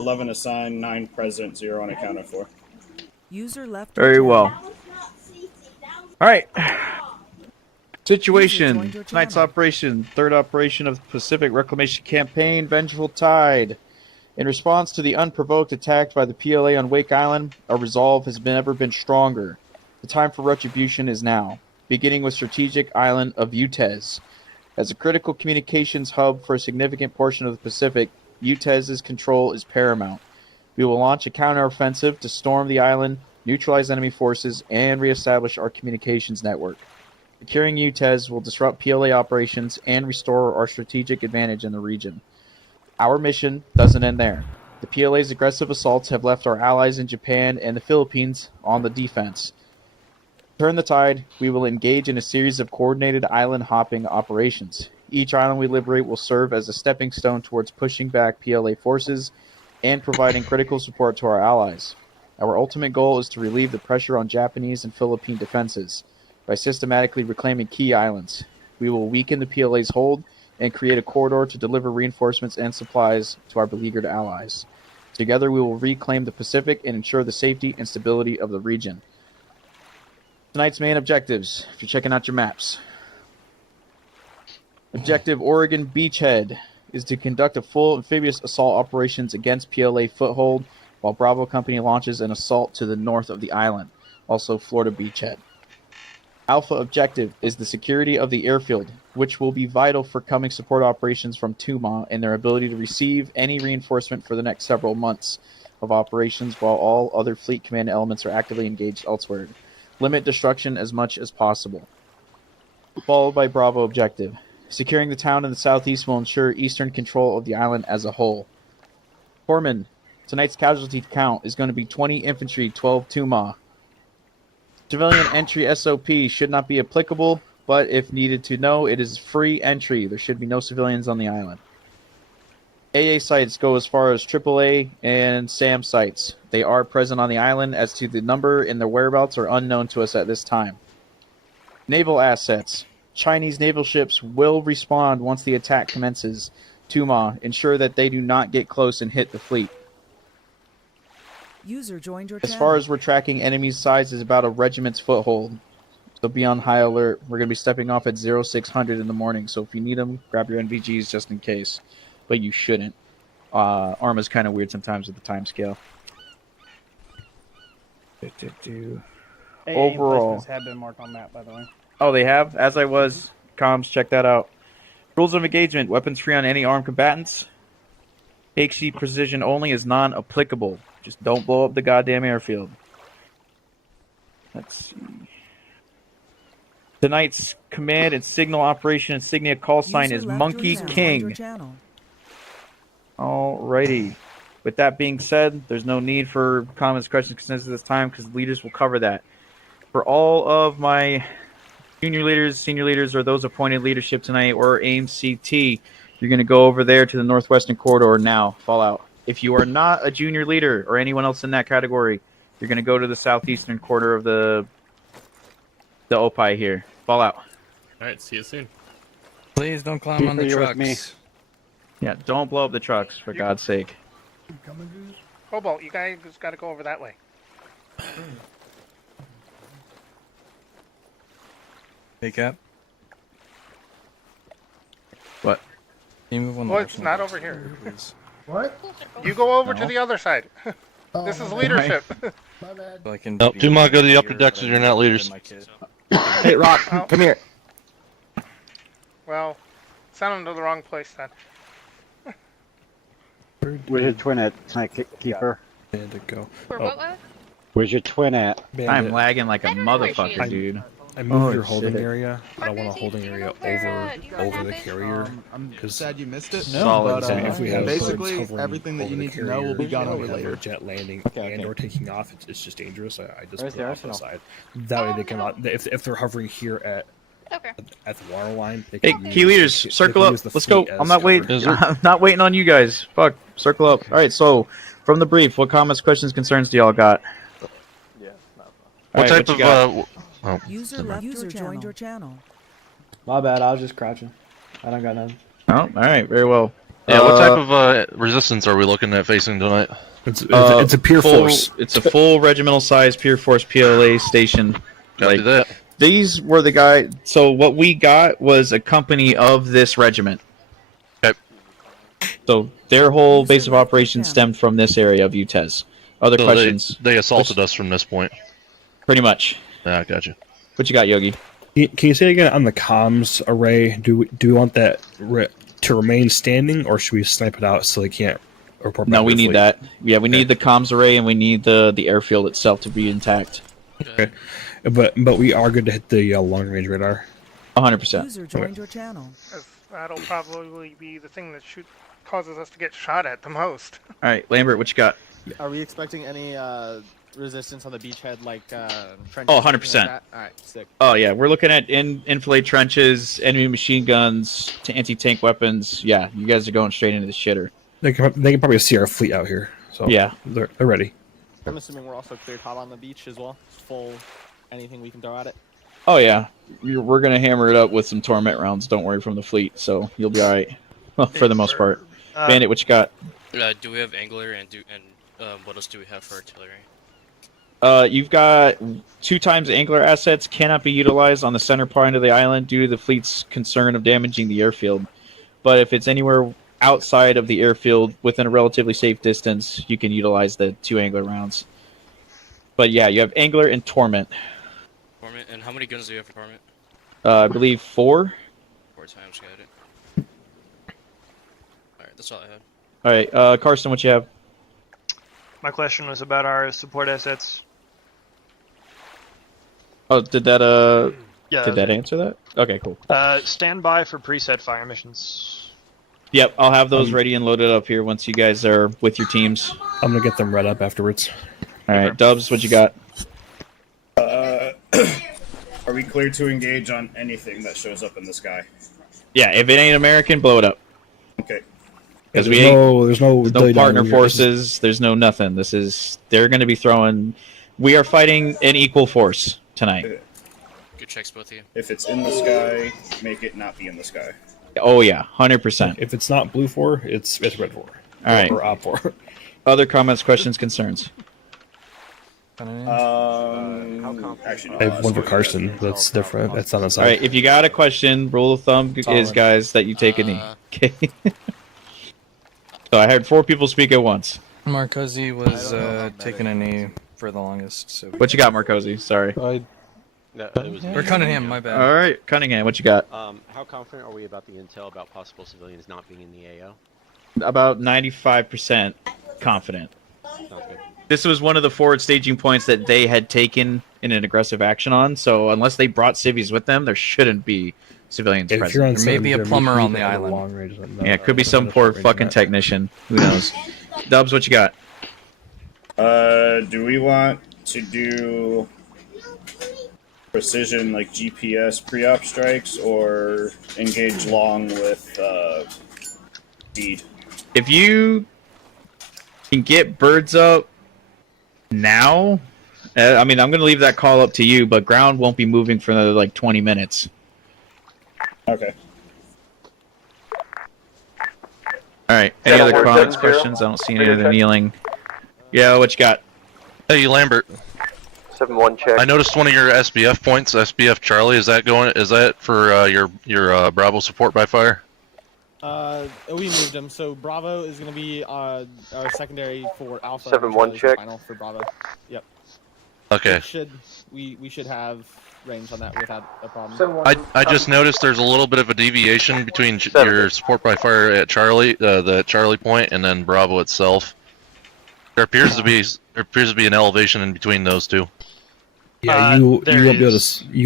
11 assigned, 9 present, 0 unaccounted for. User left. Very well. Alright. Situation. Tonight's operation. Third operation of the Pacific Reclamation Campaign, Vengeful Tide. In response to the unprovoked attack by the PLA on Wake Island, our resolve has never been stronger. The time for retribution is now, beginning with strategic island of Utez. As a critical communications hub for a significant portion of the Pacific, Utez's control is paramount. We will launch a counteroffensive to storm the island, neutralize enemy forces, and reestablish our communications network. Securing Utez will disrupt PLA operations and restore our strategic advantage in the region. Our mission doesn't end there. The PLA's aggressive assaults have left our allies in Japan and the Philippines on the defense. To turn the tide, we will engage in a series of coordinated island hopping operations. Each island we liberate will serve as a stepping stone towards pushing back PLA forces and providing critical support to our allies. Our ultimate goal is to relieve the pressure on Japanese and Philippine defenses by systematically reclaiming key islands. We will weaken the PLA's hold and create a corridor to deliver reinforcements and supplies to our beleaguered allies. Together we will reclaim the Pacific and ensure the safety and stability of the region. Tonight's main objectives, if you're checking out your maps. Objective Oregon Beachhead is to conduct a full amphibious assault operations against PLA foothold while Bravo Company launches an assault to the north of the island, also Florida Beachhead. Alpha objective is the security of the airfield, which will be vital for coming support operations from Tuma and their ability to receive any reinforcement for the next several months of operations while all other fleet command elements are actively engaged elsewhere. Limit destruction as much as possible. Followed by Bravo objective. Securing the town in the southeast will ensure eastern control of the island as a whole. Foreman, tonight's casualty count is going to be 20 infantry, 12 Tuma. Civilian entry SOP should not be applicable, but if needed to know, it is free entry. There should be no civilians on the island. AA sites go as far as AAA and SAM sites. They are present on the island. As to the number and their whereabouts are unknown to us at this time. Naval assets. Chinese naval ships will respond once the attack commences. Tuma, ensure that they do not get close and hit the fleet. User joined your As far as we're tracking, enemy's size is about a regiment's foothold. So be on high alert. We're going to be stepping off at 0600 in the morning. So if you need them, grab your NVGs just in case. But you shouldn't. Arma's kind of weird sometimes with the time scale. Overall. Have been marked on map, by the way. Oh, they have? As I was. Comms, check that out. Rules of engagement. Weapons free on any armed combatants. HE precision only is non-applicable. Just don't blow up the goddamn airfield. Let's see. Tonight's command and signal operation insignia call sign is Monkey King. Alrighty. With that being said, there's no need for comments, questions, consensus this time because leaders will cover that. For all of my junior leaders, senior leaders, or those appointed leadership tonight, or AIM CT, you're going to go over there to the Northwestern Corridor now. Fallout. If you are not a junior leader or anyone else in that category, you're going to go to the southeastern quarter of the OPI here. Fallout. All right, see you soon. Please don't climb on the trucks. Yeah, don't blow up the trucks, for God's sake. Cobalt, you guys got to go over that way. Hey, Cap. What? Can you move on the Well, it's not over here. please? What? You go over to No. the other side. Oh, This is my leadership. My bad. So I can Nope, be do not go to the here, upper decks but if I you're not need leaders. my kid. Hey, Rock, Oh. come here. Well, send them to the wrong place then. Where's your twin at, Keeper? Bandit go. Where's your twin at? I'm Bandit, lagging like a I don't know where she motherfucker, is. dude. I moved Oh, your holding shit. area, but I want a Busy. holding Do you area know where, over do you know where the that is? carrier. I'm 'Cause sad you missed it. Solid. But, If we have basically, birds hovering everything that over you the need to know will be carrier, gone or over we have later. a jet landing Okay. and or taking off. It's just dangerous. I just Where's put the it off to the arsenal? side. That way Oh, they cannot. If they're hovering here Okay. at the water line, they Hey, can key use leaders, they circle can up. use the Let's go. fleet I'm as not waiting. cover. Is there- I'm not waiting on you guys. Fuck. Circle up. All right. So, from the brief, what comments, questions, concerns do y'all got? What type you of got? User left user joined your channel. My bad, I was just crouching. I don't got nothing. Oh, all right. Very well. Yeah, what type of resistance are we looking at facing tonight? It's a pure force. It's a full regimental size pure force PLA station. Copy that. These were the guy. So what we got was a company of this regiment. Okay. So their whole base of operations stemmed from this area of UTES. Other questions? They assaulted us from this point. Pretty much. Yeah, gotcha. What you got, Yogi? Can you say again on the comms array? Do we want that to remain standing, or should we snipe it out so they can't report back? No, we to the need fleet? that. Yeah, we need the comms array, and we need the airfield itself to be intact. Okay, but we are good to hit the long range radar. 100%. User joined your channel. That'll probably be the thing that causes us to get shot at the most. All right, Lambert, what you got? Are we expecting any resistance on the beachhead, like trenches? Oh, 100%. Like Alright, sick. Oh yeah, we're looking at infiltrate trenches, enemy machine guns, anti-tank weapons. Yeah, you guys are going straight into the shitter. They can probably see our fleet out here. So Yeah. they're ready. I'm assuming we're also cleared hot on the beach as well. Full anything we can throw at it. Oh yeah, we're gonna hammer it up with some torment rounds. Don't worry, from the fleet, so you'll be all right. Well, for the most part. Bandit, what you got? Do we have angler and what else do we have for artillery? You've got 2 times angler assets cannot be utilized on the center part of the island due to the fleet's concern of damaging the airfield. But if it's anywhere outside of the airfield within a relatively safe distance, you can utilize the 2 angler rounds. But yeah, you have angler and torment. Torment, and how many guns do you have for torment? I believe 4. 4 times, got it. Alright, that's all I had. All right, Carson, what you have? My question was about our support assets. Oh, did that Yeah. did that answer that? Okay, cool. Stand by for preset fire missions. Yep, I'll have those ready and loaded up here once you guys are with your teams. I'm gonna get them read up afterwards. All right, Dubs, what you got? Are we clear to engage on anything that shows up in the sky? Yeah, if it ain't American, blow it up. Okay. Because there's no partner forces. There's no nothing. They're going to be throwing. We are fighting an equal force tonight. Good checks, both of you. If it's in the sky, make it not be in the sky. Oh yeah, 100%. If it's not blue 4, it's red 4. All right. Or op 4. Other comments, questions, concerns? Actually, I have one for Carson. That's different. That's on the side. All right. If you got a question, rule of thumb is, guys, that you take a knee. Okay. So I had 4 people speak at once. Marcosi was taking a knee for the longest. So What you got, Marcosi? Sorry. No, it was or Cunningham, my bad. All right, Cunningham, what you got? How confident are we about the intel about possible civilians not being in the AO? About 95% confident. Sounds good. This was one of the forward staging points that they had taken in an aggressive action on, so unless they brought civvies with them, there shouldn't be civilians If present. you're on There may be a there plumber be on the a island. long range, Yeah, it could be some poor fucking technician. Who knows? Dubs, what you got? Do we want to do precision like GPS pre-op strikes or engage long with speed? If you can get birds up now, I mean, I'm going to leave that call up to you, but ground won't be moving for another like 20 minutes. Okay. All right. Any other comments, questions? I don't see any other kneeling. Yeah, what you got? Hey, Lambert. 7-1 check. I noticed one of your SBF points, SBF Charlie. Is that for your Bravo support by fire? We moved them, so Bravo is going to be our secondary for Alpha. 7-1 check. Final for Bravo. Yep. Okay. We should have range on that without a problem. I just noticed there's a little bit of a deviation between your support by fire at Charlie, the Charlie point, and then Bravo itself. There appears to be an elevation in between those two. Yeah, you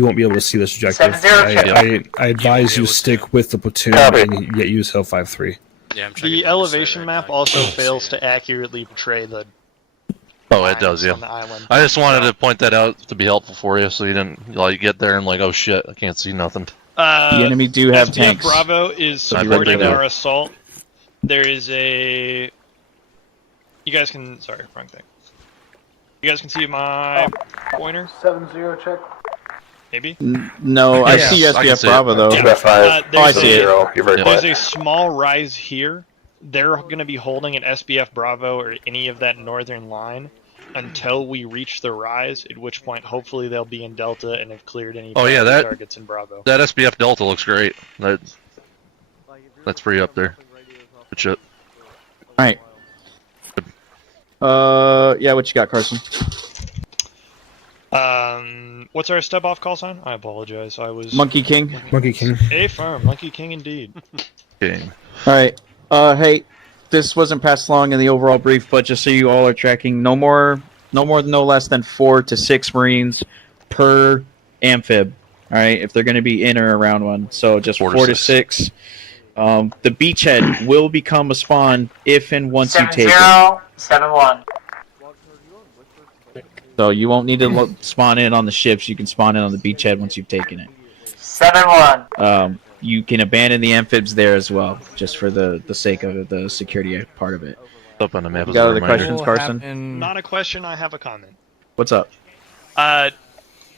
won't be able to see this objective. I advise you stick with the platoon and yet use Hill 5-3. Yeah, The elevation map also fails to accurately portray the. Oh, it does, yeah. On the island. I just wanted to point that out to be helpful for you, so you didn't like get there and like, oh shit, I can't see nothing. The enemy do have SBF tanks. Bravo is So be ready supporting to go. our assault. There is a. You guys can. Sorry, wrong thing. You guys can see my pointer. 7-0 check. Maybe. No, I see I can SBF see it. Bravo though. Yeah. Oh, I see it. You're very There's a small rise here they're going to be holding at SBF Bravo or any of that northern line until we reach the rise, at which point hopefully they'll be in Delta and have cleared any targets in Bravo. That SBF Delta looks great. That's free up there. Good shit. Alright. Yeah, what you got, Carson? What's our step off call sign? I apologize. I was Monkey King. Monkey King. Affirm, Monkey King indeed. Game. Alright. Hey, this wasn't passed along in the overall brief, but just so you all are tracking, no less than 4 to 6 Marines per amphib. Alright, if they're going to be in or around one. So just 4 to 6. The beachhead will become a spawn if and once you take it. 7-1. So you won't need to spawn in on the ships. You can spawn in on the beachhead once you've taken it. 7-1. You can abandon the amphibs there as well, just for the sake of the security part of it. Up on the map. You got other questions, Carson? Not a question, I have a comment. What's up?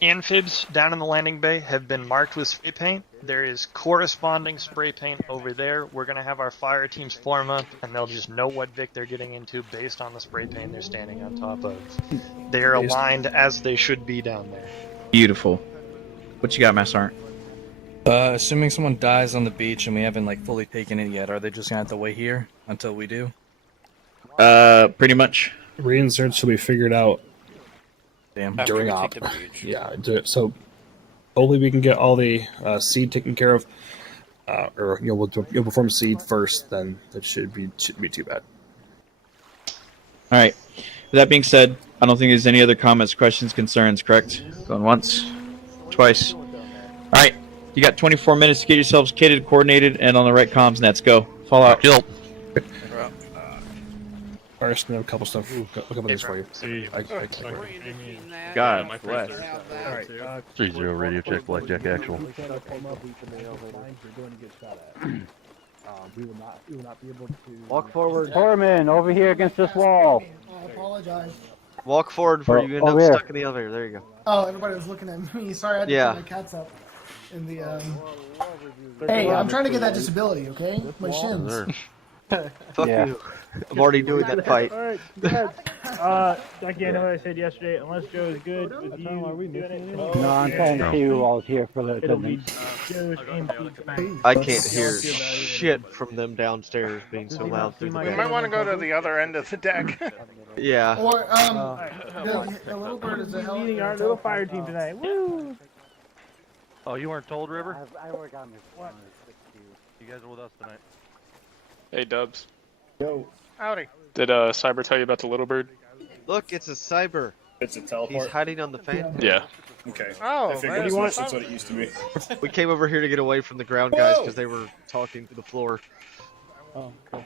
Amphibs down in the landing bay have been marked with spray paint. There is corresponding spray paint over there. We're going to have our fire teams form up, and they'll just know what Vic they're getting into based on the spray paint they're standing on top of. They are aligned as they should be down there. Beautiful. What you got, Mass Art? Assuming someone dies on the beach and we haven't like fully taken it yet, are they just gonna have to wait here until we do? Pretty much. Reinsert should be figured out Damn. during op. Yeah, so hopefully we can get all the seed taken care of, or you'll perform seed first. Then that shouldn't be too bad. All right. With that being said, I don't think there's any other comments, questions, concerns. Correct? Going once, twice. All right. You got 24 minutes to get yourselves kitted, coordinated, and on the right comms nets. Go. Fallout. Kill. First, I have a couple stuff. A couple things for you. God bless. All right. 3-0 radio check, blackjack actual. Walk forward. Foreman, over here against this wall. I apologize. Walk forward before you end up stuck in the elevator. There you go. Oh, everybody was looking at me. Sorry, I had to put my cats up in the. Hey, I'm trying to get that disability, okay? My shins. Fuck you. I'm already doing that fight. Alright, go ahead. Jackie, I know what I said yesterday. Unless Joe is good with you doing it. No, I'm trying to see who all is here for the attendance. I can't hear shit from them downstairs being so loud through the We might want to go to the other end of the deck. Yeah. Or, the little bird is a hell Meeting our little fire team tonight. Woo! Oh, you weren't told, River? I work on this. What? You guys are with us tonight. Hey, Dubs. Yo. Howdy. Did Cyber tell you about the little bird? Look, it's a cyber. It's a teleport? He's hiding on the fan. Yeah. Okay. Oh, I figured as much. That's what it used to be. We came over here to get away from the ground guys because they were talking to the floor. Oh, cool.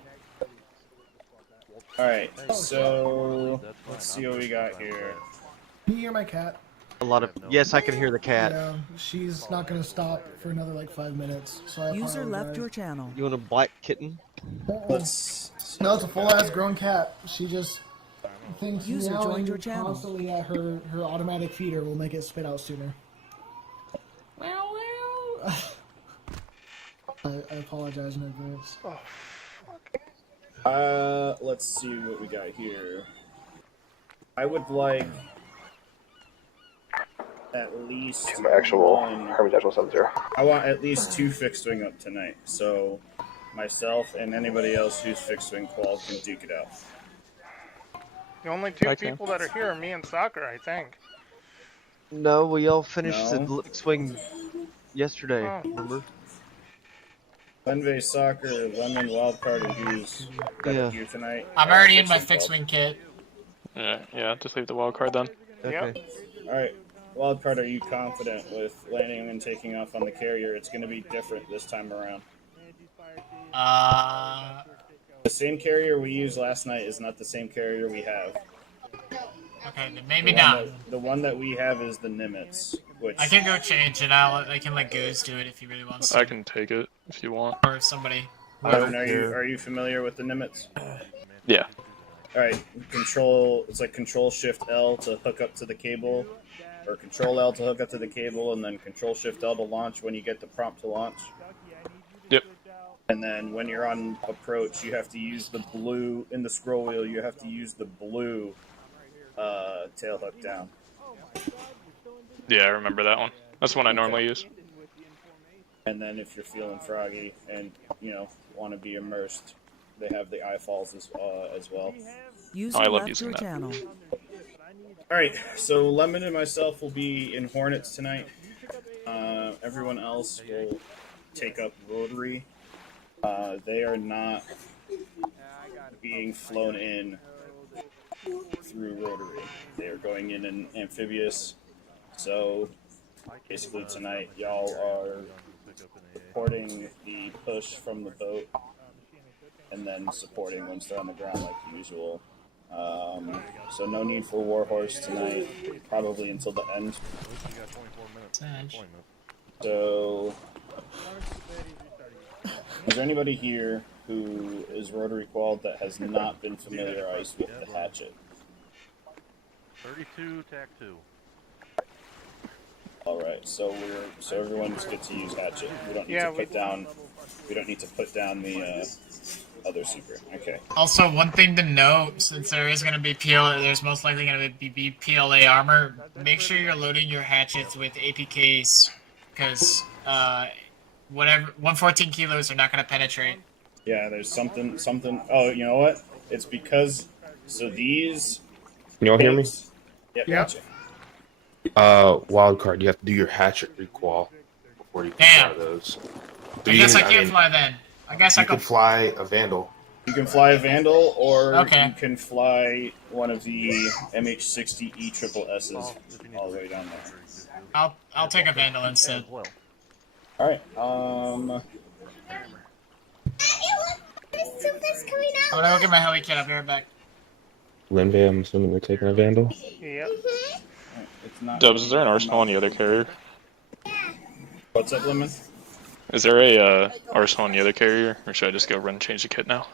Alright, so let's see what we got here. Can you hear my cat? A lot of yes, I can hear the cat. Yeah, she's not gonna stop for another like 5 minutes. So I User apologize. left your channel. You want a black kitten? No, it's a full-ass grown cat. She just thinks User joined your channel. constantly at her automatic feeder will make it spit out sooner. Wow, wow. I apologize in advance. Let's see what we got here. I would like at least Hermitage 70. I want at least 2 fixed wing up tonight, so myself and anybody else who's fixed wing qual can duke it out. The only 2 people that are here are me and Soccer, I think. No, we all finished the swing yesterday. Remember? Lenve, Soccer, Lemon, Wildcard, and who's here tonight. I'm already in my fixed wing kit. Yeah, just leave the wild card then. Okay. Alright. Wildcard, are you confident with landing and taking off on the carrier? It's going to be different this time around. The same carrier we used last night is not the same carrier we have. Okay, then maybe not. The one that we have is the Nimitz, which I can go change it out. I can let Goose do it if he really wants to. I can take it if you want. Or if somebody. Ivan, are you familiar with the Nimitz? Yeah. Alright, it's like Control Shift L to hook up to the cable, or Control L to hook up to the cable, and then Control Shift L to launch when you get the prompt to launch. Yep. And then when you're on approach, you have to use the blue in the scroll wheel. You have to use the blue tail hook down. Yeah, I remember that one. That's the one I normally use. And then if you're feeling froggy and want to be immersed, they have the eye falls as well. User I love left using your that. channel. All right, so Lemon and myself will be in Hornets tonight. Everyone else will take up Rotary. They are not being flown in through Rotary. They are going in amphibious. So basically tonight, y'all are supporting the push from the boat and then supporting once they're on the ground like usual. So no need for Warhorse tonight, probably until the end. So, is there anybody here who is Rotary Qualled that has not been familiarized with the hatchet? 32, tack 2. All right, so everyone just gets to use hatchet. We don't need to put down. We don't need to put down the other secret. Okay. Also, one thing to note, since there is going to be there's most likely going to be PLA armor. Make sure you're loading your hatchets with APKs, because whatever 114 kilos are not going to penetrate. Yeah, there's something. Oh, you know what? It's because these. Can y'all hear me? Yep. Gotcha. Wild card. You have to do your hatchet requal before you can fly those. I guess I can't fly then. I guess I could fly a Vandal. You can fly a Vandal, or Okay. you can fly one of the MH60E triple S's all the way down there. I'll take a Vandal instead. All right. I'm gonna go get my heli kit. I'll be right back. Linbay, I'm assuming they're taking a Vandal. Yep. Dubs, is there an arsenal on the other carrier? What's up, Lemon? Is there a arsenal on the other carrier, or should I just go run and change the kit now?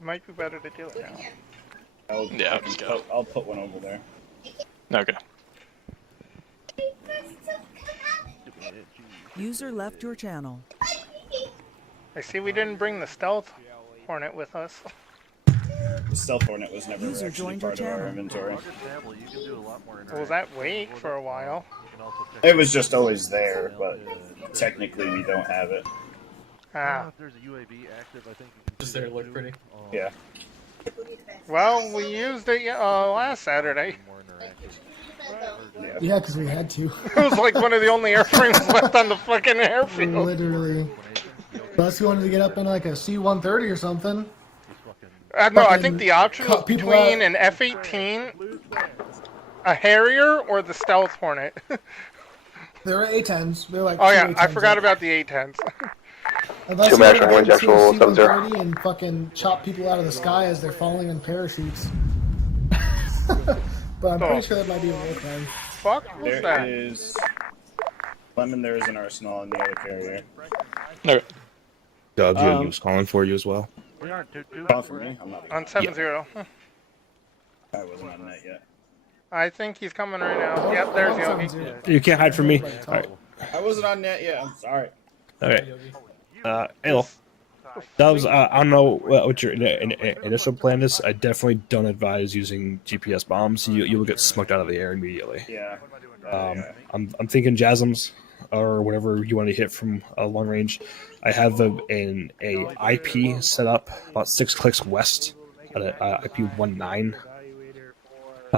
Might be better to do it now. I'll put one over there. Okay. User left your channel. I see we didn't bring the stealth hornet with us. The stealth hornet was never User actually joined your part of our channel. inventory. Was that wake for a while? It was just always there, but technically we don't have it. Ah. If there's a UAV active, I think Just there to look pretty. Yeah. Well, we used it last Saturday. Yeah, because we had to. It was like one of the only airframes left on the fucking airfield. Literally. Unless you wanted to get up in like a C-130 or something. No, I think the option was cut people between out. an F-18, a Harrier, or the Stealth Hornet. There were A-10s. They're like Oh two yeah, I A-10s forgot up. about the A-10s. Unless Two you mash wanted on to range, get into a actual 70. C-130 and fucking chop people out of the sky as they're falling in parachutes. But I'm pretty sure that might be a real thing. Fuck was There that? is Lemon. There is an arsenal on the other carrier. Okay. Dubs, he was calling for you as well. Call for me. I'm not. On 7-0. I wasn't on that yet. I think he's coming right now. Yep, there's Yogi. You can't hide from me. All right. I wasn't on net yet. I'm sorry. All right. Hey, Dubs, I don't know what your initial plan is. I definitely don't advise using GPS bombs. You will get smoked out of the air immediately. Yeah. I'm thinking JASMs or whatever you want to hit from long range. I have an IP set up about 6 clicks west at IP 19.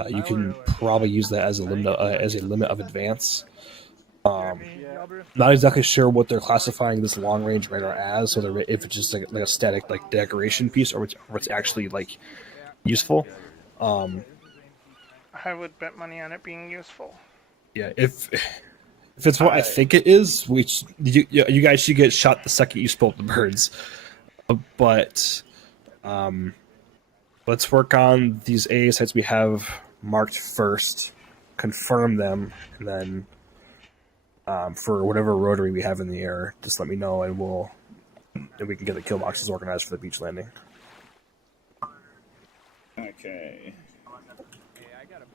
You can probably use that as a limit of advance. Not exactly sure what they're classifying this long range radar as, so if it's just like a static like decoration piece or it's actually like useful. I would bet money on it being useful. Yeah, if it's what I think it is, which you guys should get shot the second you spoke the birds. But let's work on these AA sites we have marked first, confirm them, and then for whatever rotary we have in the air, just let me know, and we can get the kill boxes organized for the beach landing. Okay.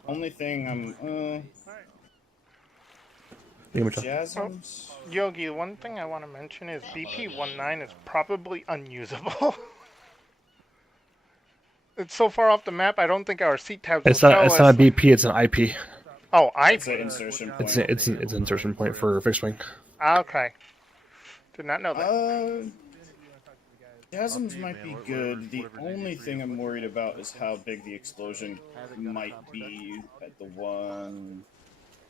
Only thing I'm Jasms. Yogi, one thing I want to mention is BP-19 is probably unusable. It's so far off the map, I don't think our seat tabs It's will not. show It's us. not a BP. It's an IP. Oh, It's an IP. insertion point. It's an insertion point for fixed wing. Okay. Did not know that. Jasms might be good. The only thing I'm worried about is how big the explosion might be at the one.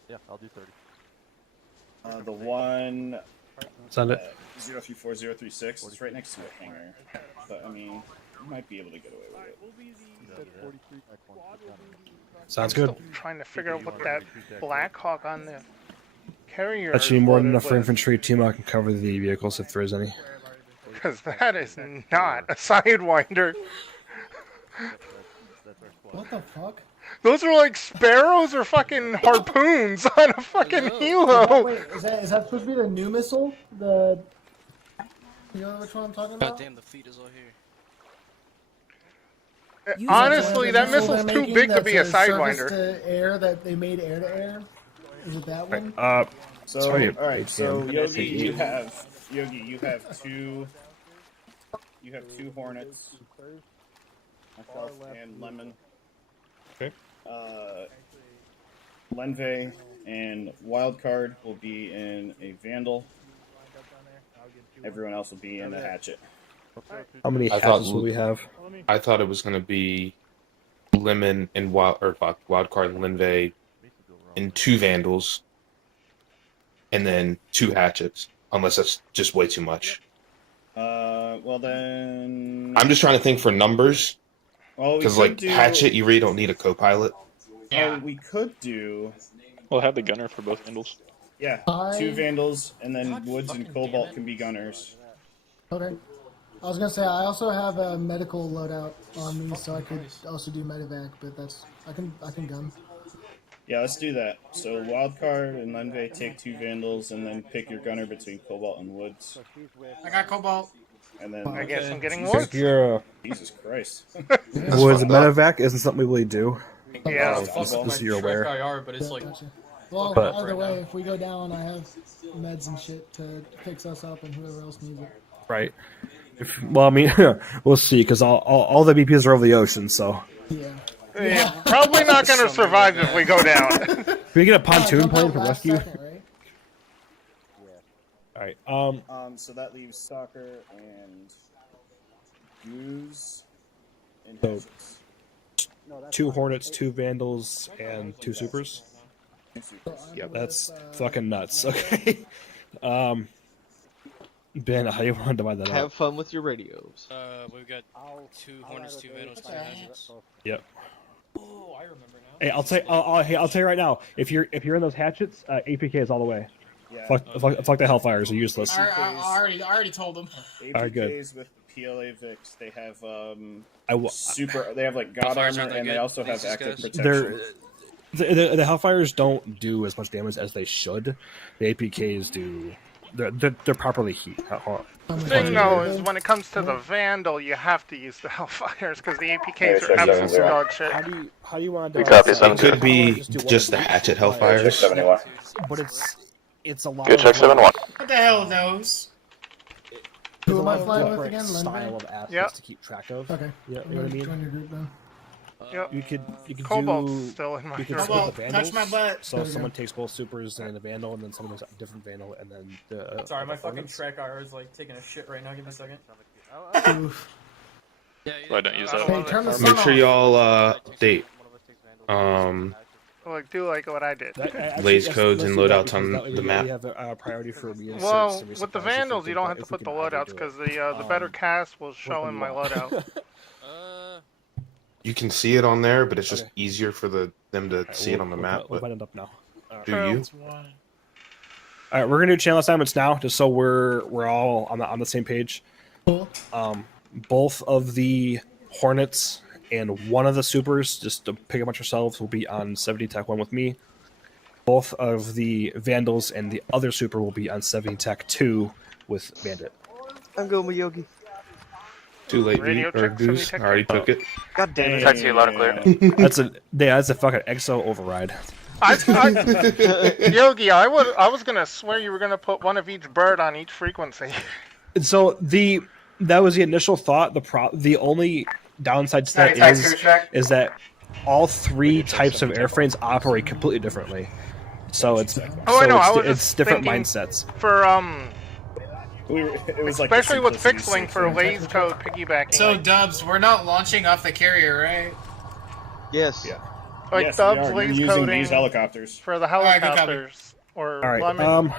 Yeah, I'll do 30. The one. Send it. 034036. It's right next to a hangar, but I mean, you might be able to get away with it. Sounds I'm good. still trying to figure out what that Black Hawk on the carrier. That should be more than loaded enough for with, infantry. Team can cover the vehicles if there is any. because that is not a sidewinder. What the fuck? Those are like sparrows or fucking harpoons on a fucking Oh, helo. wait, is that supposed to be the new missile? You know which one I'm talking about? God damn, the fleet is all here. Honestly, that missile missile's they're too making big to that's be a service sidewinder. to air that they made air to air. Is it that one? So, Sorry, all right. So ATM. Yogi, you have two. You have two Hornets. Myself and Lemon. Okay. Lenve and Wildcard will be in a Vandal. Everyone else will be in a Hatchet. How many I hatches will we have? I thought it was going to be Lemon and Wildcard and Linvey and 2 Vandals, and then 2 Hatchets. Unless that's just way too much. Well then. I'm just trying to think for numbers. Well, Because like Hatchet, you really don't need a co-pilot. Yeah. We could do. We'll have the gunner for both Vandals. Yeah, 2 Vandals, and then Woods and Cobalt can be gunners. Okay. I was gonna say I also have a medical loadout on me, so I could also do medevac, but I can gun. Yeah, let's do that. So Wildcard and Lenve take 2 Vandals, and then pick your gunner between Cobalt and Woods. I got Cobalt. And then I guess I'm getting So Woods. if you're Jesus Christ. was medevac isn't something we really do. Yeah. Just so you're aware. but it's like. Well, But- either way, if we go down, I have meds and shit to fix us up and whoever else needs it. Right. Well, I mean, we'll see, because all the BPs are over the ocean, so. Yeah, probably not going to survive if we go down. Can we get a pontoon plane for last rescue? second, right? Alright, So that leaves Soccer and Goose and So- Hatchets. 2 Hornets, 2 Vandals, and 2 Supers. Yep, that's fucking nuts. Okay. Ben, how do you want to divide that Have up? fun with your radios. We've got 2 Hornets, 2 Vandals, 2 Hatchets. Yep. Oh, I remember now. Hey, I'll tell you right now. If you're in those hatchets, APK is all the way. Yeah. Fuck the Hellfires are useless. I already told him. Alright, good. APKs with PLA Vix, they have I they have like God Hellfires Armor, aren't that and they good, also have these active guys? protection. The Hellfires don't do as much damage as they should. The APKs do. They're properly heat. The thing though is when it comes to the Vandal, you have to use the Hellfires because the APKs are absolute dog shit. How do you want to? It could be just the Hatchet Hellfires. But it's a lot. Good check 7-1. What the hell are those? Who am I There's a flying lot with of again? style Lenve? of assets Yep. to keep track of. Okay. Yeah, I'm you know what I gonna mean. join your group then. Yep. You could Cobalt's do. still in my You could group. split the Cobalt, Vandals. touch my butt. So someone takes both Supers and a Vandal, and then someone takes a different Vandal, and then the. Sorry, my the fucking Hornets. track IR is like taking a shit right now. Give me a second. Oof. Well, I don't use Hey, that. turn the sun Make sure off. y'all update Like, do like what I did. Blaze Yes, codes let's and do that, loadouts because on that way the we map. have a priority for reinserts Well, and with the resupplies if Vandals, we you don't can- have to if we put the can ever loadouts do it. because the better cast will show in my loadout. You can see it on there, but it's just easier for them to see it on the map. We'll But end up now. do you? All right, we're gonna do channel assignments now, just so we're all on the same page. Both of the Hornets and one of the Supers, just to pick a bunch yourselves, will be on 70 Tech 1 with me. Both of the Vandals and the other Super will be on 70 Tech 2 with Bandit. I'm going with Yogi. Too late, Radio or check, Goose. I 70 already took it. God damn it. Text you loud and clear. That's a fucking EXO override. Yogi, I was gonna swear you were gonna put one of each bird on each frequency. And so that was the initial thought. The only downside to that is that all three types of airframes operate completely differently. So it's it's different mindsets. For it was like especially with fixed link for lays code piggybacking. So Dubs, we're not launching off the carrier, right? Yes. Yeah. Like yes, Dubs You're lays using coding these helicopters for the helicopters or All right. Lemon.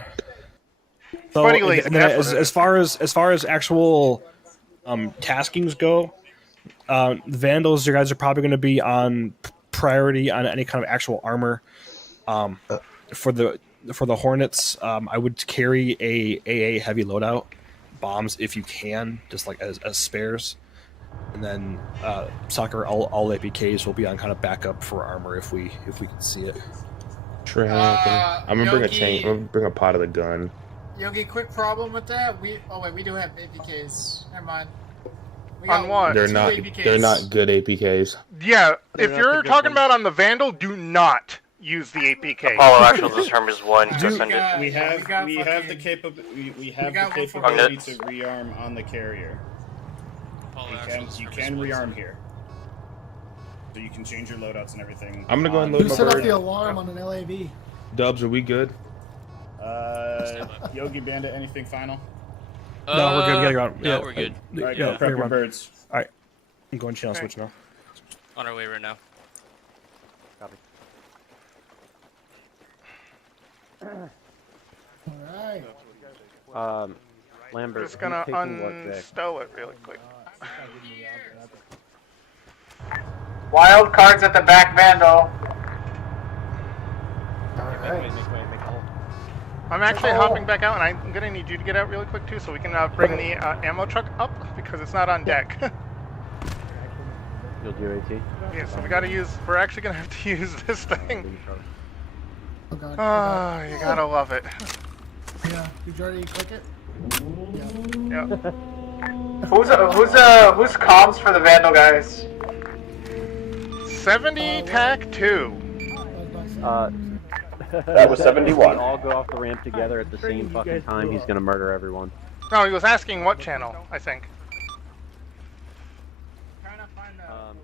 So Buddy lays, and then as far as actual taskings go, the Vandals, you guys are probably going to be on priority on any kind of actual armor. For the Hornets, I would carry a AA heavy loadout bombs if you can, just like as spares. And then soccer, all APKs will be on kind of backup for armor if we can see it. I'm gonna bring a tank. I'm gonna bring a pot of the gun. Yogi, quick problem with that. We do have APKs. Never mind. On what? They're not. APKs. They're not good APKs. Yeah, if you're talking about on the Vandal, do not use the APK. All actual this term is one. We have the capability to rearm on the carrier. You can rearm here. So you can change your loadouts and everything. I'm gonna go and load You my set off bird. the alarm on an LAV. Dubs, are we good? Yogi Bandit, anything final? No, we're good. Getting around. No, we're good. Alright, go prep your birds. Alright. I'm going channel switch now. On our way right now. Copy. Alright. Lambert, Just gonna unstow it really quick. Wild cards at the back, Vandal. I'm actually hopping back out, and I'm gonna need you to get out really quick too, so we can bring the ammo truck up because it's not on deck. You'll do AT? Yeah, so we're actually gonna have to use this thing. Oh god. Oh, you gotta love it. Yeah, did you already click it? Yeah. Who's comms for the Vandal guys? 70 TAC 2. That was 71. We all go off the ramp together at the same fucking time. He's gonna murder everyone. No, he was asking what channel, I think.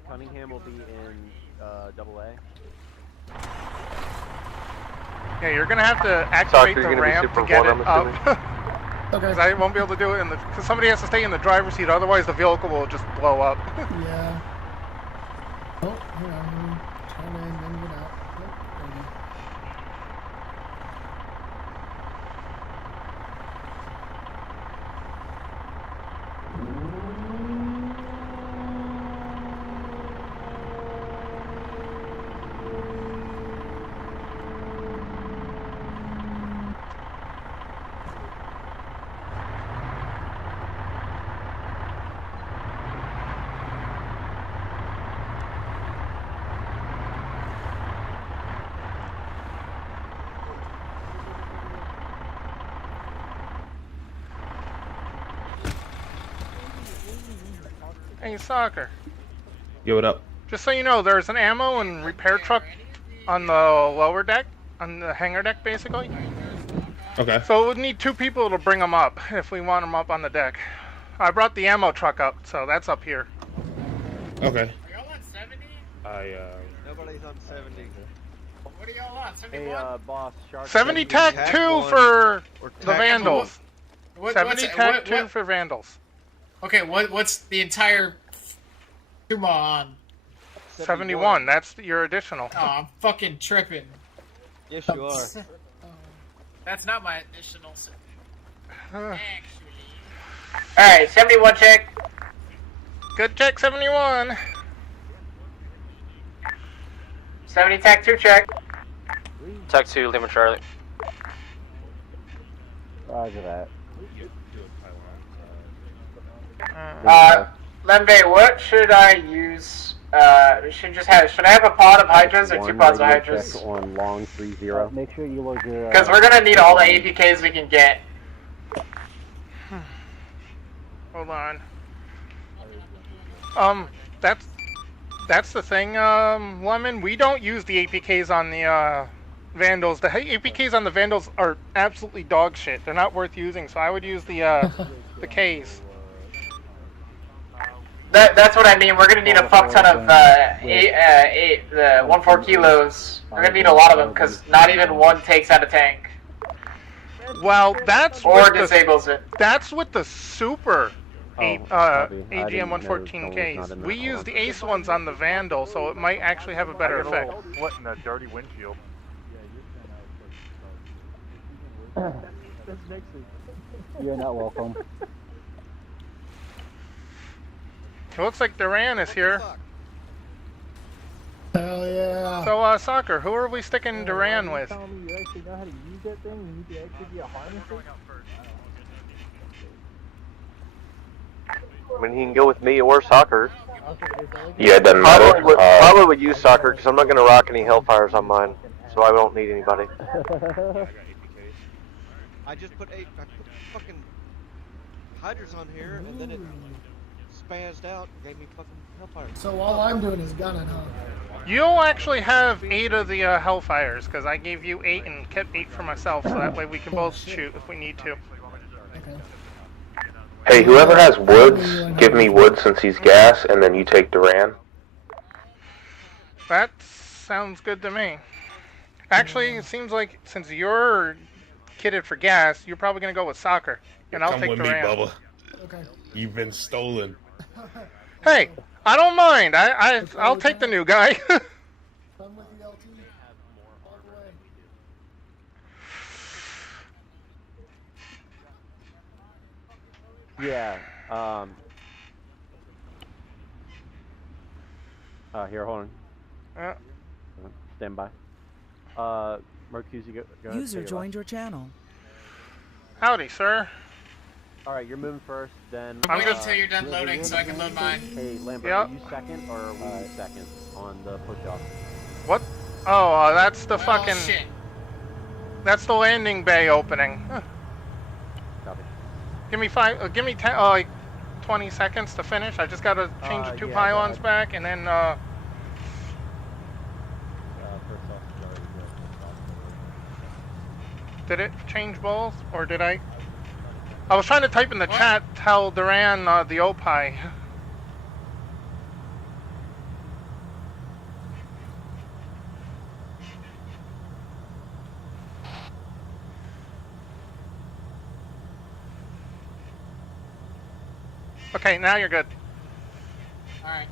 Cunningham will be in AA. Yeah, you're gonna have to activate the ramp to get it up. Okay. Because I won't be able to do it because somebody has to stay in the driver's seat, otherwise the vehicle will just blow up. Yeah. Oh, hang on. Let me turn in and get out. Oh, there Hey, Soccer. Yo, what up? Just so you know, there's an ammo and repair truck on the lower deck, on the hangar deck, basically. Okay. So we'll need 2 people to bring them up if we want them up on the deck. I brought the ammo truck up, so that's up here. Okay. Are y'all on 70? Nobody's on 70. What are y'all on? 71? Hey, boss, Shark. 70 TAC 2 for the Vandals. What's 70 TAC 2 for Vandals. Okay, what's the entire Tuma on? 71, that's your additional. Oh, I'm fucking tripping. Yes, you are. That's not my additional. Alright, 71 check. Good check, 71. 70 TAC 2 check. TAC 2, Lima Charlie. Roger that. Lembe, what should I use? Should I have a pod of hydras or 2 pods of hydras? On long 30. Make sure you load your. Because we're gonna need all the APKs we can get. Hold on. That's the thing, Lemon. We don't use the APKs on the Vandals. The APKs on the Vandals are absolutely dog shit. They're not worth using, so I would use the Ks. That's what I mean. We're gonna need a fuck ton of 1-4 kilos. We're gonna need a lot of them because not even one takes out a tank. Well, that's or with disables it. That's with the super AGM 114Ks. We use the Ace ones on the Vandal, so it might actually have a better effect. What in a dirty windshield? You're not welcome. It looks like Duran is here. Hell yeah. So, Soccer, who are we sticking Duran with? You actually know how to use that thing and you can actually be a harnesser? I mean, he can go with me or soccer. Yeah, it doesn't matter. Probably would use soccer because I'm not going to rock any Hellfires on mine, so I don't need anybody. I just put fucking hydras on here and then it spazzed out and gave me fucking Hellfire. So all I'm doing is gunning, huh? You'll actually have 8 of the Hellfires, because I gave you 8 and kept 8 for myself, so that way we can both shoot if we need to. Hey, whoever has woods, give me wood since he's gas, and then you take Duran. That sounds good to me. Actually, it seems like since you're kitted for gas, you're probably going to go with soccer, and I'll Come take with Duran. me, Bubba. Okay. You've been stolen. Hey, I don't mind. I'll take the new guy. Come with the LT. All the way. Yeah. Here, hold on. Stand by. Mercuzzi, go ahead. User joined your channel. Howdy, sir. All right, you're moving first, then. Wait until you're done loading so I can load mine. Hey, Lambert, Yep. are you second or are we second on the push-off? What? Oh, that's the fucking... shit. That's the landing bay opening. Huh. Copy. Give me 10, like 20 seconds to finish. I just gotta change the 2 pylons back, and then, Did it change both, or did I? I was trying to type in the chat, tell Duran the OPI. Okay, now you're good. Alright.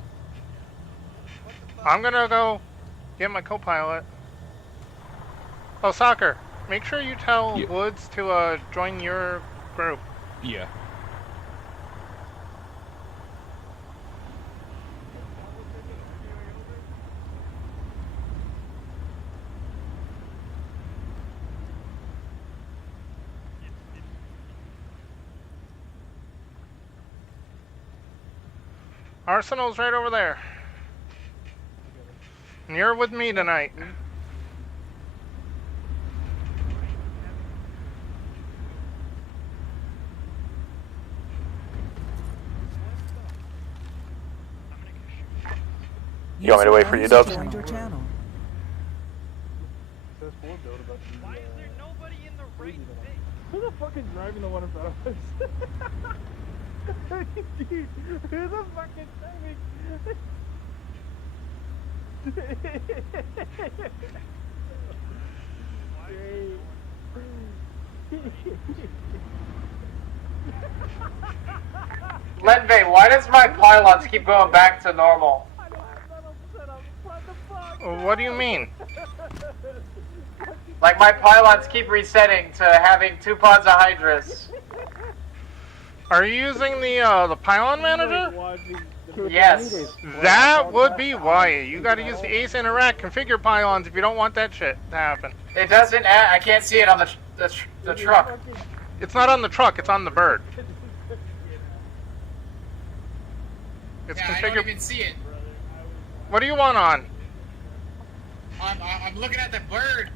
I'm gonna go get my co-pilot. Oh, Soccer, make sure you tell Woods to join your group. Yeah. Arsenal's right over there. And you're with me tonight. You want me to wait for you, Dubs? Joined your channel. Who the fuck is driving the one in front of us? Dude, who the fuck is driving? Lenvey, why does my pylons keep going back to normal? What do you mean? Like my pylons keep resetting to having 2 pods of Hydras. Are you using the pylon manager? Yes. That would be why. You gotta use the Ace Interact configure pylons if you don't want that shit to happen. It doesn't. I can't see it on the truck. It's not on the truck, it's on the bird. It's I don't even see it. What do you want on? I'm looking at the bird.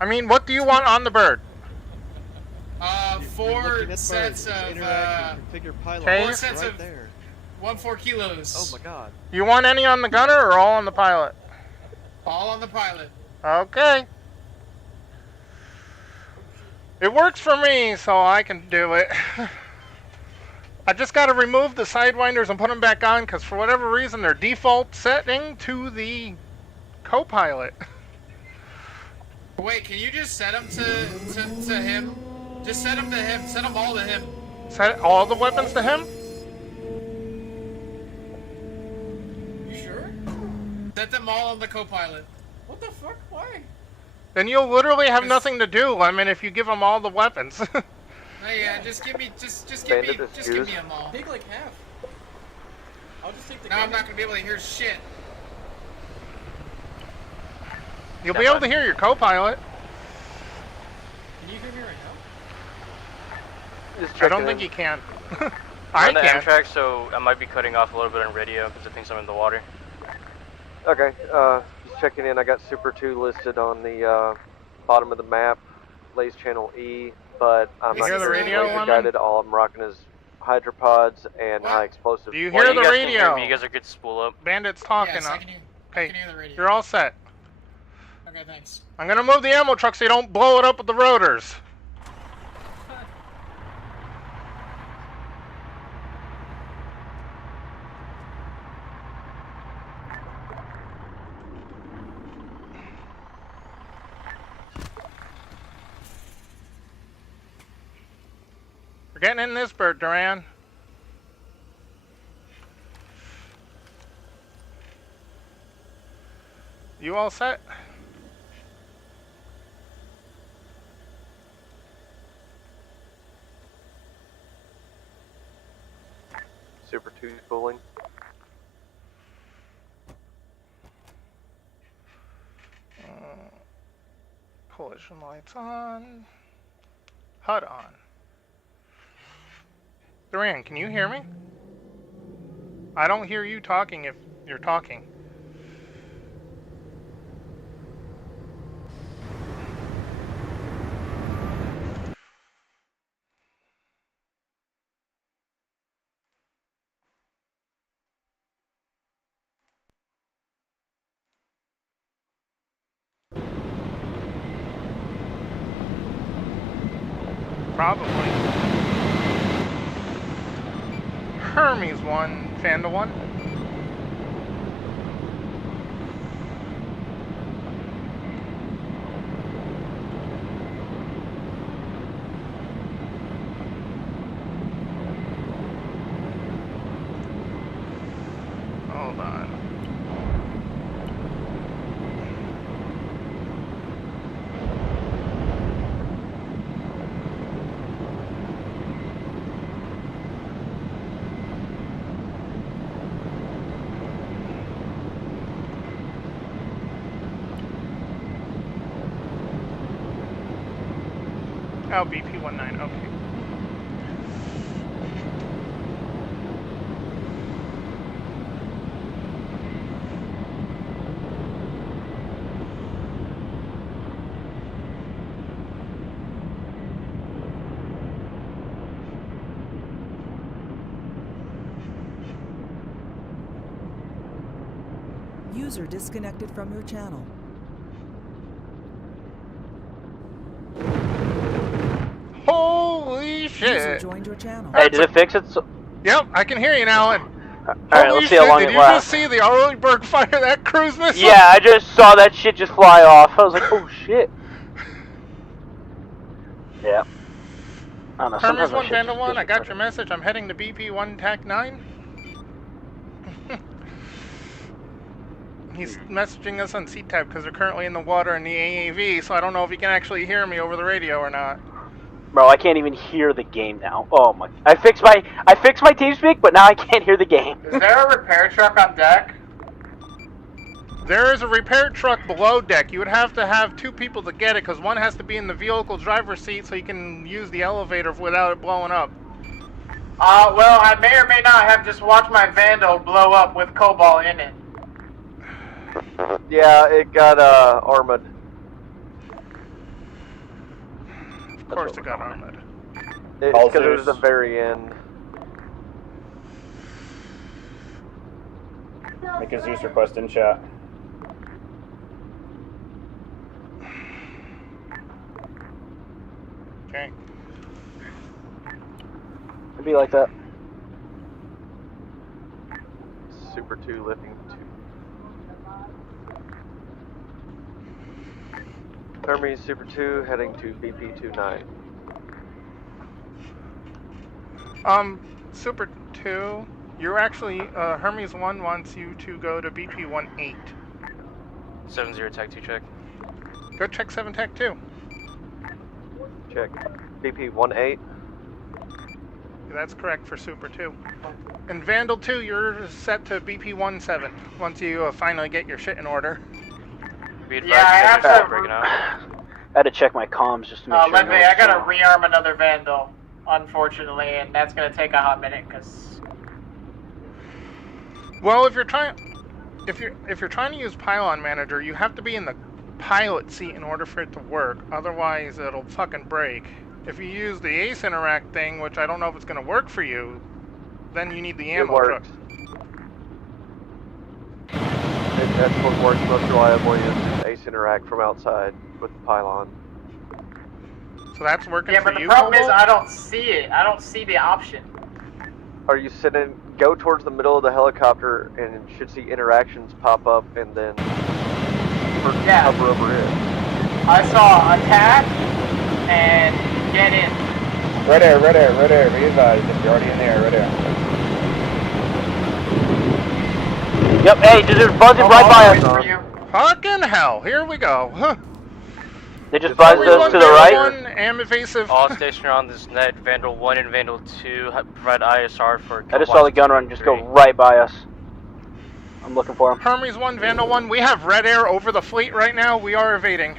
I mean, what do you want on the bird? 4 sets of configure pylon. 4 sets right of there. 1-4 kilos. Oh my god. You want any on the gunner or all on the pilot? All on the pilot. Okay. It works for me, so I can do it. I just got to remove the sidewinders and put them back on, because for whatever reason, they're default setting to the co-pilot. Wait, can you just set them to him? Just set them to him. Set them all to him. Set all the weapons to him? You sure? Set them all on the co-pilot. What the fuck? Why? Then you'll literally have nothing to do, Lemon, if you give them all the weapons. Hey, just give me them all. Take like half. I'll just take the. Now I'm not gonna be able to hear shit. You'll be able to hear your co-pilot. Can you hear me right now? I don't think you can. I'm I on the can. Amtrak, so I might be cutting off a little bit on radio because I think I'm in the water. Okay, just checking in. I got Super 2 listed on the bottom of the map, Lays Channel E, but I'm You not hear the sure radio, laser Lemon? guided. All I'm rocking is hydropods and high explosive. Do you hear the you guys radio? Can hear me. You guys are good to spool up. Bandit's talking. Yes, I can hear the radio. You're all set. Okay, thanks. I'm gonna move the ammo truck so you don't blow it up with the rotors. We're getting in this bird, Duran. You all set? Super 2 spooling. Collision lights on. HUD on. Duran, can you hear me? I don't hear you talking if you're talking. Probably. Hermes 1, Fanda 1. Hold on. Oh, BP-19, okay. User disconnected from your channel. Holy User shit! joined your channel. Hey, did it fix it? Yep, I can hear you now. And Alright, let's see how long did it you lasts. just see the Arleigh fire that cruise missile? Yeah, I just saw that shit just fly off. I was like, oh shit. Yeah. I don't know, Hermes sometimes 1, my shit Fanda just 1, I got disappears. your message. I'm heading to BP-1 TAC 9. He's messaging us on C-Tab because they're currently in the water in the AAV, so I don't know if he can actually hear me over the radio or not. Bro, I can't even hear the game now. Oh my! I fixed my TeamSpeak, but now I can't hear the game. Is there a repair truck on deck? There is a repair truck below deck. You would have to have 2 people to get it because one has to be in the vehicle driver's seat so you can use the elevator without it blowing up. Well, I may or may not have just watched my Vandal blow up with Cobalt in it. Yeah, it got armored. Of course it got armored. It's because it was the very end. Make a Zeus request in chat. Okay. It'd be like that. Super 2 lifting 2. Hermes Super 2 heading to BP 29. Super 2, you're actually, Hermes 1 wants you to go to BP 18. 7-0 Tech 2 check. Go check 7 Tech 2. Check. BP 18. That's correct for Super 2. And Vandal 2, you're set to BP 17 once you finally get your shit in order. Be advised, Yeah, I have to. breaking out. I had to check my comms just to make sure. Levy, I gotta rearm another Vandal, unfortunately, and that's gonna take a hot minute because. Well, if you're trying to use Pylon Manager, you have to be in the pilot seat in order for it to work. Otherwise, it'll fucking break. If you use the Ace Interact thing, which I don't know if it's going to work for you, then you need the ammo truck. That's what works most reliably is Ace Interact from outside with the pylon. So that's working Yeah, for but you, the problem is Cobalt? I don't see it. I don't see the option. Are you sitting? Go towards the middle of the helicopter and you should see interactions pop up, and then hover over it. I saw attack and get in. Red air, red air, red air. Be advised if you're already in the air, red air. Yep, hey, they're buzzing right by us. Fucking hell, here we go. Huh. They just buzzed us to the right. Am evasive. All stationed on this net, Vandal 1 and Vandal 2 provide ISR for... I just saw the gun run just go right by us. I'm looking for him. Hermes 1, Vandal 1, we have red air over the fleet right now. We are evading.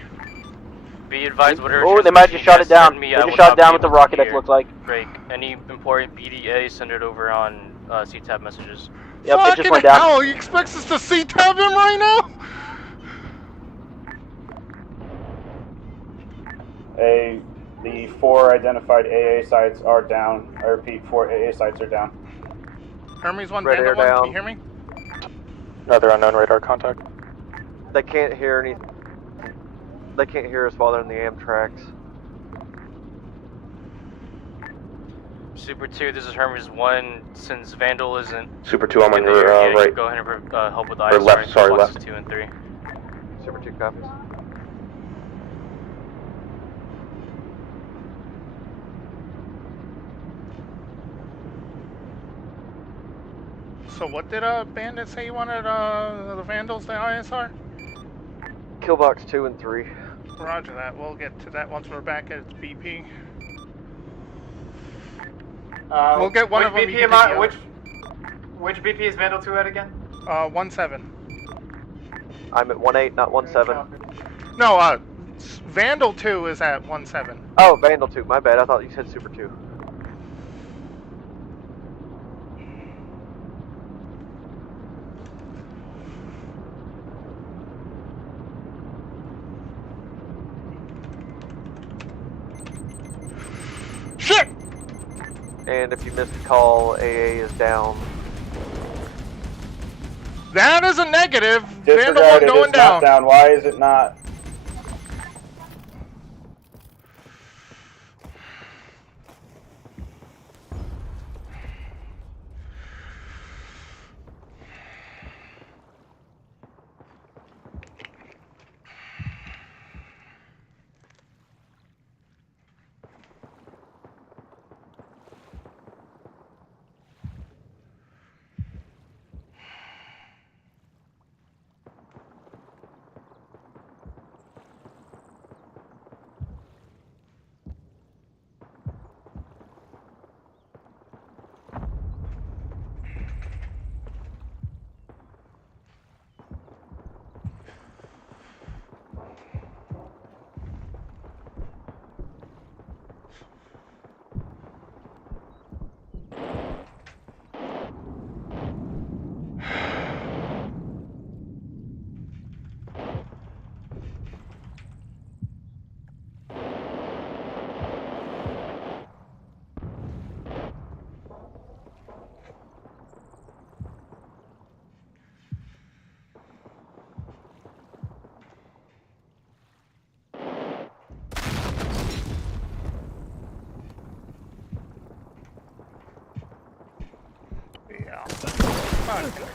Be advised, whatever... Oh, they might just shot it down. They just shot it down with the rocket, it looked like. Break. Any important BDA, send it over on CTAB messages. Yep, Fucking it just went down. hell, he expects us to C-tab him right now? The 4 identified AA sites are down. I repeat, 4 AA sites are down. Hermes 1, Red Vandal air 1, down. can you hear me? Another unknown radar contact. They can't hear anything. They can't hear us while they're in the Amtraks. Super 2, this is Hermes 1. Since Vandal isn't... Super 2, I'm on in the your area, you right. can go ahead and help with Or ISR left, and sorry, boxes left. 2 and 3. Super 2 copies. So what did Bandit say you wanted the Vandals, the ISR? Killbox 2 and 3. Roger that. We'll get to that once we're back at BP. We'll get one which of them. BP am I, which BP is Vandal 2 at again? 17. I'm at 18, not 17. No, Vandal 2 is at 17. Oh, Vandal 2, my bad. I thought you said Super 2. Shit! And if you missed a call, AA is down. That is a negative. Vandal 1 Disregarded, going it's not down. down. Why is it not?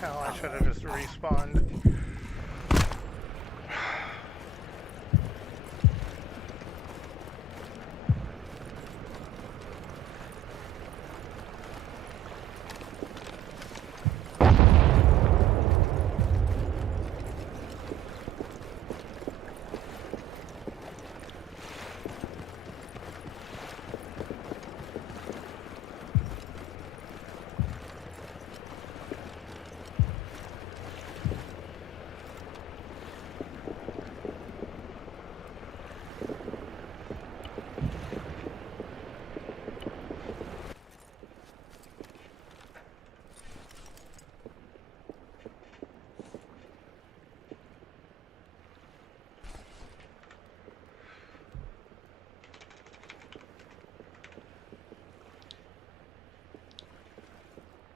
Hell, I should have just respawned.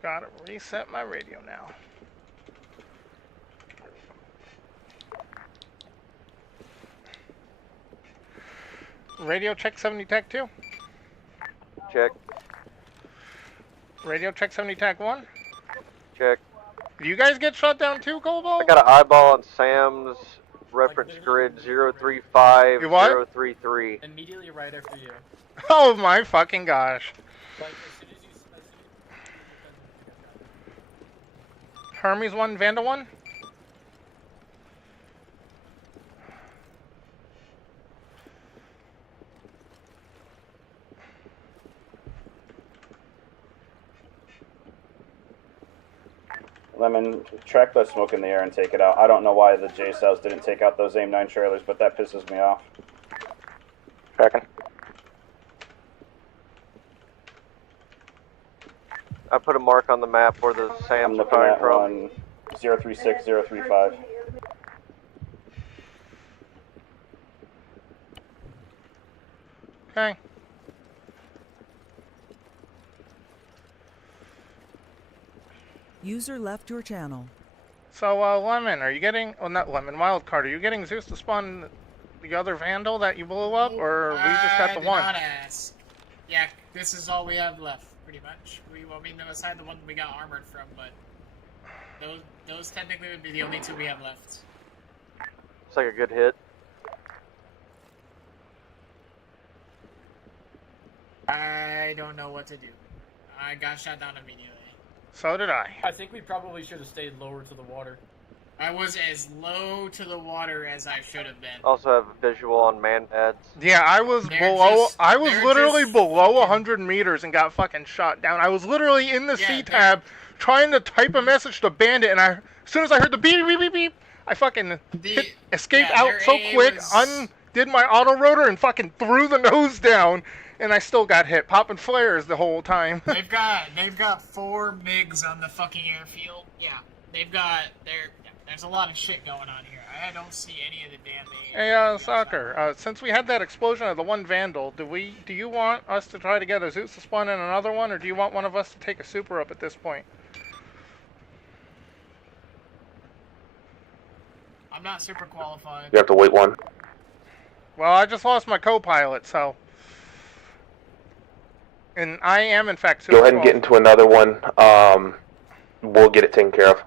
Gotta reset my radio now. Radio check 70 tech 2. Check. Radio check 70 tech 1. Check. Do you guys get shut down too, Cobalt? I got an eyeball on Sam's reference grid 035033. Immediately right after you. Oh my fucking gosh. Like, as soon as you Hermes 1, Vandal 1? Lemon, track the smoke in the air and take it out. I don't know why the J cells didn't take out those AIM-9 trailers, but that pisses me off. Tracking. I put a mark on the map where the Sam's I'm looking firing at from. one 036035. Okay. User left your channel. So, Lemon, are you getting... Oh, not Lemon, Wildcard, are you getting Zeus to spawn the other Vandal that you blew up, or we just got the I one? did not ask. Yeah, this is all we have left, pretty much. Well, we know aside the one we got armored from, but those technically would be the only two we have left. It's like a good hit. I don't know what to do. I got shot down immediately. So did I. I think we probably should have stayed lower to the water. I was as low to the water as I should have been. Also have a visual on man pads. Yeah, I was literally below 100 meters and got fucking shot down. I was literally in the C-tab trying to type a message to Bandit, and as soon as I heard the beep, beep, beep, beep, I fucking escaped out so quick, undid my auto rotor, and fucking threw the nose down, and I still got hit, popping flares the whole time. They've got 4 MiGs on the fucking airfield. Yeah, there's a lot of shit going on here. I don't see any of the damn Hey, Soccer, since we had that explosion of the one Vandal, do you want us to try to get a Zeus to spawn in another one, or do you want one of us to take a super up at this point? I'm not super qualified. You have to wait one. Well, I just lost my co-pilot, so... And I am, in fact, super Go ahead and get into another one. We'll get it taken care of.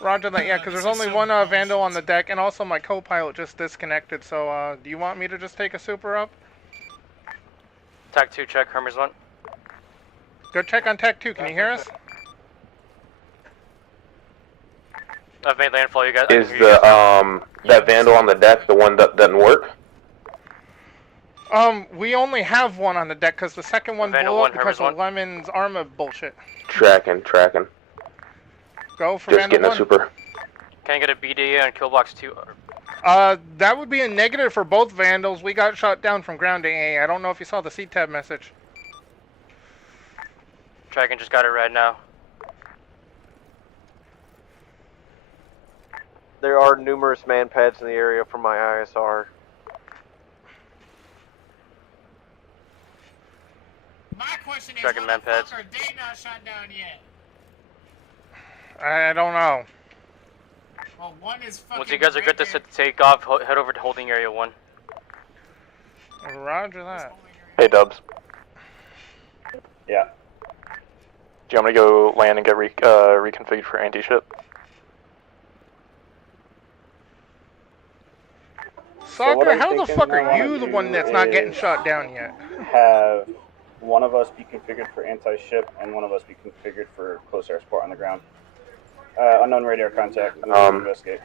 Roger that, yeah, because there's only one Vandal on the deck, and also my co-pilot just disconnected, so do you want me to just take a super up? Tech 2, check, Hermes 1. Go check on Tech 2, can you hear us? I've made landfall, you guys. Is that Vandal on the deck the one that doesn't work? We only have one on the deck, because the second one blew up because of Lemon's Arma bullshit. Tracking. Go for Just Vandal getting 1. a super. Can I get a BDA on Killbox 2? That would be a negative for both Vandals. We got shot down from ground AA. I don't know if you saw the C-tab message. Tracking, just got it right now. There are numerous man pads in the area from my ISR. My question is, Checking how man the fuck pads. are they not shot down yet? I don't know. Well, one is fucking Once you guys are good to take off, head over to holding area 1. Roger that. Hey, Dubs. Yeah. Do you want me to go land and get reconfigured for anti-ship? Soccer, how the fuck are you the one that's not getting shot down yet? Have one of us be configured for anti-ship and one of us be configured for close air support on the ground. Unknown radar contact. Investigate.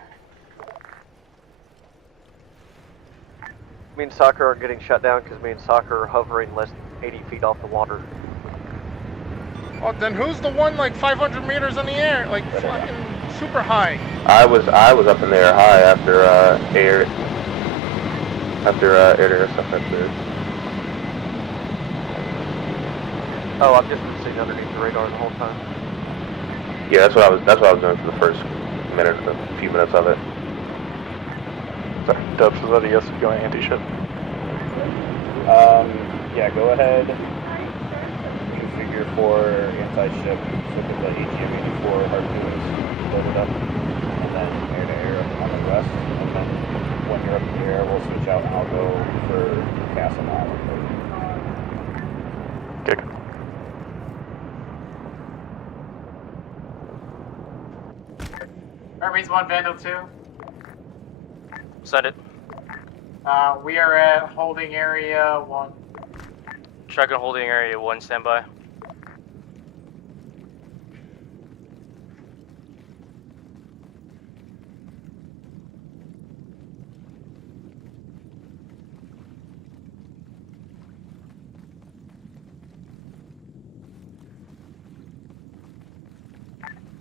Me and Soccer are getting shut down because me and Soccer are hovering less than 80 feet off the water. Oh, then who's the one like 500 meters in the air, like fucking super high? I was up in the air high after air stuff had cleared. Oh, I've just been sitting underneath the radar the whole time. Yeah, that's what I was doing for the first few minutes of it. Sorry, Dubs, is that a yes going anti-ship? Yeah, go ahead. Configure for anti-ship. So get the AGM-84 harpoons loaded up, and then air-to-air on the rest. And then when you're up in the air, we'll switch out and I'll go for CAS on the island. Okay. Hermes 1, Vandal 2. Send it. We are at holding area 1. Check on holding area 1, standby.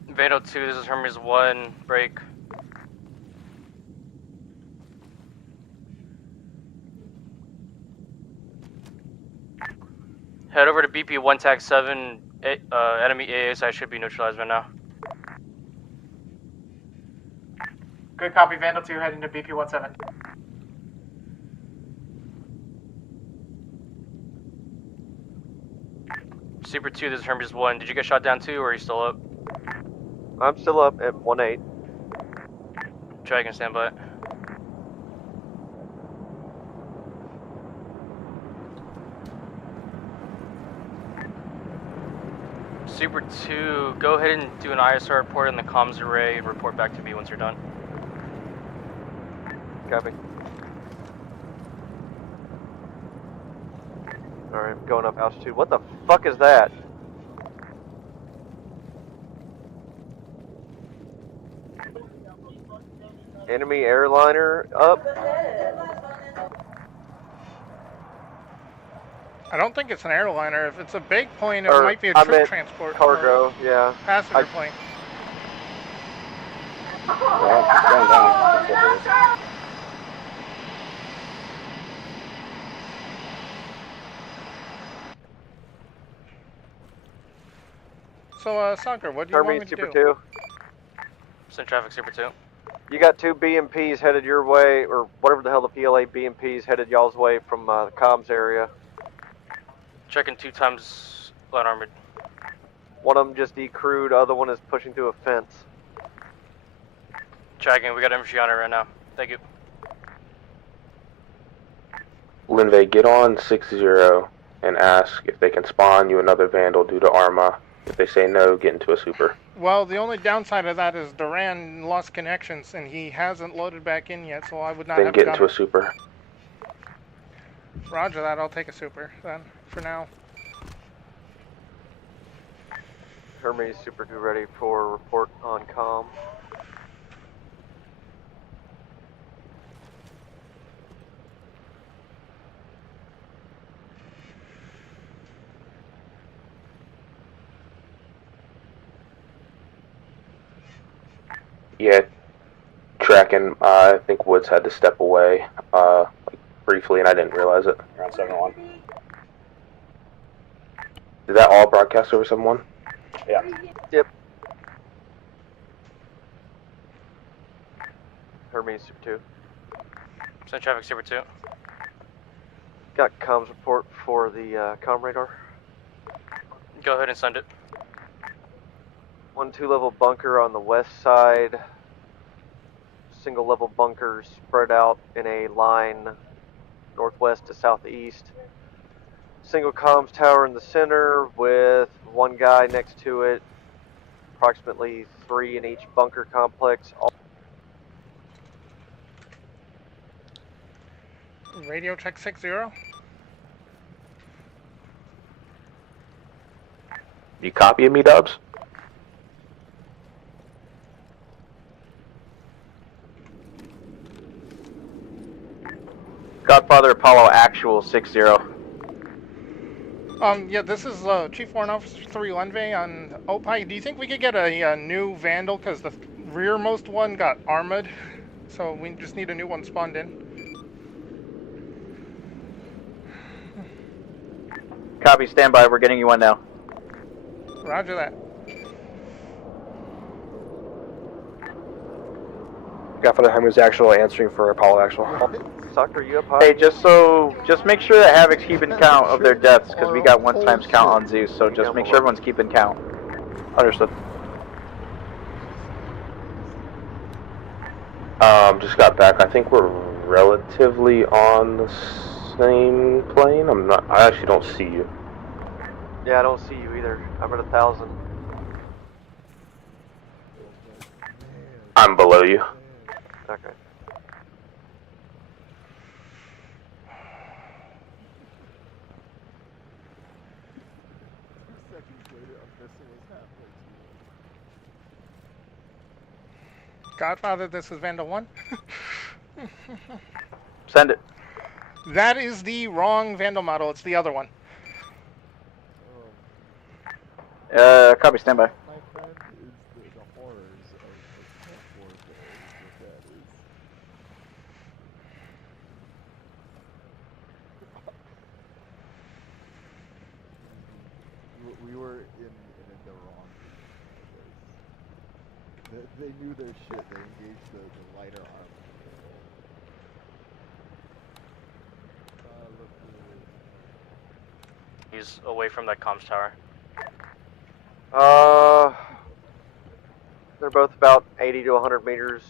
Vandal 2, this is Hermes 1, break. Head over to BP 1 tag 7, enemy ASI should be neutralized right now. Good copy, Vandal 2 heading to BP 17. Super 2, this is Hermes 1, did you get shot down too, or are you still up? I'm still up at 1-8. Dragon, stand by. Super 2, go ahead and do an ISR report in the comms array and report back to me once you're done. Copy. Alright, I'm going up altitude. What the fuck is that? Enemy airliner up. I don't think it's an airliner. If it's a big plane, it might be a troop transport. Cargo, yeah. Passenger plane. Well, it's going down. That's what it is. So, Soccer, what do you want me to Super do? 2. Send traffic, Super 2. You got 2 BMPs headed your way, or whatever the hell the PLA BMPs headed y'all's way from the comms area. Checking 2 times light armored. One of them just decrewed, other one is pushing through a fence. Tracking, we got infantry on it right now. Thank you. Linvey, get on 60 and ask if they can spawn you another Vandal due to Arma. If they say no, get into a super. Well, the only downside of that is Duran lost connections, and he hasn't loaded back in yet, so I would not Then have get done into it. a super. Roger that, I'll take a super, then, for now. Hermes Super 2 ready for report on comm. Yeah, tracking. I think Woods had to step away like briefly, and I didn't realize it. Around 7-1. Did that all broadcast over 7-1? Yeah. Yep. Hermes Super 2. Send traffic, Super 2. Got comms report for the comm radar. Go ahead and send it. 1 2-level bunker on the west side. Single level bunkers spread out in a line northwest to southeast. Single comms tower in the center with 1 guy next to it, approximately 3 in each bunker complex. Radio check 60. You copying me, Dubs? Godfather Apollo Actual 60. Yeah, this is Chief Warrant Officer 3 Lenve on Opie. Do you think we could get a new Vandal? Because the rearmost one got armored. So we just need a new one spawned in. Copy, standby. We're getting you one now. Roger that. Godfather Hammer's Actual answering for Apollo Actual. Sucker, you up high? Hey, just make sure that Havoc's keeping count of their deaths, because we got 1 times count on Zeus, so just make sure everyone's keeping count. Understood. Just got back. I think we're relatively on the same plane. I actually don't see you. Yeah, I don't see you either. I'm at 1,000. I'm below you. Okay. Godfather, this is Vandal 1. Send it. That is the wrong Vandal model. It's the other one. Copy, standby. We were in the wrong. They knew their shit. They engaged the lighter armor. He's away from that comms tower. They're both about 80 to 100 meters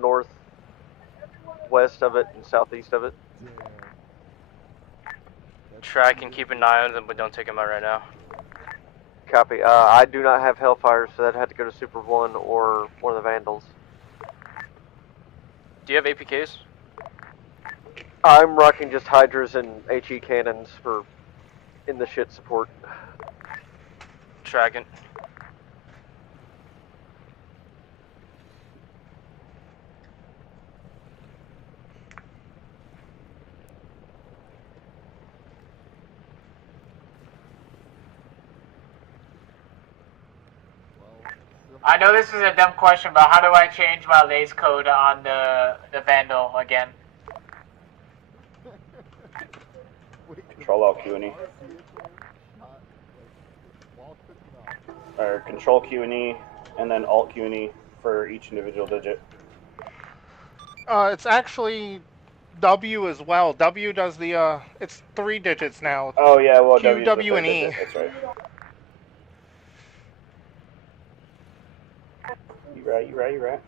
northwest of it and southeast of it. Track and keep an eye on them, but don't take him out right now. Copy. I do not have Hellfire, so that had to go to Super 1 or one of the Vandals. Do you have APKs? I'm rocking just Hydras and HE cannons for in the shit support. Tracking. I know this is a dumb question, but how do I change my lace code on the Vandal again? Control Alt Q and E. Or Control Q and E, and then Alt Q and E for each individual digit. It's actually W as well. W does the it's 3 digits now. Oh yeah, well Q, W, and E. Digit. That's right. You're right.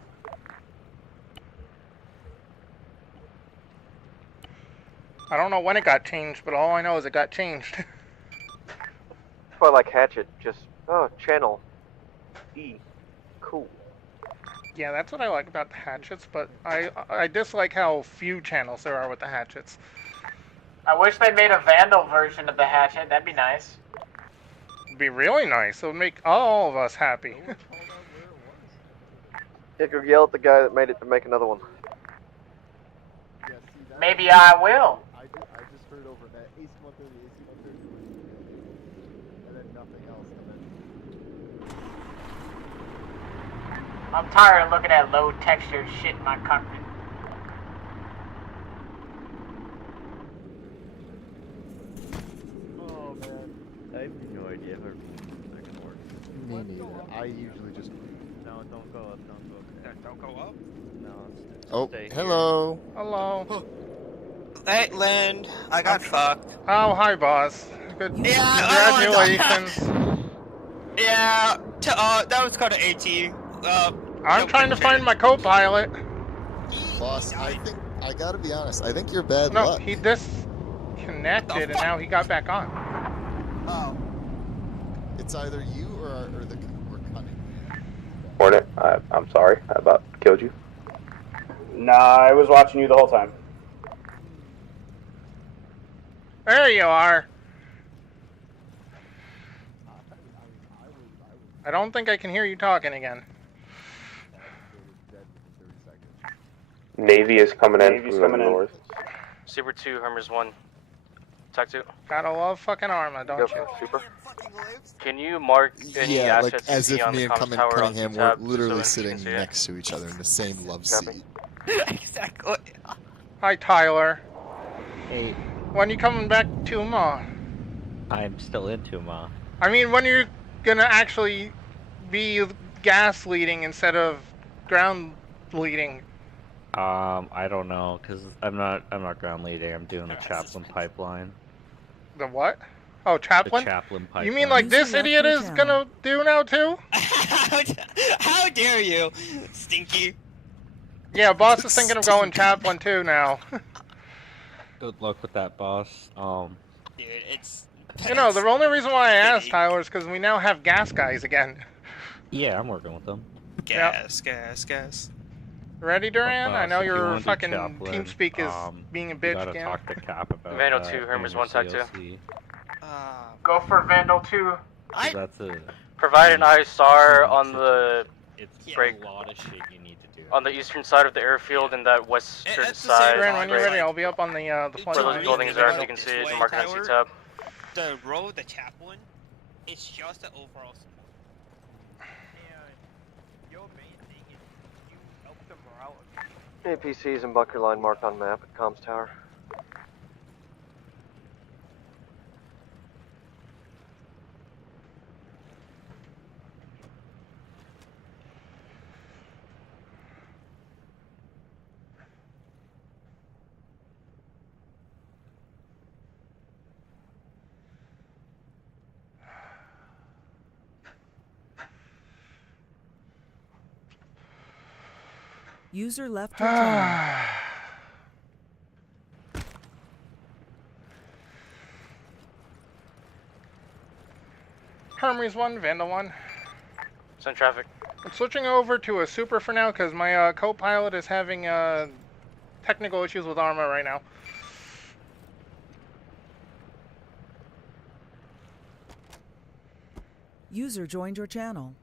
I don't know when it got changed, but all I know is it got changed. That's why I like Hatchet. Just, channel. E. Cool. Yeah, that's what I like about the hatchets, but I dislike how few channels there are with the hatchets. I wish they made a Vandal version of the hatchet. That'd be nice. It'd be really nice. It would make all of us happy. Yeah, go yell at the guy that made it to make another one. Maybe I will. I just heard over that AC-130, AC-130, and then nothing else, and then... I'm tired of looking at low textured shit in my cockpit. Oh man, I have no idea how that can work. Me neither. I usually just... No, don't go up, don't go up. No, Oh, hello. Hello. Hey, Lynn, I got fucked. Oh, hi, boss. Good. Yeah, Congratulations. Yeah, that was called an AT. I'm trying to find my co-pilot. Boss, I think, I gotta be honest, I think you're bad No, luck. he disconnected and now he got back on. Oh. it's either you or Cunning. Hornet, I'm sorry. I about killed you. Nah, I was watching you the whole time. There you are. I don't think I can hear you talking again. Navy is coming in from the north. Super 2, Hermes 1. Tech 2. Gotta love fucking Arma, don't you? Super. Can you mark any Yeah, like assets as you see if on me the and comms tower on Cunningham were T-Tab, literally so you can sitting see it? next to each other in the same love Copy. seat. Exactly. Hi, Tyler. Hey. When you coming back to Ma? I'm still into Ma. I mean, when you're gonna actually be gas leading instead of ground leading? I don't know, cause I'm not ground leading. I'm doing the Chaplain pipeline. The what? Oh, Chaplain? The Chaplain pipeline. You mean like this idiot is gonna do now too? How dare you, Stinky? Yeah, boss is thinking of going Chaplain too now. Good luck with that, boss. Dude, it's. You know, the only reason why I asked Tyler is because we now have gas guys again. Yeah, I'm working with them. Gas. Ready, Duran? I know Boss, if you your wanna do fucking Chaplain, TeamSpeak is being a bitch gotta again. talk to Cap about Vandal that 2, Hermes in 1, Tech 2. CLC. Go for Vandal 2. That's a. Provide an ISR on the It's break a lot of shit you need to do. on the eastern side of the airfield and that western side. Duran, when you're break. ready, I'll be up on the Where those buildings are, if you can see it, mark it on C-Tab. The road, the Chaplain, it's just the overall support. Your main thing is you help the morale. APCs and bunker line marked on map at comms tower. User left your channel. Hermes 1, Vandal 1. Send traffic. I'm switching over to a Super for now because my co-pilot is having technical issues with Arma right now. User joined your channel.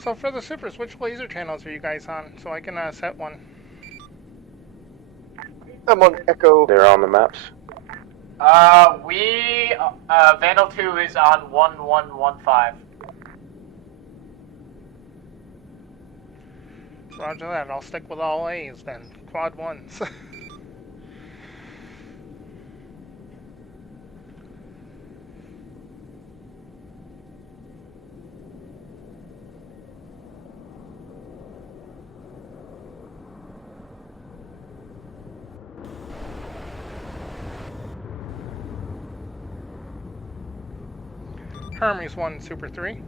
So for the Supers, which laser channels are you guys on? So I can set one. I'm on Echo. They're on the maps. Vandal 2 is on 1115. Roger that, I'll stick with all A's then. Quad 1s. Hermes 1 Super 3.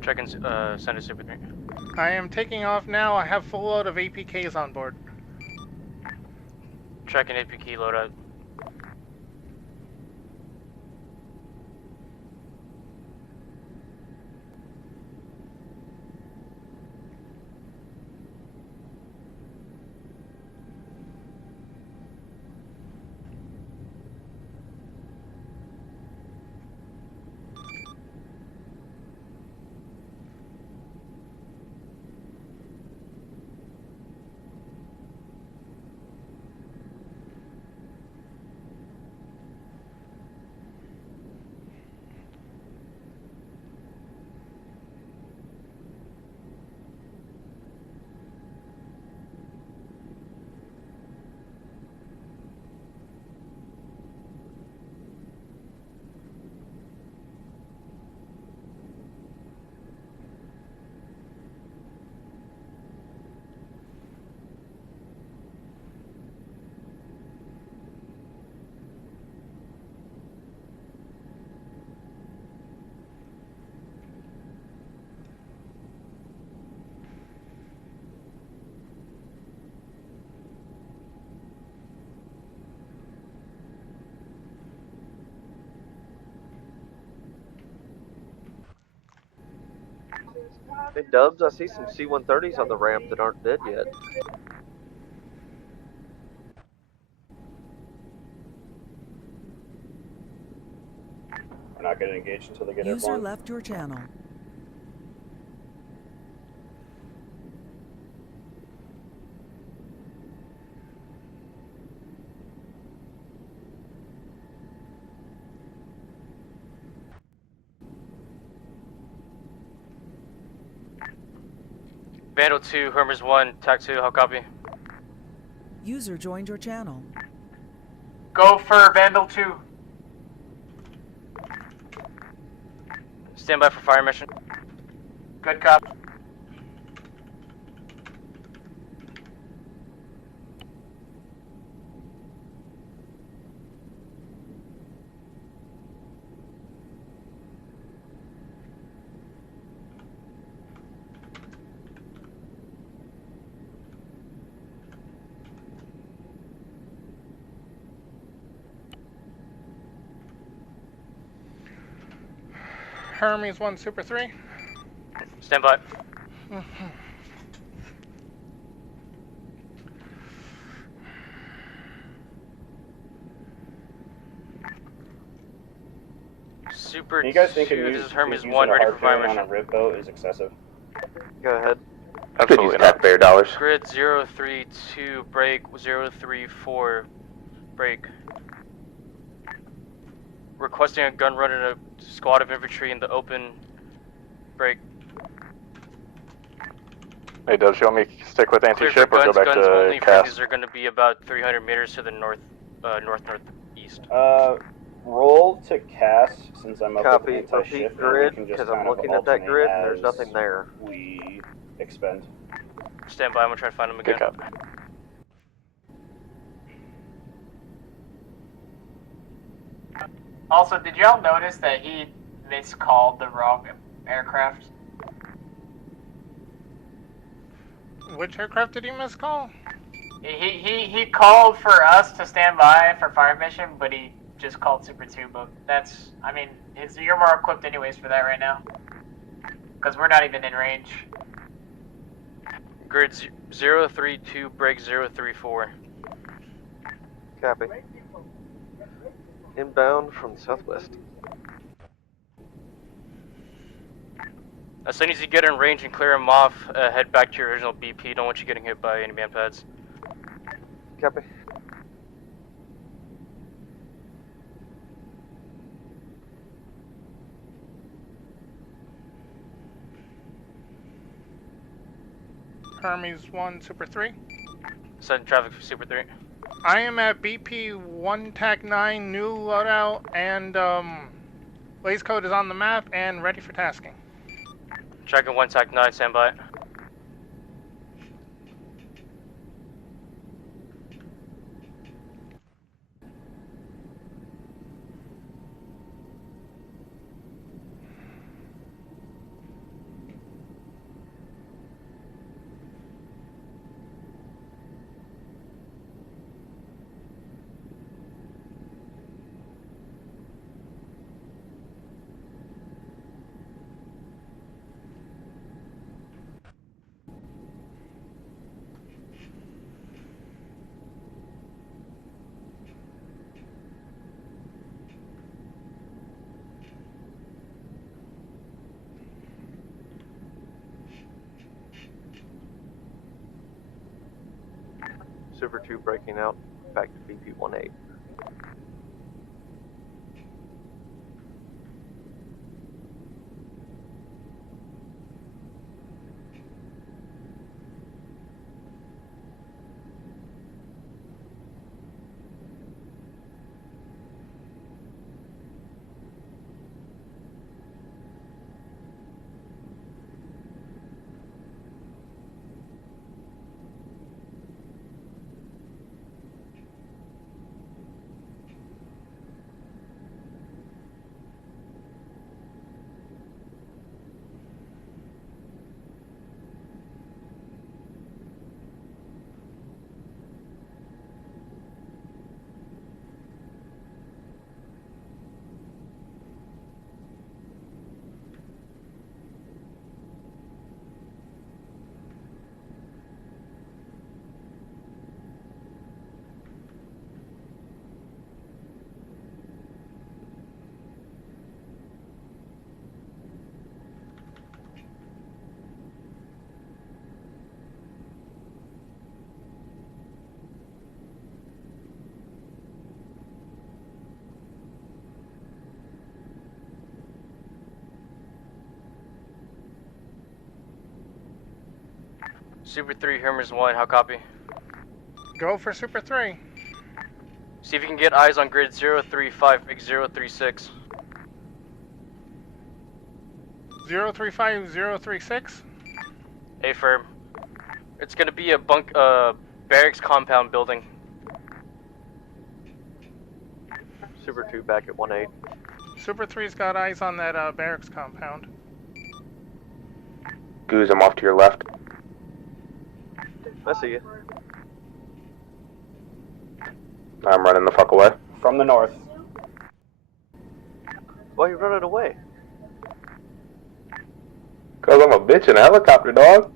Checking Center Super 3. I am taking off now. I have full load of APKs on board. Checking APK loadout. Hey Dubs, I see some C-130s on the ramp that aren't dead yet. We're not getting engaged until they get User airborne. left your channel. Vandal 2, Hermes 1, TAC 2, how copy? User joined your channel. Go for Vandal 2. Stand by for fire mission. Good cop. Hermes 1 Super 3. Stand by. Super Do you guys think 2, this is Hermes using 1, a ready for fire harpoon on mission. a rib boat is excessive? Go ahead. Absolutely not. Bear dollars. Grid 032, break 034, break. Requesting a gun run in a squad of infantry in the open, break. Hey, Dubs, you want me to stick with Clear for anti-ship or guns, go back guns to only. CAS? Friendlies are going to be about 300 meters to the northeast. Roll to CAS since I'm up Copy. with anti-ship, Repeat grid, and we can just because I'm kind of looking at that alternate grid and there's as nothing there. we expend. Stand by, I'm going to try to find them again. Good copy. Also, did y'all notice that he miscalled the wrong aircraft? Which aircraft did he miscall? He called for us to stand by for fire mission, but he just called Super 2, but that's, I mean, you're more equipped anyways for that right now. Because we're not even in range. Grid 032, break 034. Copy. Inbound from southwest. As soon as you get in range and clear them off, head back to your original BP. Don't want you getting hit by any man pads. Copy. Hermes 1 Super 3. Sudden traffic for Super 3. I am at BP 1 TAC 9, new loadout, and Blaze code is on the map and ready for tasking. Tracking 1 TAC 9, stand by. Super 2 breaking out back to BP-18. Super 3, Hermes 1, how copy? Go for Super 3. See if you can get eyes on grid 035, big 036. 035, 036? Affirm. It's gonna be a barracks compound building. Super 2 back at 18. Super 3's got eyes on that barracks compound. Goose, I'm off to your left. I see you. I'm running the fuck away. From the north. Why are you running away? Cause I'm a bitch in a helicopter, dog.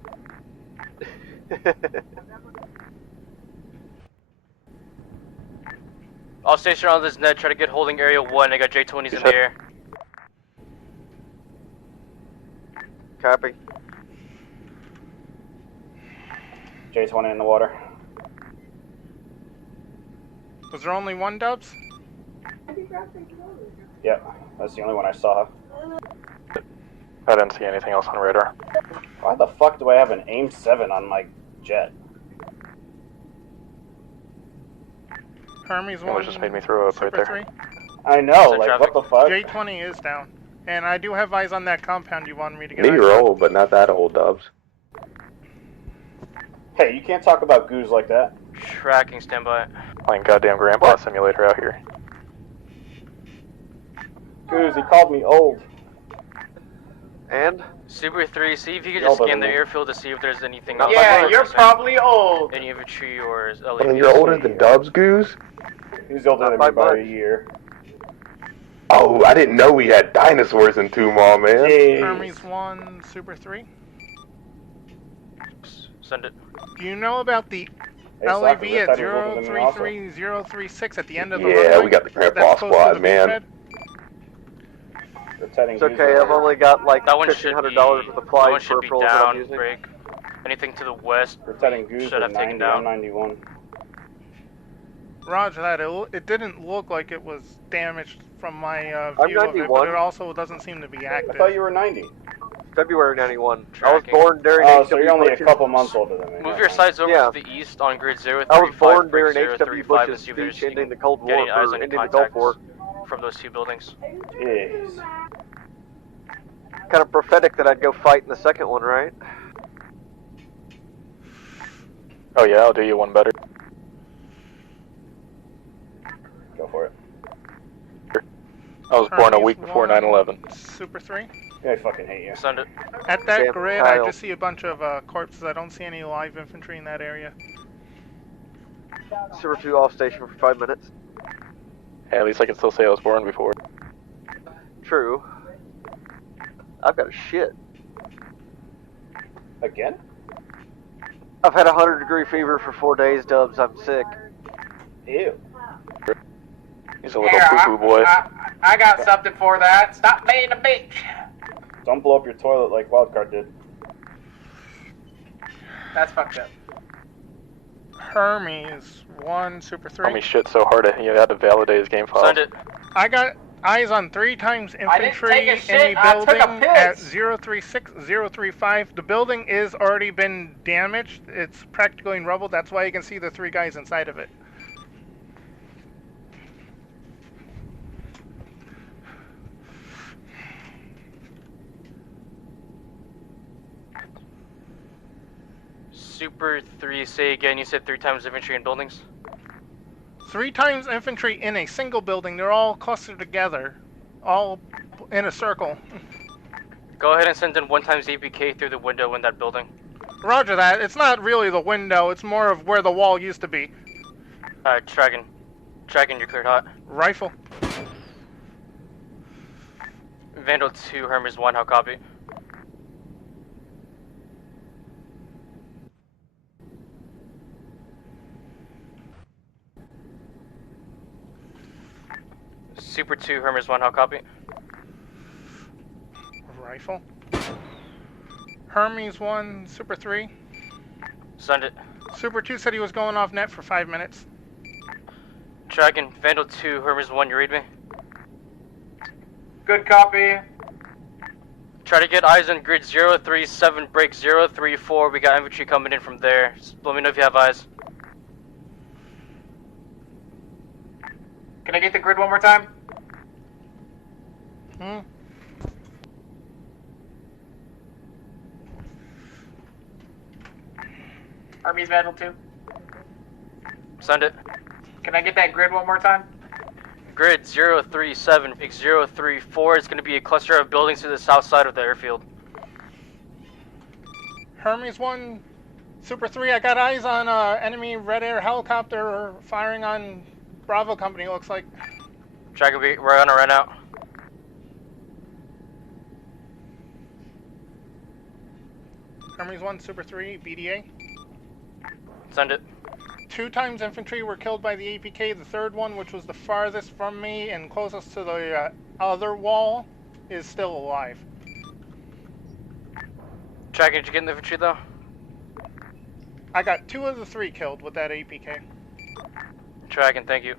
I'll station on this net, try to get holding area 1, I got J-20s in the air. Copy. J-20 in the water. Was there only one, Dubs? Yep, that's the only one I saw. I didn't see anything else on radar. Why the fuck do I have an AIM-7 on my jet? Hermes 1. It just made me throw up right Super there. 3. I know, like, what the fuck? J-20 is down. And I do have eyes on that compound you wanted me to get Me, eyes you're on. old, but not that old, Dubs. Hey, you can't talk about goose like that. Tracking, standby. Playing goddamn Grandpa Simulator out here. Goose, he called me old. And? Super 3, see if you can Y'all just scan better the know. airfield to see if there's anything. Yeah, you're probably old. Any of a tree or I mean, you're older than Dubs, Goose? He's older than me by a year. Oh, I didn't know we had dinosaurs in Tumal, man. Hermes 1, Super 3. Send it. Do you know about the Hey, LAV Soccer, at I thought he was older than me also. 033-036 at the end of the Yeah, runway? we got the Grandpa That's close to squad, the man. beachhead? Pretending It's okay, I've only got like $1,500 worth of That applied one should be peripherals that I'm down, using. break. Anything to the west, Pretending goose should have at taken 90, I'm down. 91. Roger that. It didn't look like it was damaged from my I'm view of it, 91. but it also doesn't seem to be active. I thought you were 90. February 91. I was Tracking. born during Oh, HW so you're only a Bush's... couple months older than me. Move your sides over Yeah. to the east on grid 035, I was born during break HW 035 and Bush's see if there's speech ending the Cold War, getting eyes or on ending the Gulf War. from those two buildings. Jeez. Kind of prophetic that I'd go fight in the second one, right? Oh yeah, I'll do you one better. Go for it. I was born a Hermes week before 1, 9/11. Super 3. Yeah, I fucking hate you. Send it. At that Sam grid, Kyle. I just see a bunch of corpses. I don't see any live infantry in that area. Super 2 off station for 5 minutes. Hey, at least I can still say I was born before. True. I've got a shit. Again? I've had a 100-degree fever for 4 days, Dubs. I'm sick. Ew. He's a little Here, poo-poo boy. I got something for that. Stop being a bitch. Don't blow up your toilet like Wildcard did. That's fucked up. Hermes 1 Super 3. Homie shit so hard you had to validate his game files. Send it. I got eyes on 3 times I didn't infantry take a in shit, the I took a building at piss. 036, 035. The building is already been damaged. It's practically in rubble. That's why you can see the 3 guys inside of it. Super 3, say again, you said 3 times infantry in buildings? 3 times infantry in a single building. They're all clustered together. All in a circle. Go ahead and send in 1 times APK through the window in that building. Roger that. It's not really the window. It's more of where the wall used to be. Alright, Dragon. Dragon, you're cleared hot. Rifle. Vandal 2, Hermes 1, how copy? Super 2, Hermes 1, how copy? Rifle. Hermes 1, Super 3. Send it. Super 2 said he was going off net for 5 minutes. Dragon, Vandal 2, Hermes 1, you read me? Good copy. Try to get eyes on grid 037, break 034. We got infantry coming in from there. Just let me know if you have eyes. Can I get the grid one more time? Army's Vandal 2. Send it. Can I get that grid one more time? Grid 037, pick 034. It's going to be a cluster of buildings to the south side of the airfield. Hermes 1, Super 3, I got eyes on enemy Red Air helicopter firing on Bravo Company, looks like. Dragon, we're on it right now. Hermes 1, Super 3, BDA. Send it. 2 times infantry were killed by the APK. The 3rd one, which was the farthest from me and closest to the other wall, is still alive. Dragon, did you get in the infantry though? I got 2 of the 3 killed with that APK. Dragon, thank you.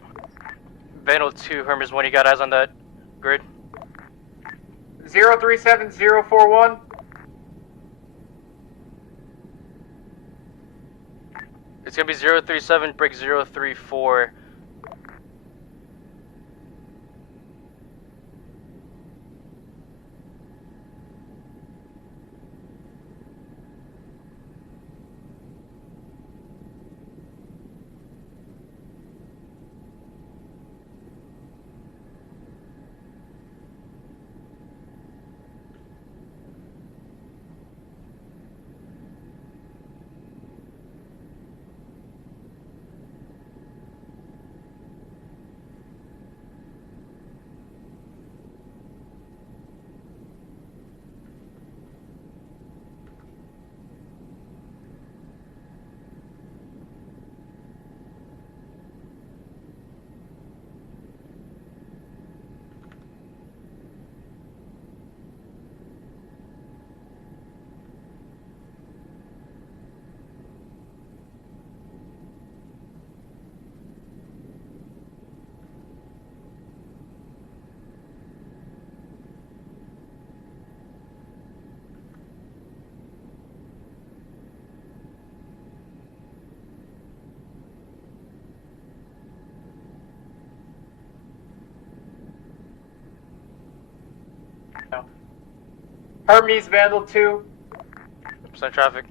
Vandal 2, Hermes 1, you got eyes on that grid? 037041. It's gonna be 037, break 034. Hermes Vandal 2. Percent traffic.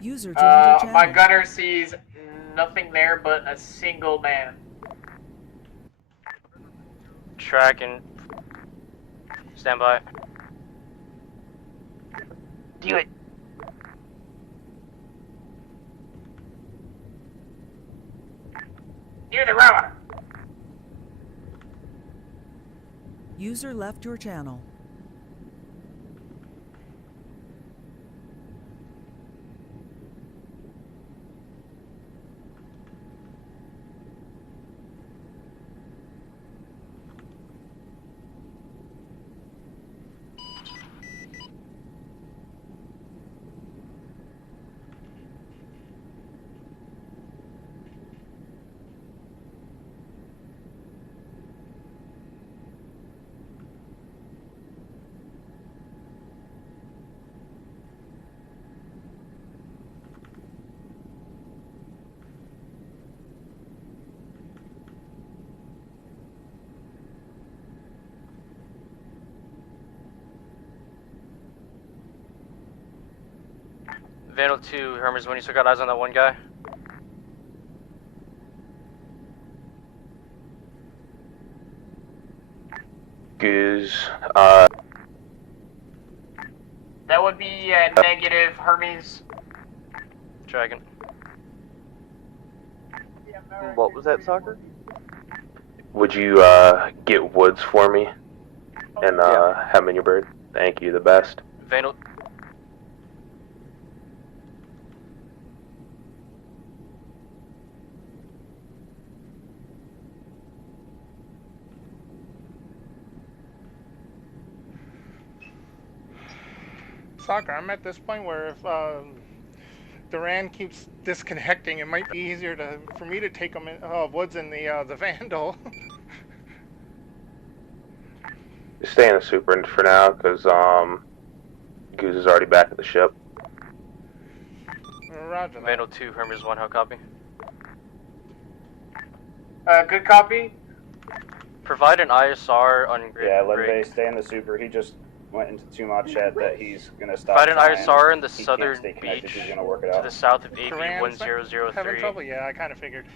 User joined your channel. My gunner sees nothing there but a single man. Track and stand by. Do it. Near the road. User left your channel. Vandal 2, Hermes, when you still got eyes on that one guy? Goose, That would be a negative, Hermes. Dragon. What was that, Soccer? would you get Woods for me? And have him in your bird? Thank you, the best. Vandal. Soccer, I'm at this point where if Duran keeps disconnecting, it might be easier for me to take him in, Woods in the Vandal. Stay in the super for now, because Goose is already back at the ship. Roger that. Vandal 2, Hermes 1, how copy? Good copy. Provide an ISR on grid. Yeah, Linvey, stay in the super. He just went into too much chat that he's gonna stop. Provide an trying. ISR in the He southern can't stay connected. beach He's gonna work it to out. the south of AP Duran's 1003. having trouble? Yeah, I kind of figured.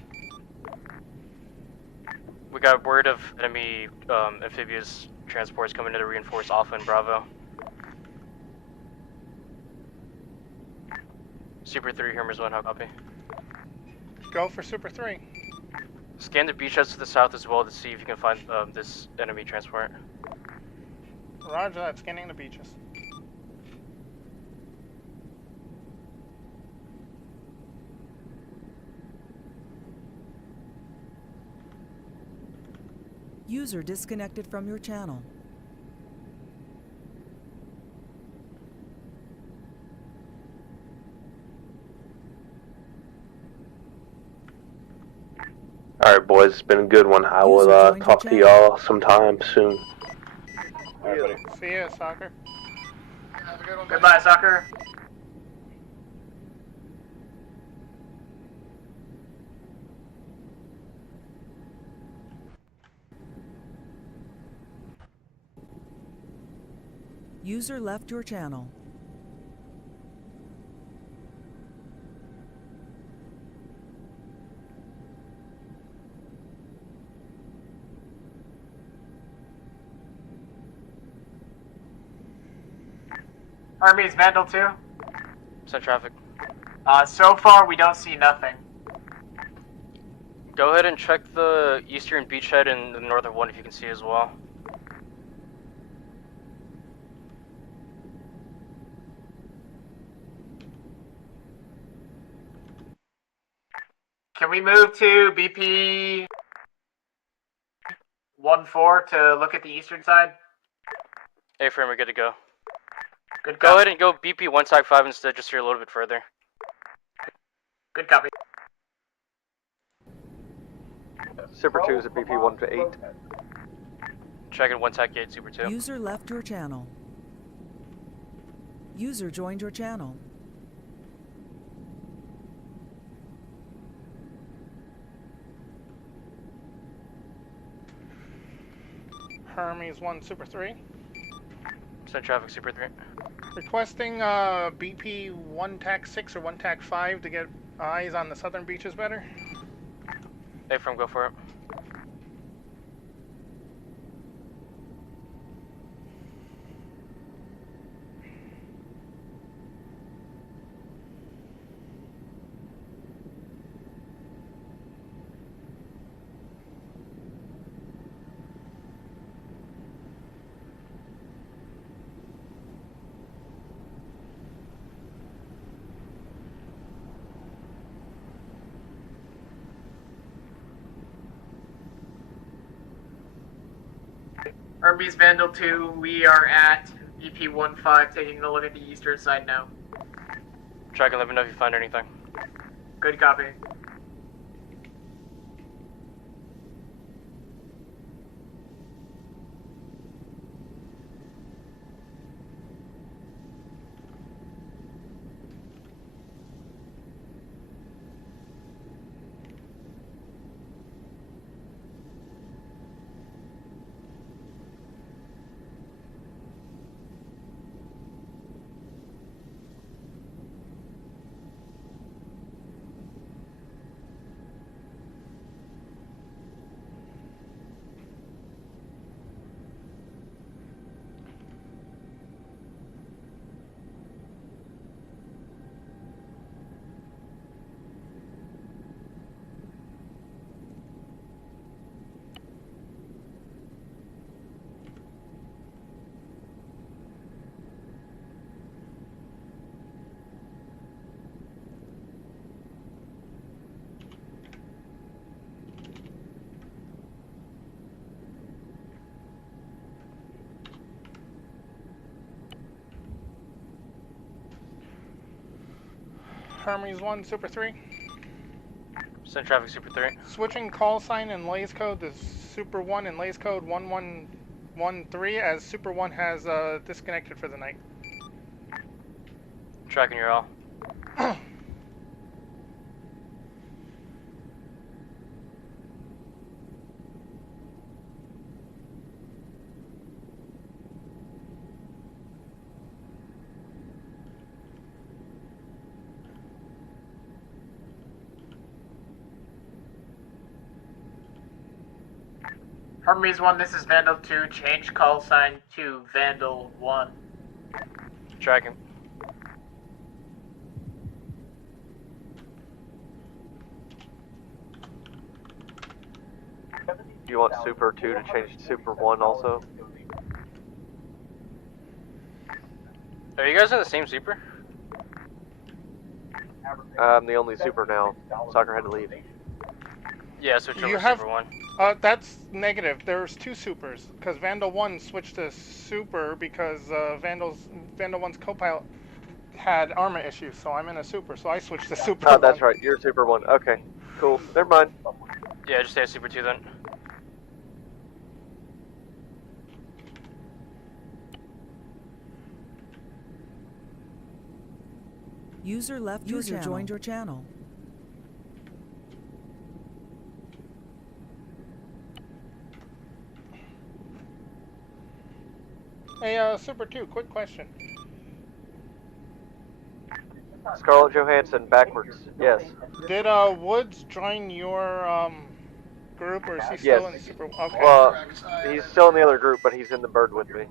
We got word of enemy amphibious transports coming to reinforce Alpha and Bravo. Super 3, Hermes 1, how copy? Go for Super 3. Scan the beachheads to the south as well to see if you can find this enemy transport. Roger that, scanning the beaches. User disconnected from your channel. Alright, boys, it's been a good one. I will talk to y'all sometime soon. Alright, buddy. See ya, Soccer. Have a good one. Goodbye, Soccer. User left your channel. Hermes, Vandal 2. Send traffic. So far, we don't see nothing. Go ahead and check the eastern beachhead and the northern one if you can see as well. Can we move to BP 1-4 to look at the eastern side? A-frame, we're good to go. Good Go copy. ahead and go BP 1 TAC 5 instead, just here a little bit further. Good copy. Super 2 is at BP 1 to 8. Checking 1 TAC 8, Super 2. User left your channel. User joined your channel. Hermes 1, Super 3. Send traffic, Super 3. Requesting BP 1 TAC 6 or 1 TAC 5 to get eyes on the southern beaches better. A-frame, go for it. Hermes, Vandal 2, we are at BP 1-5, taking a look at the eastern side now. Track and let me know if you find anything. Good copy. Hermes 1, Super 3. Send traffic Super 3. Switching call sign and lays code to Super 1 and lays code 1113 as Super 1 has disconnected for the night. Tracking your all. Hermes 1, this is Vandal 2. Change call sign to Vandal 1. Tracking. Do you want Super 2 to change to Super 1 also? Are you guys in the same Super? I'm the only Super now. Soccer had to leave. Yeah, switch over You to have, Super 1. that's negative. There's two Supers, because Vandal 1 switched to Super because Vandal 1's co-pilot had Arma issues, so I'm in a Super, so I switched to Super 1. Oh, that's right. You're Super 1. Okay, cool. Never mind. Yeah, just stay at Super 2 then. User left your channel. Joined your channel. Hey, Super 2, quick question. Scarlett Johansson, backwards. Yes. Did Woods join your group, or is he still in Super? Okay. Well, he's still in the other group, but he's in the bird with me.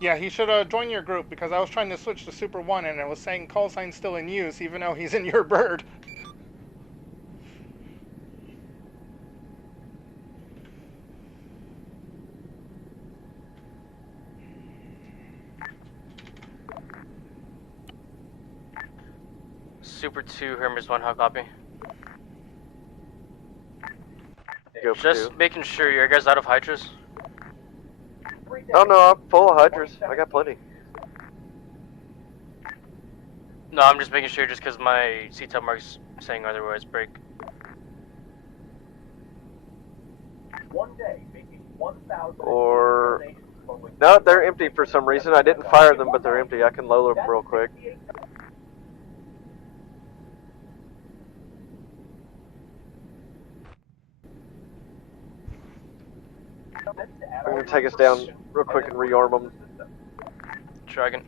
Yeah, he should join your group, because I was trying to switch to Super 1 and it was saying call sign still in use, even though he's in your bird. Super 2, Hermes 1, how copy? Go Just two. making sure you're guys out of hydras. Oh no, I'm full of hydras. I got plenty. No, I'm just making sure just because my CTEL mark's saying otherwise. Break. Or... No, they're empty for some reason. I didn't fire them, but they're empty. I can load them real quick. I'm gonna take us down real quick and rearm them. Dragon.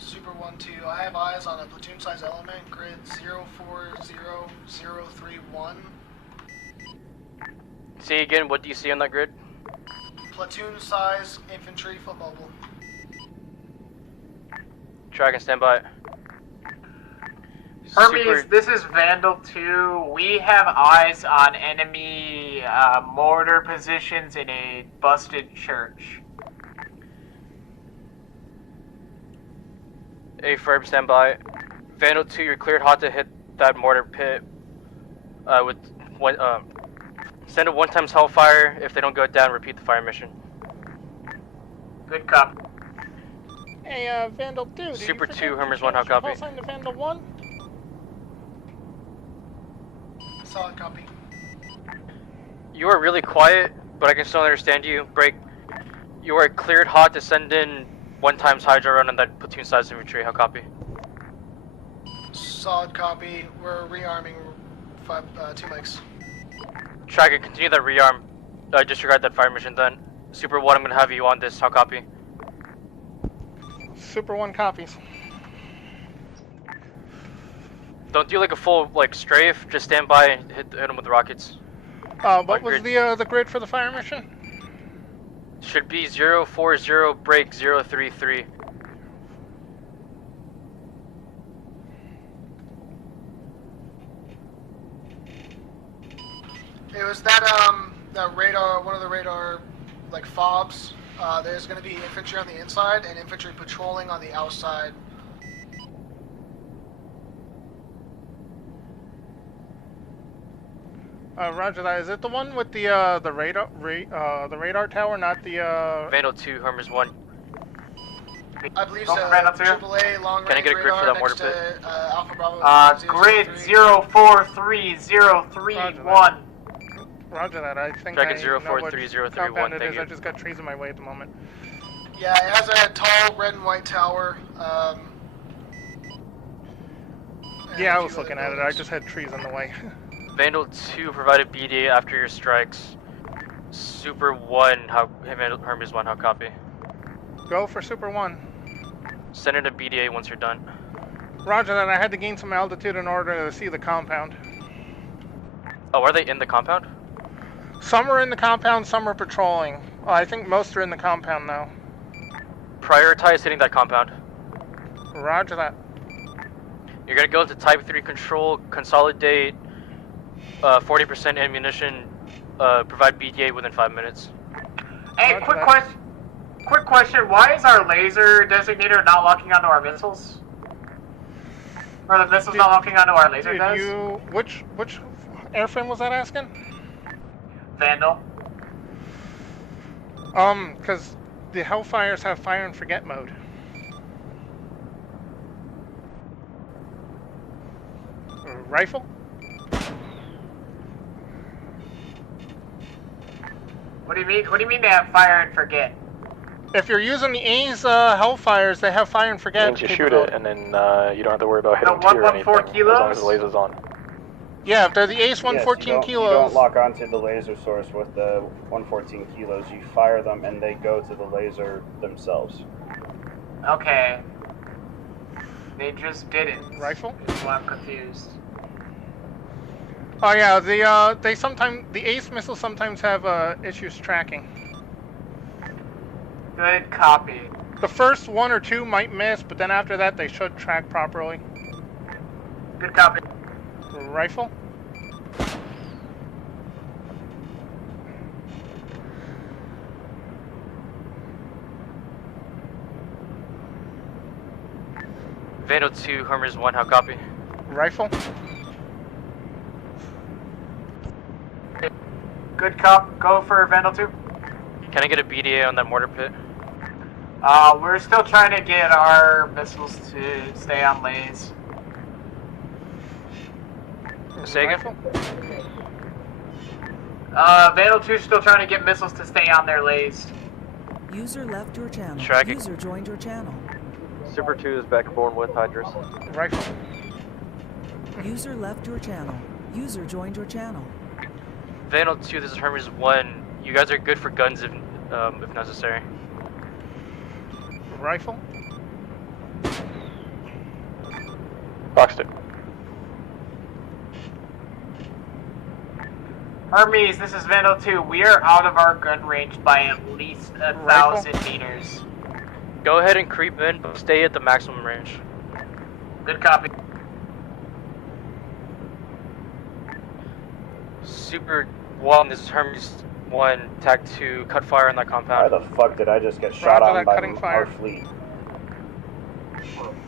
Super 1-2, I have eyes on a platoon size element, grid 040031. See again, what do you see on that grid? Platoon size infantry foot mobile. Dragon, stand by. Hermes, this is Vandal 2. We have eyes on enemy mortar positions in a busted church. A firm, stand by. Vandal 2, you're cleared hot to hit that mortar pit. With one, send a 1x Hellfire. If they don't go down, repeat the fire mission. Good copy. Hey, Vandal 2. Super 2, Hermes 1, how copy? Call sign to Vandal 1. Solid copy. You are really quiet, but I can still understand you. Break. You are cleared hot to send in 1x Hydra run on that platoon size infantry. How copy? Solid copy. We're rearming 2 mics. Dragon, continue that rearm. Disregard that fire mission then. Super 1, I'm gonna have you on this. How copy? Super 1 copies. Don't do like a full strafe. Just stand by and hit them with the rockets. What was the grid for the fire mission? Should be 040 break 033. It was that that radar, one of the radar fobs. There's going to be infantry on the inside and infantry patrolling on the outside. Roger that. Is it the one with the radar tower, not the Vandal 2, Hermes 1. I believe Go so. for Vandal 2. AAA long Can I range get a grid for radar that mortar next pit? to Alpha Bravo. Grid 043031. Roger that. I think Dragon I know what 043031, compound it thank is. you. I just got trees in my way at the moment. Yeah, it has a tall red and white tower. Yeah, I was looking at it. I just had trees in the way. Vandal 2 provided BDA after your strikes. Super 1, how Hermes 1, how copy? Go for Super 1. Send in a BDA once you're done. Roger that. I had to gain some altitude in order to see the compound. Oh, are they in the compound? Some are in the compound, some are patrolling. I think most are in the compound now. Prioritize hitting that compound. Roger that. You're gonna go into Type 3 control, consolidate 40% ammunition, provide BDA within 5 minutes. Hey, quick question. Why is our laser designator not locking onto our missiles? Or the missiles not locking onto our laser does? Which airframe was that asking? Vandal. Because the Hellfires have fire and forget mode. Rifle? What do you mean? What do you mean they have fire and forget? If you're using the A's Hellfires, they have fire and forget. Means you shoot it, and then you don't have to worry about hitting tier or anything, as long as the laser's on. Yeah, if they're the Ace 114 You kilos. don't lock onto the laser source with the 114 kilos. You fire them, and they go to the laser themselves. Okay. They just didn't. Rifle? Is why I'm confused. Oh yeah, the Ace missiles sometimes have issues tracking. Good copy. The first 1 or 2 might miss, but then after that they should track properly. Good copy. Rifle? Vandal 2, Hermes 1, how copy? Rifle? Good cop. Go for Vandal 2. Can I get a BDA on that mortar pit? We're still trying to get our missiles to stay on lays. Say again? Vandal 2 is still trying to get missiles to stay on their lays. User left your channel. Tracking. User joined your channel. Super 2 is backborn with Hydras. Rifle. User left your channel. User joined your channel. Vandal 2, this is Hermes 1. You guys are good for guns if necessary. Rifle? Boxed it. Hermes, this is Vandal 2. We are out of our gun range by at least 1,000 meters. Go ahead and creep in, but stay at the maximum range. Good copy. Super 1, this is Hermes 1, TAC 2, cut fire on that compound. Why the fuck did I just get shot Roger on that, by cutting fire. our fleet?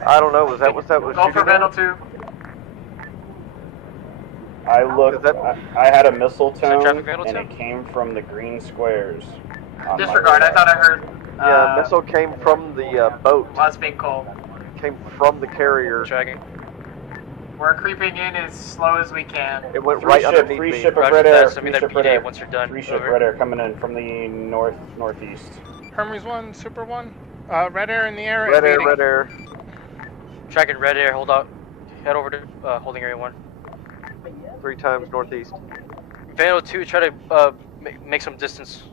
I don't know. Was that Go for shooting Vandal at? 2. I looked. I had a missile tone, traffic vandal and too? it came from the green squares. on my Disregard. I radar. thought I heard. Yeah, missile came from the boat. Well, being cold. Came from the carrier. Tracking. We're creeping in as slow as we can. It went Free right ship, underneath free me. ship of Roger red that, air. send me Free that ship red BDA air. once you're done. Free ship Over. red air coming in from the northeast. Hermes 1, Super 1. Red air in the air. Red air, evading. red air. Tracking red air, hold up. Head over to holding area 1. 3 times northeast. Vandal 2, try to make some distance.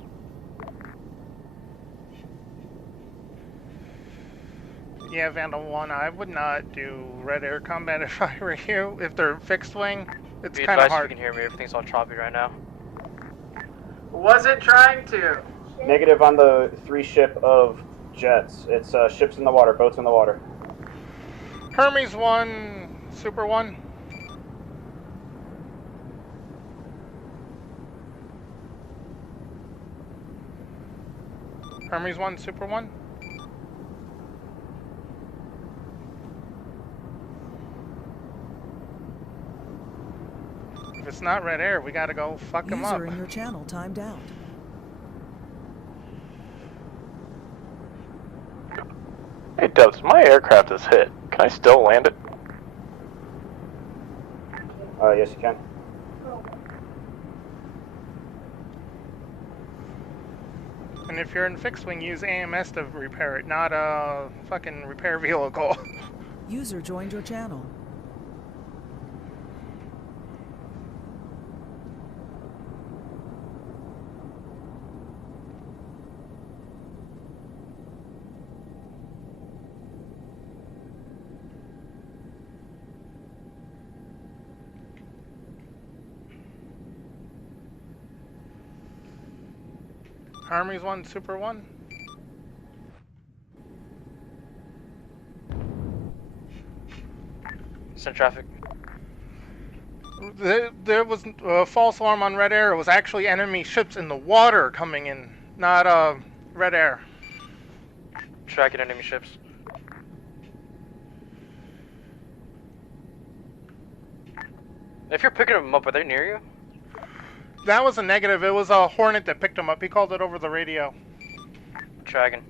Yeah, Vandal 1, I would not do red air combat if I were you. If they're fixed wing, it's Be kind of advised if you hard. can hear me, everything's all choppy right now. Wasn't trying to. Negative on the 3 ship of jets. It's ships in the water, boats in the water. Hermes 1, Super 1. Hermes 1, Super 1. If it's not red air, we gotta go fuck them up. User in your channel timed out. my aircraft is hit, can I still land it? Yes, you can. And if you're in fixed wing, use AMS to repair it, not a fucking repair vehicle. User joined your channel. Army's 1, Super 1. Send traffic. There was a false alarm on Red Air. It was actually enemy ships in the water coming in, not Red Air. Tracking enemy ships. If you're picking them up, are they near you? That was a negative. It was a Hornet that picked him up. He called it over the radio. Tracking.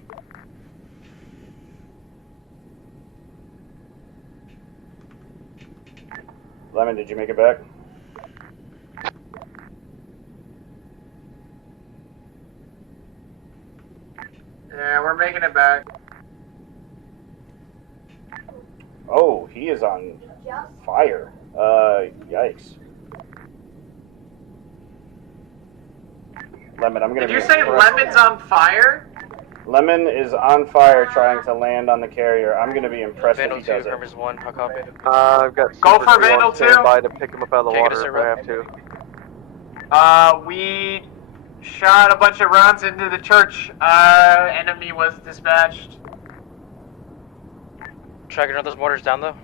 Lemon, did you make it back? Yeah, we're making it back. Oh, he is on fire. Yikes. Lemon, I'm gonna Did you say Lemon's on fire? Lemon is on fire trying to land on the carrier. I'm gonna be impressed if he does it. Vandal 2, Hermes 1, how copy? I've got Go Super for 2 Vandal on standby 2. to pick him up out of the Can't get water us if I have to. We shot a bunch of rounds into the church. Enemy was dispatched. Tracking, are those mortars down though?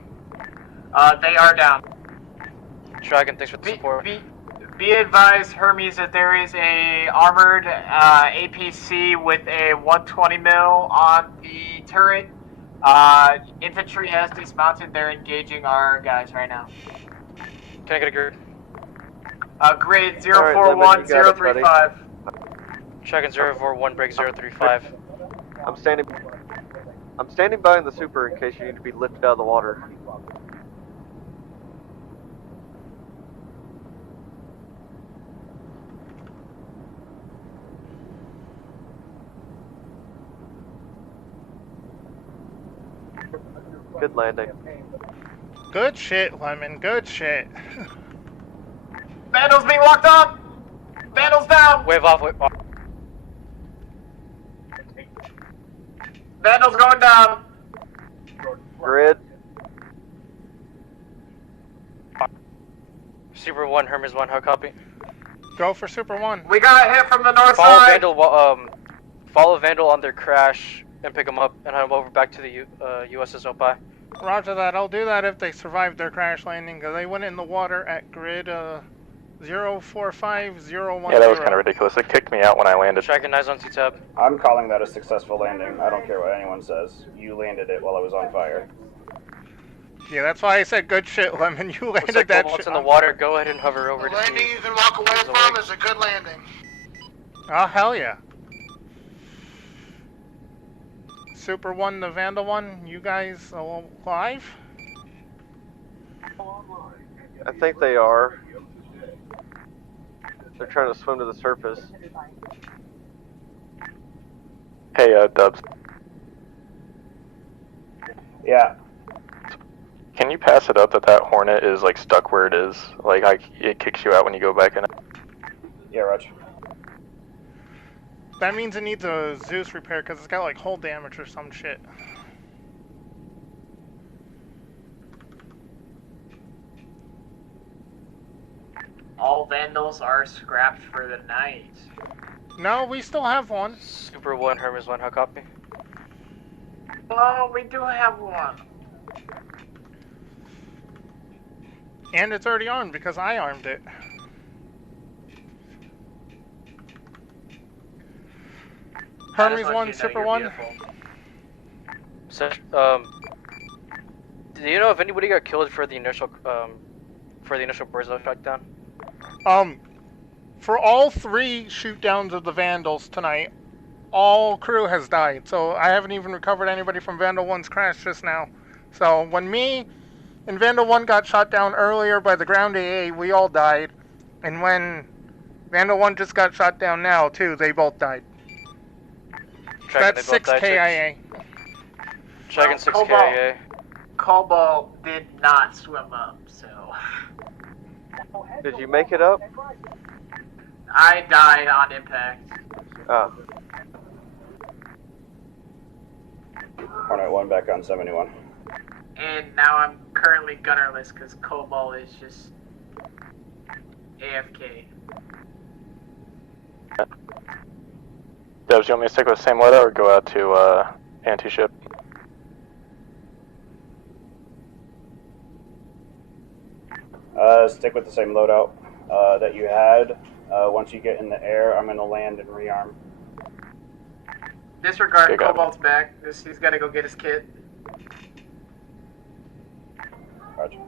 They are down. Tracking, thanks for the support. Be advised, Hermes, that there is a armored APC with a 120 mil on the turret. Infantry has dismounted. They're engaging our guys right now. Can I get a grid? Grid 041035. Tracking 041, break 035. I'm standing by in the Super in case you need to be lifted out of the water. Good landing. Good shit, Lemon. Good shit. Vandal's being locked up! Vandal's down! Wave off, wave off. Vandal's going down! Grid. Super 1, Hermes 1, how copy? Go for Super 1. We got hit from the north Follow side! Vandal, follow Vandal on their crash and pick them up and head them over back to the USS Opie. Roger that. I'll do that if they survive their crash landing, because they went in the water at grid 045010. Yeah, that was kind of ridiculous. It kicked me out when I landed. Tracking eyes on T-tab. I'm calling that a successful landing. I don't care what anyone says. You landed it while I was on fire. Yeah, that's why I said good shit, Lemon. You landed Looks like that once shit. in the water, go ahead and hover over The to see. landing you can walk away from is a good landing. Oh, hell yeah. Super 1, the Vandal 1, you guys alive? I think they are. They're trying to swim to the surface. Hey, Dubs. Yeah. Can you pass it up that Hornet is like stuck where it is? Like it kicks you out when you go back in it. Yeah, Roger. That means it needs a Zeus repair because it's got like hull damage or some shit. All Vandals are scrapped for the night. No, we still have one. Super 1, Hermes 1, how copy? Oh, we do have one. And it's already armed because I armed it. Hermes 1, Super 1. So, do you know if anybody got killed for the initial Burzo shutdown? For all 3 shoot downs of the Vandals tonight, all crew has died. So I haven't even recovered anybody from Vandal 1's crash just now. So when me and Vandal 1 got shot down earlier by the ground AA, we all died. And when Vandal 1 just got shot down now, too, they both died. Tracking, That's they both 6 died, KIA. Tracking 6 KIA. Cobalt did not swim up, so. Did you make it up? I died on impact. Oh. Hornet 1 back on 71. And now I'm currently gunnerless because Cobalt is just AFK. Devs, you want me to stick with the same loadout or go out to anti-ship? Stick with the same loadout that you had. Once you get in the air, I'm going to land and rearm. Disregard Okay, got it. Cobalt's back. He's got to go get his kit. Roger.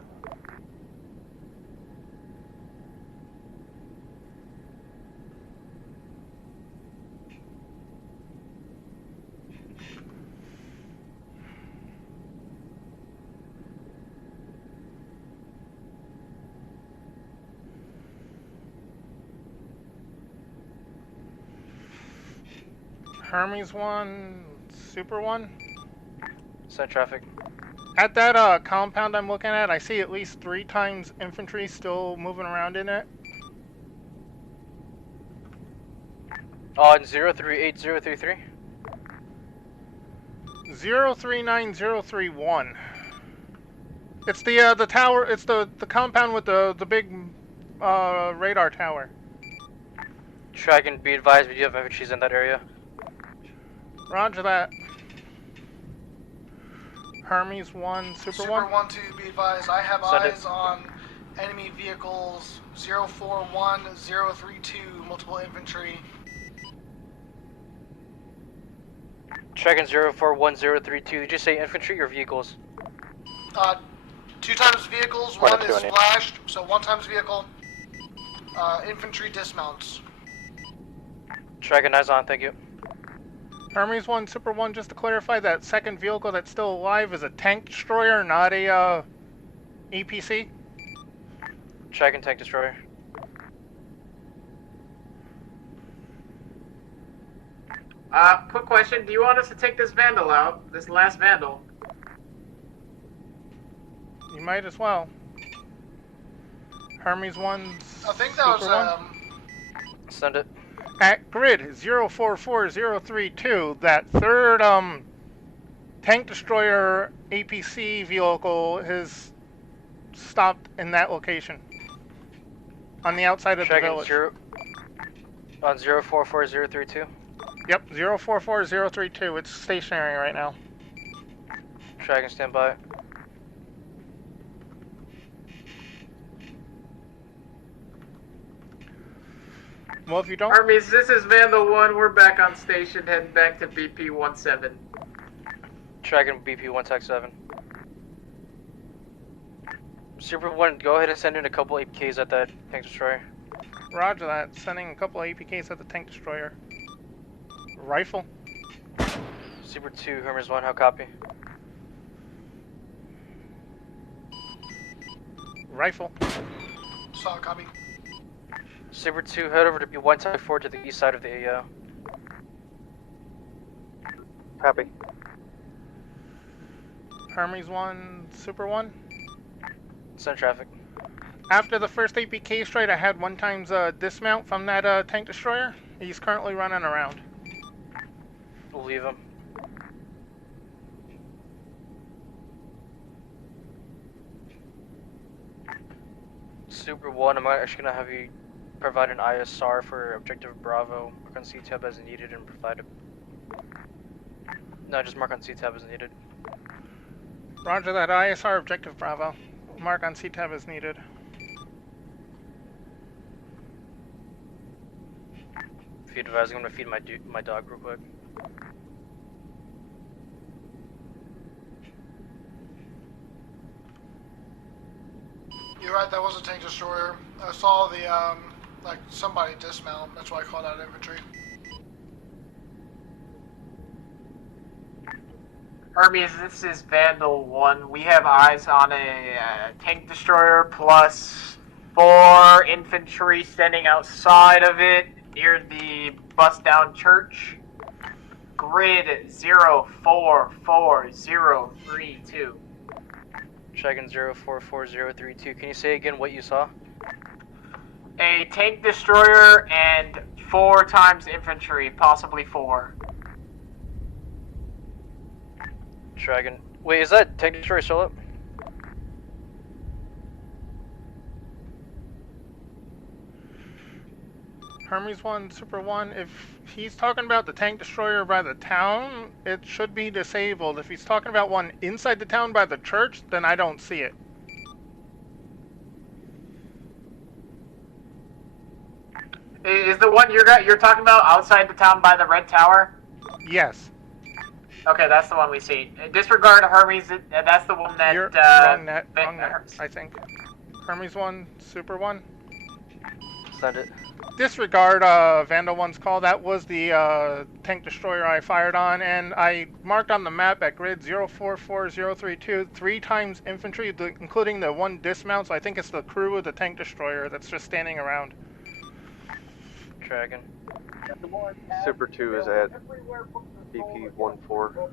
Hermes 1, Super 1. Send traffic. At that compound I'm looking at, I see at least 3 times infantry still moving around in it. On 038033. 039031. It's the tower. It's the compound with the big radar tower. Tracking, be advised, we do have infantry in that area. Roger that. Hermes 1, Super 1. Super 1 to be advised, I have Send eyes it. on enemy vehicles 041032, multiple infantry. Tracking 041032. Did you say infantry or vehicles? 2 times vehicles, Hornet 1 2 is on you. splashed, so 1 times vehicle. Infantry dismounts. Tracking, eyes on, thank you. Hermes 1, Super 1, just to clarify, that second vehicle that's still alive is a tank destroyer, not a APC. Tracking tank destroyer. Quick question. Do you want us to take this Vandal out? This last Vandal? You might as well. Hermes 1, I think that was, Super 1. Send it. At grid 044032, that third tank destroyer APC vehicle has stopped in that location. On the outside of Tracking the village. On 044032. Yep, 044032. It's stationary right now. Tracking, stand by. Well, if you don't... Hermes, this is Vandal 1. We're back on station, heading back to BP 17. Tracking BP 1TAC7. Super 1, go ahead and send in a couple APKs at that tank destroyer. Roger that. Sending a couple of APKs at the tank destroyer. Rifle. Super 2, Hermes 1, how copy? Rifle. Solid copy. Super 2, head over to B1TAC4 to the east side of the AO. Copy. Hermes 1, Super 1. Send traffic. After the first APK strike, I had 1 times dismount from that tank destroyer. He's currently running around. We'll leave him. Super 1, I'm actually going to have you provide an ISR for Objective Bravo. Mark on C-Tab as needed and provide a... No, just mark on C-Tab as needed. Roger that. ISR Objective Bravo. Mark on C-Tab as needed. Feed advise, I'm going to feed my dog real quick. You're right, that was a tank destroyer. I saw the, like, somebody dismount. That's why I called out infantry. Hermes, this is Vandal 1. We have eyes on a tank destroyer plus 4 infantry standing outside of it near the bust down church. Grid 044032. Dragon 044032. Can you say again what you saw? A tank destroyer and 4 times infantry, possibly 4. Dragon. Wait, is that tank destroyer still up? Hermes 1, Super 1, if he's talking about the tank destroyer by the town, it should be disabled. If he's talking about one inside the town by the church, then I don't see it. Is the one you're talking about outside the town by the red tower? Yes. Okay, that's the one we see. Disregard Hermes. That's the one that. You're wrong net, I think. Hermes 1, Super 1. Send it. Disregard Vandal 1's call. That was the tank destroyer I fired on, and I marked on the map at grid 044032 3 times infantry, including the 1 dismount, so I think it's the crew of the tank destroyer that's just standing around. Dragon. Super 2 is at BP 14.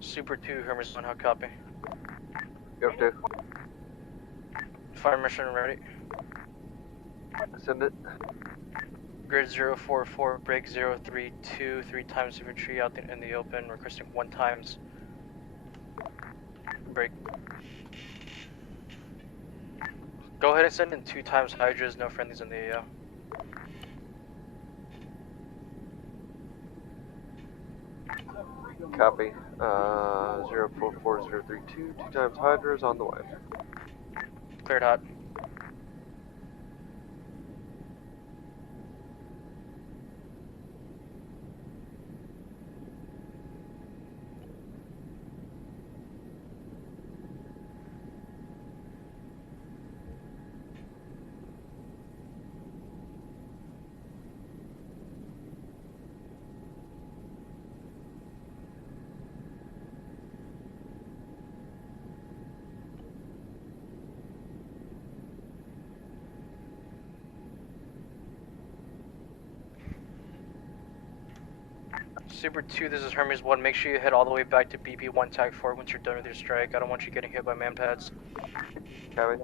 Super 2, Hermes 1, how copy? Go to. Fire mission ready. Send it. Grid 044, break 032, 3 times infantry out in the open, requesting 1 times break. Go ahead and send in 2 times Hydras, no friendlies in the AO. Copy. 044032, 2 times Hydra is on the way. Cleared hot. Super 2, this is Hermes 1. Make sure you head all the way back to BP 1 Tag 4 once you're done with your strike. I don't want you getting hit by man pads. Copy.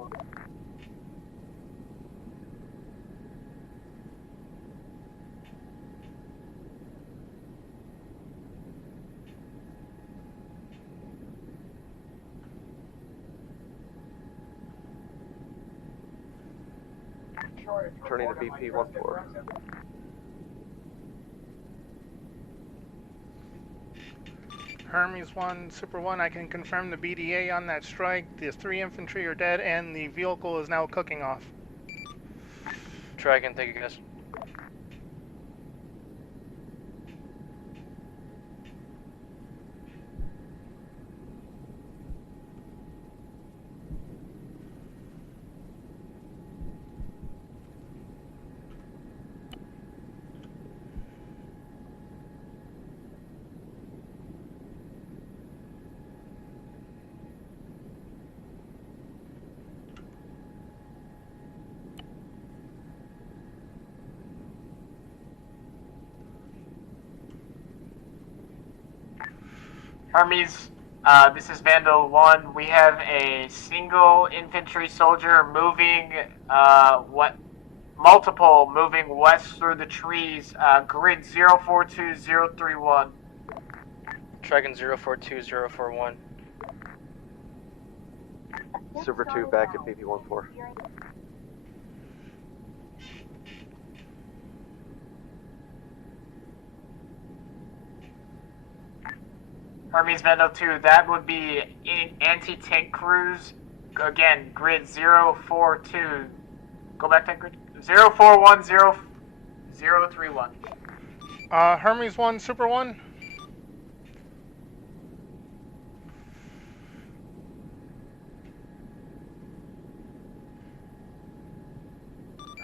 Turning to BP 14. Hermes 1, Super 1, I can confirm the BDA on that strike. The 3 infantry are dead, and the vehicle is now cooking off. Dragon, thank you guys. Hermes, this is Vandal 1. We have a single infantry soldier moving, multiple moving west through the trees, grid 042031. Dragon 042041. Super 2 back at BP 14. Hermes Vandal 2, that would be anti-tank crews. Again, grid 042. Go back to grid 0410. 031. Hermes 1, Super 1.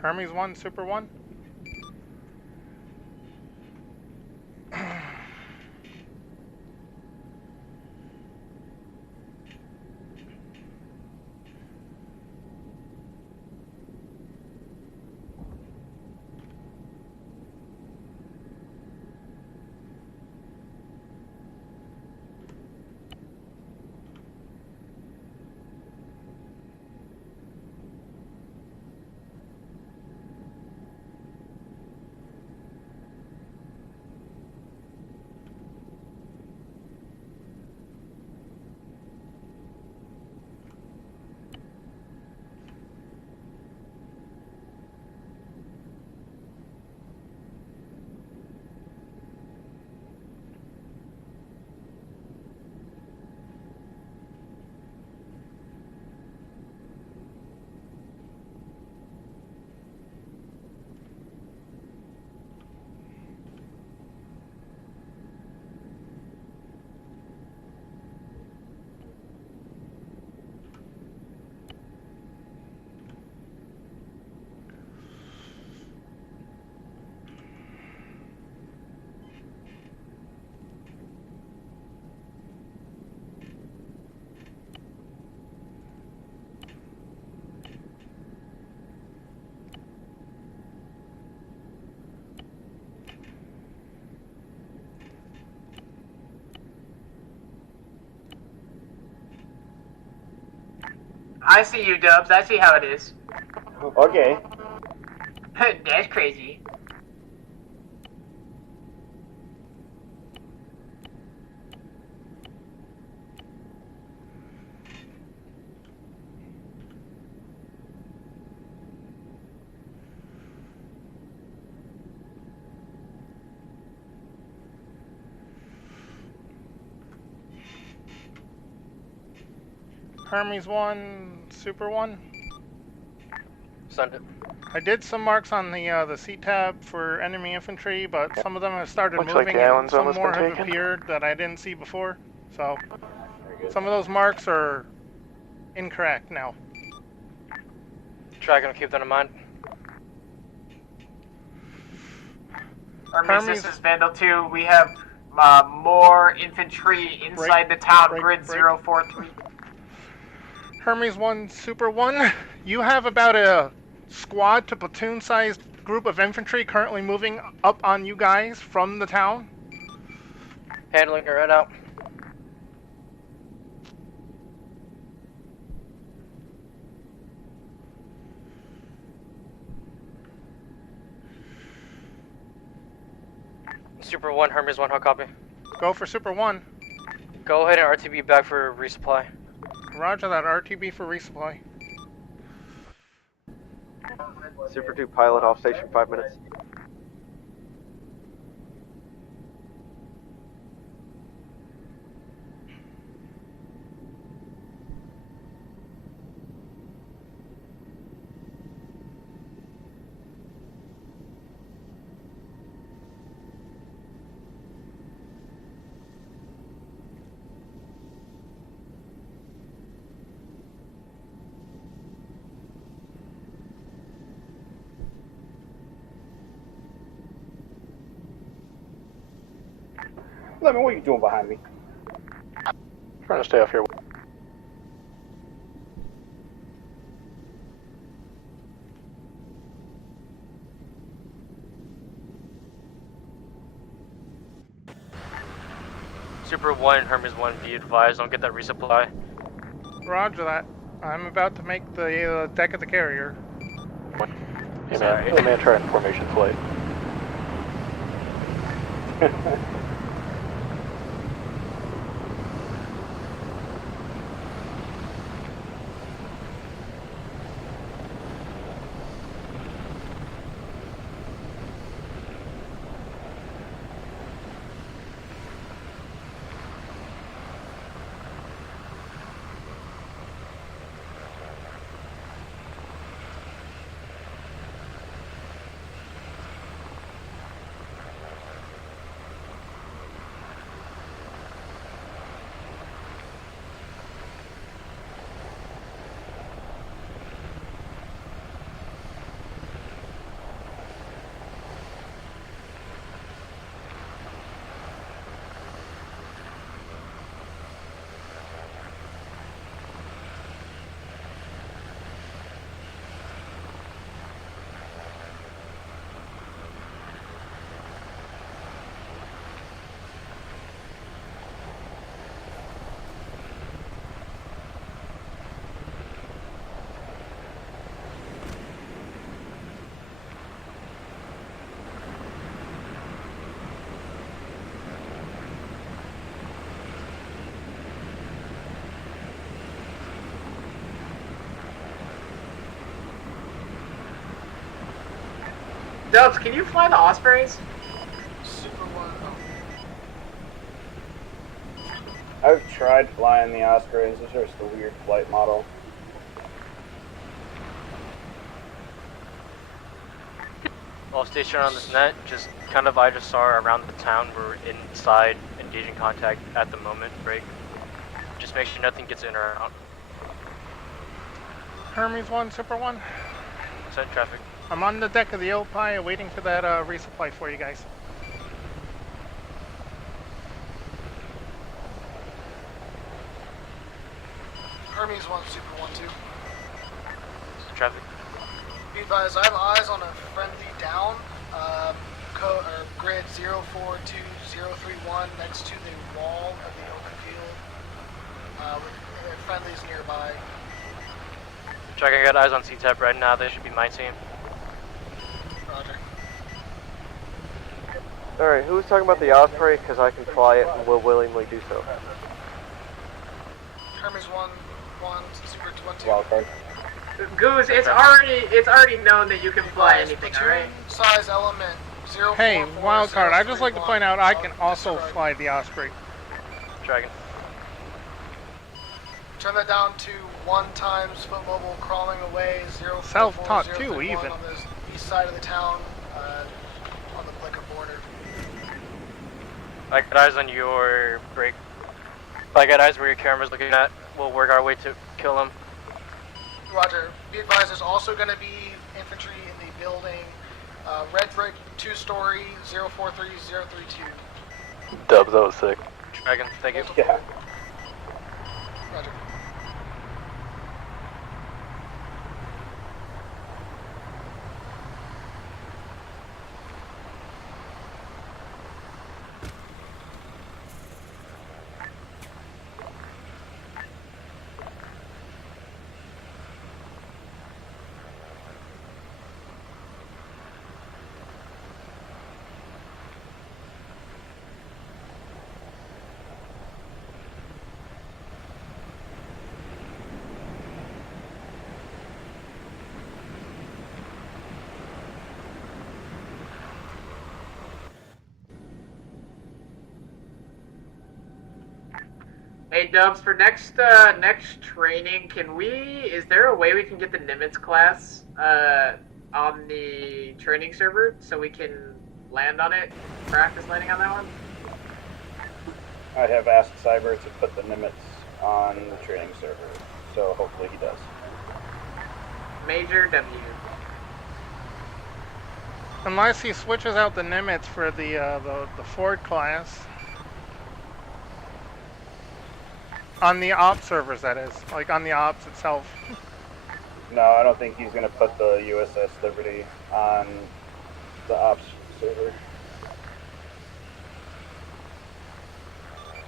Hermes 1, Super 1. I see you, Dubs. I see how it is. Okay. That's crazy. Hermes 1, Super 1. Send it. I did some marks on the C tab for enemy infantry, but some of them have started Looks like moving the and island's some almost more been have taken. appeared that I didn't see before. So some of those marks are incorrect now. Dragon, keep that in mind. Hermes, this is Vandal 2. We have more infantry inside the town, grid 043. Hermes 1, Super 1, you have about a squad to platoon-sized group of infantry currently moving up on you guys from the town. Handling it right out. Super 1, Hermes 1, how copy? Go for Super 1. Go ahead and RTB back for resupply. Roger that, RTB for resupply. Super 2 pilot off station 5 minutes. Lemon, what are you doing behind me? Trying to stay off here. Super 1, Hermes 1, be advised, don't get that resupply. Roger that. I'm about to make the deck of the carrier. Hey man, try and formation flight. Dubs, can you fly the Ospreys? Super one. I've tried flying the Ospreys. It's just a weird flight model. While stationed on this net, just kind of ISR around the town. We're inside, engaging contact at the moment. Break. Just make sure nothing gets in or out. Hermes 1, Super 1. Send traffic. I'm on the deck of the Opie waiting for that resupply for you guys. Hermes 1, Super 1, 2. Traffic. Be advised, I have eyes on a friendly down. Grid 042031 next to the wall of the open field. With friendlies nearby. Check, I got eyes on C-Tap right now. They should be my team. Roger. Alright, who was talking about the Osprey? Because I can fly it and will willingly do so. Hermes 1, Super 1, 2. Wildcard. Goose, it's already known that you can fly anything, alright? Size element 0. Hey, wildcard, I'd just like to point out I can also fly the Osprey. Dragon. Turn that down to 1 times foot mobile crawling away 0. Self-taught too, even. On the east side of the town, on the Blicker border. I got eyes on your break. I got eyes where your camera's looking at. We'll work our way to kill him. Roger. Be advised, there's also going to be infantry in the building. Red brick, 2-story, 043032. Dubs, that was sick. Dragon, thank you. Yeah. Roger. Hey Dubs, for next training, is there a way we can get the Nimitz class on the training server so we can land on it, practice landing on that one? I have asked Cyber to put the Nimitz on the training server, so hopefully he does. Major W. Unless he switches out the Nimitz for the Ford class. On the ops servers, that is. Like on the ops itself. No, I don't think he's going to put the USS Liberty on the ops server.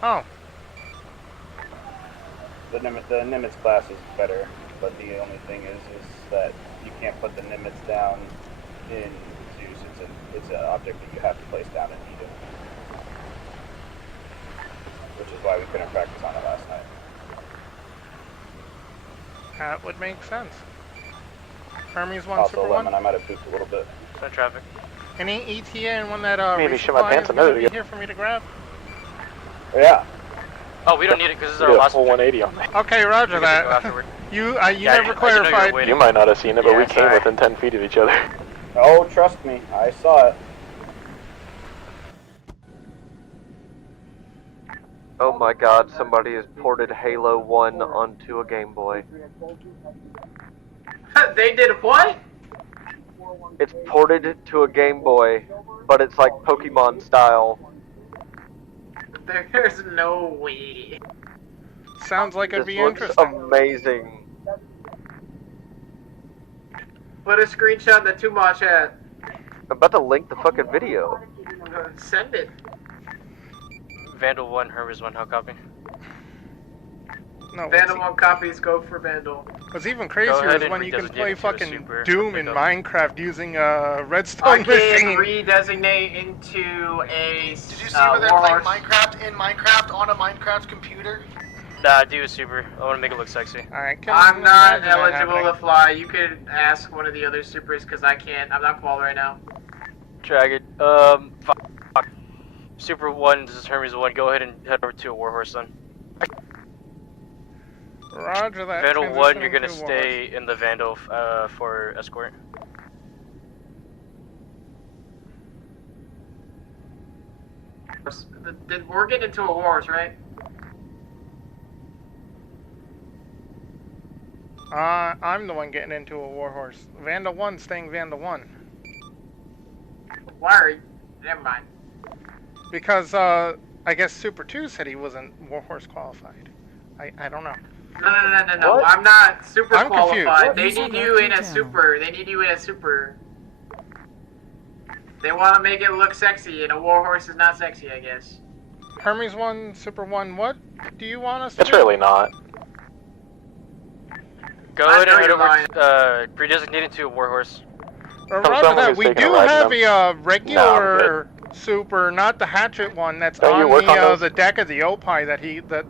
Oh. The Nimitz class is better, but the only thing is that you can't put the Nimitz down in Zeus. It's an object that you have to place down in Eden. Which is why we couldn't practice on it last night. That would make sense. Hermes 1, Also, Super 1. Lemon, I might have pooped a little bit. Send traffic. Any ETA and one that Maybe shit my resupply pants is another gonna be again. here for me to grab? Yeah. Oh, we don't need it because this is You our did a last full 180 on me. Okay, roger We can go that. afterward. You Yeah, never I didn't know you were clarified. waiting. You might not have seen it, but Yeah, we came sorry. within 10 feet of each other. Oh, trust me, I saw it. Oh my god, somebody has ported Halo 1 onto a Game Boy. They did what? It's ported to a Game Boy, but it's like Pokemon style. There's no way. Sounds like it'd This be looks interesting. amazing. Put a screenshot in the Tumaw chat. I'm about to link the fucking video. Send it. Vandal 1, Hermes 1, how copy? No, Vandal 1 copies, go for Vandal. what's even Go crazier ahead is and when you can redesignate play it to a fucking super Doom in pickup. Minecraft using a I redstone can machine. redesignate into a. Did you see where they're playing Minecraft in Minecraft on a Minecraft computer? Nah, do a super. I want to make it look sexy. Alright, I'm not eligible to fly. You could ask one of the other supers because I can't. I'm not qual right now. Jagged. Fuck. Super 1, this is Hermes 1. Go ahead and head over to a Warhorse then. Roger that. Vandal 1, you're transitioning gonna to stay in the Vandal for escort. We're getting into a Warhorse, right? I'm the one getting into a Warhorse. Vandal 1 staying Vandal 1. Why are you? Never mind. Because, I guess Super 2 said he wasn't Warhorse qualified. I don't know. No. What? I'm not super I'm qualified. confused. They need you in a super. They need you in a super. They want to make it look sexy, and a Warhorse is not sexy, I guess. Hermes 1, Super 1, what do you want us to It's do? really not. Go ahead and head over, pre-designated to a Warhorse. Roger that. We do have a regular super, not the hatchet one, that's Don't you on work on the deck of the Opie that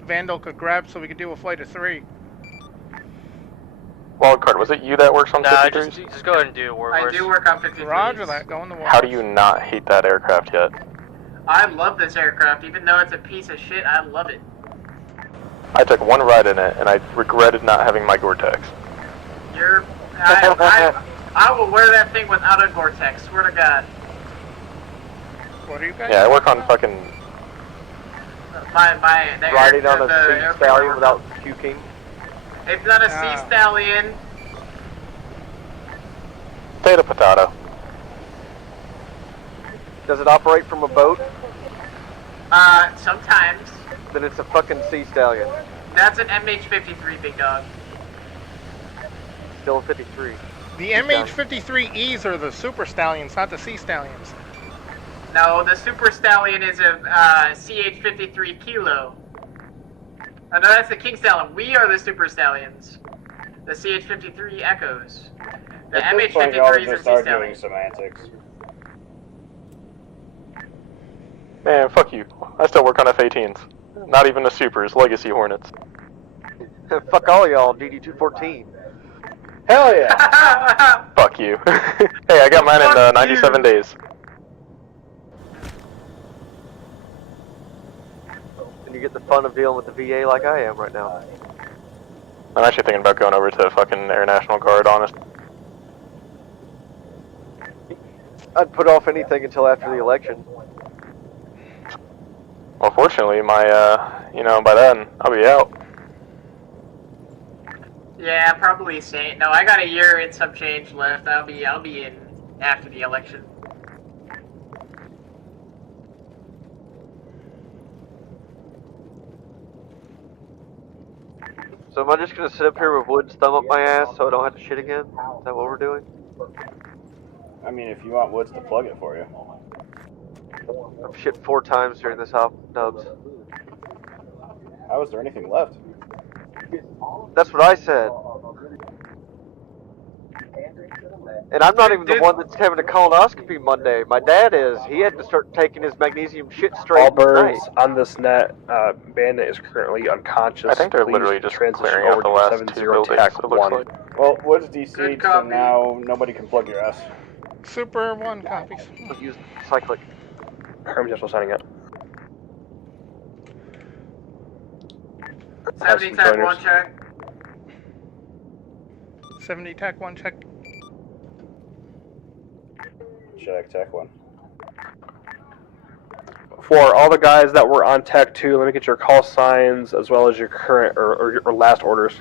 Vandal could grab so we could do a flight of 3. Wildcard, was it you that works on Nah, 53s? just go ahead and do a Warhorse. I do work on 53s. Roger that. Go in the Warhorse. How do you not hate that aircraft yet? I love this aircraft, even though it's a piece of shit. I love it. I took one ride in it, and I regretted not having my Gore-Tex. I will wear that thing without a Gore-Tex. Swear to God. What are you guys? Yeah, I work on fucking... Riding on a sea stallion without puking. It's not a sea stallion. Potato potato. Does it operate from a boat? Sometimes. Then it's a fucking sea stallion. That's an MH-53, big dog. Still a 53. The MH-53Es are the Super Stallions, not the Sea Stallions. No, the Super Stallion is a CH-53 Kilo. Oh, no, that's the King Stallion. We are the Super Stallions. The CH-53 Echoes. The MH-53 is a Sea Stallion. Semantics. Man, fuck you. I still work on F-18s. Not even the Supers, Legacy Hornets. Fuck all y'all, DD-214. Hell yeah! Fuck you. Hey, I got mine in 97 days. And you get the fun of dealing with the VA like I am right now. I'm actually thinking about going over to fucking Air National Guard, honest. I'd put off anything until after the election. Well, fortunately, my, by then, I'll be out. Yeah, probably same. No, I got a year and some change left. I'll be in after the election. So am I just gonna sit up here with Wood's thumb up my ass so I don't have to shit again? Is that what we're doing? I mean, if you want Woods to plug it for you. I've shit 4 times during this hop, Dubs. How is there anything left? That's what I said. And I'm not even the one that's having a colonoscopy Monday. My dad is. He had to start taking his magnesium shit straight All birds tonight. on this net. Bandit is currently unconscious. I think they're Please literally just transition clearing over out the to last 70 two buildings, TAC it looks 1. like. Well, Woods DC'd, so now nobody can plug your ass. Super 1 copies. Use cyclic. Hermes is still signing up. 70 type 1 check. 70 TAC 1 check. Check, Tech 1. For all the guys that were on Tech 2, let me get your call signs as well as your current or your last orders.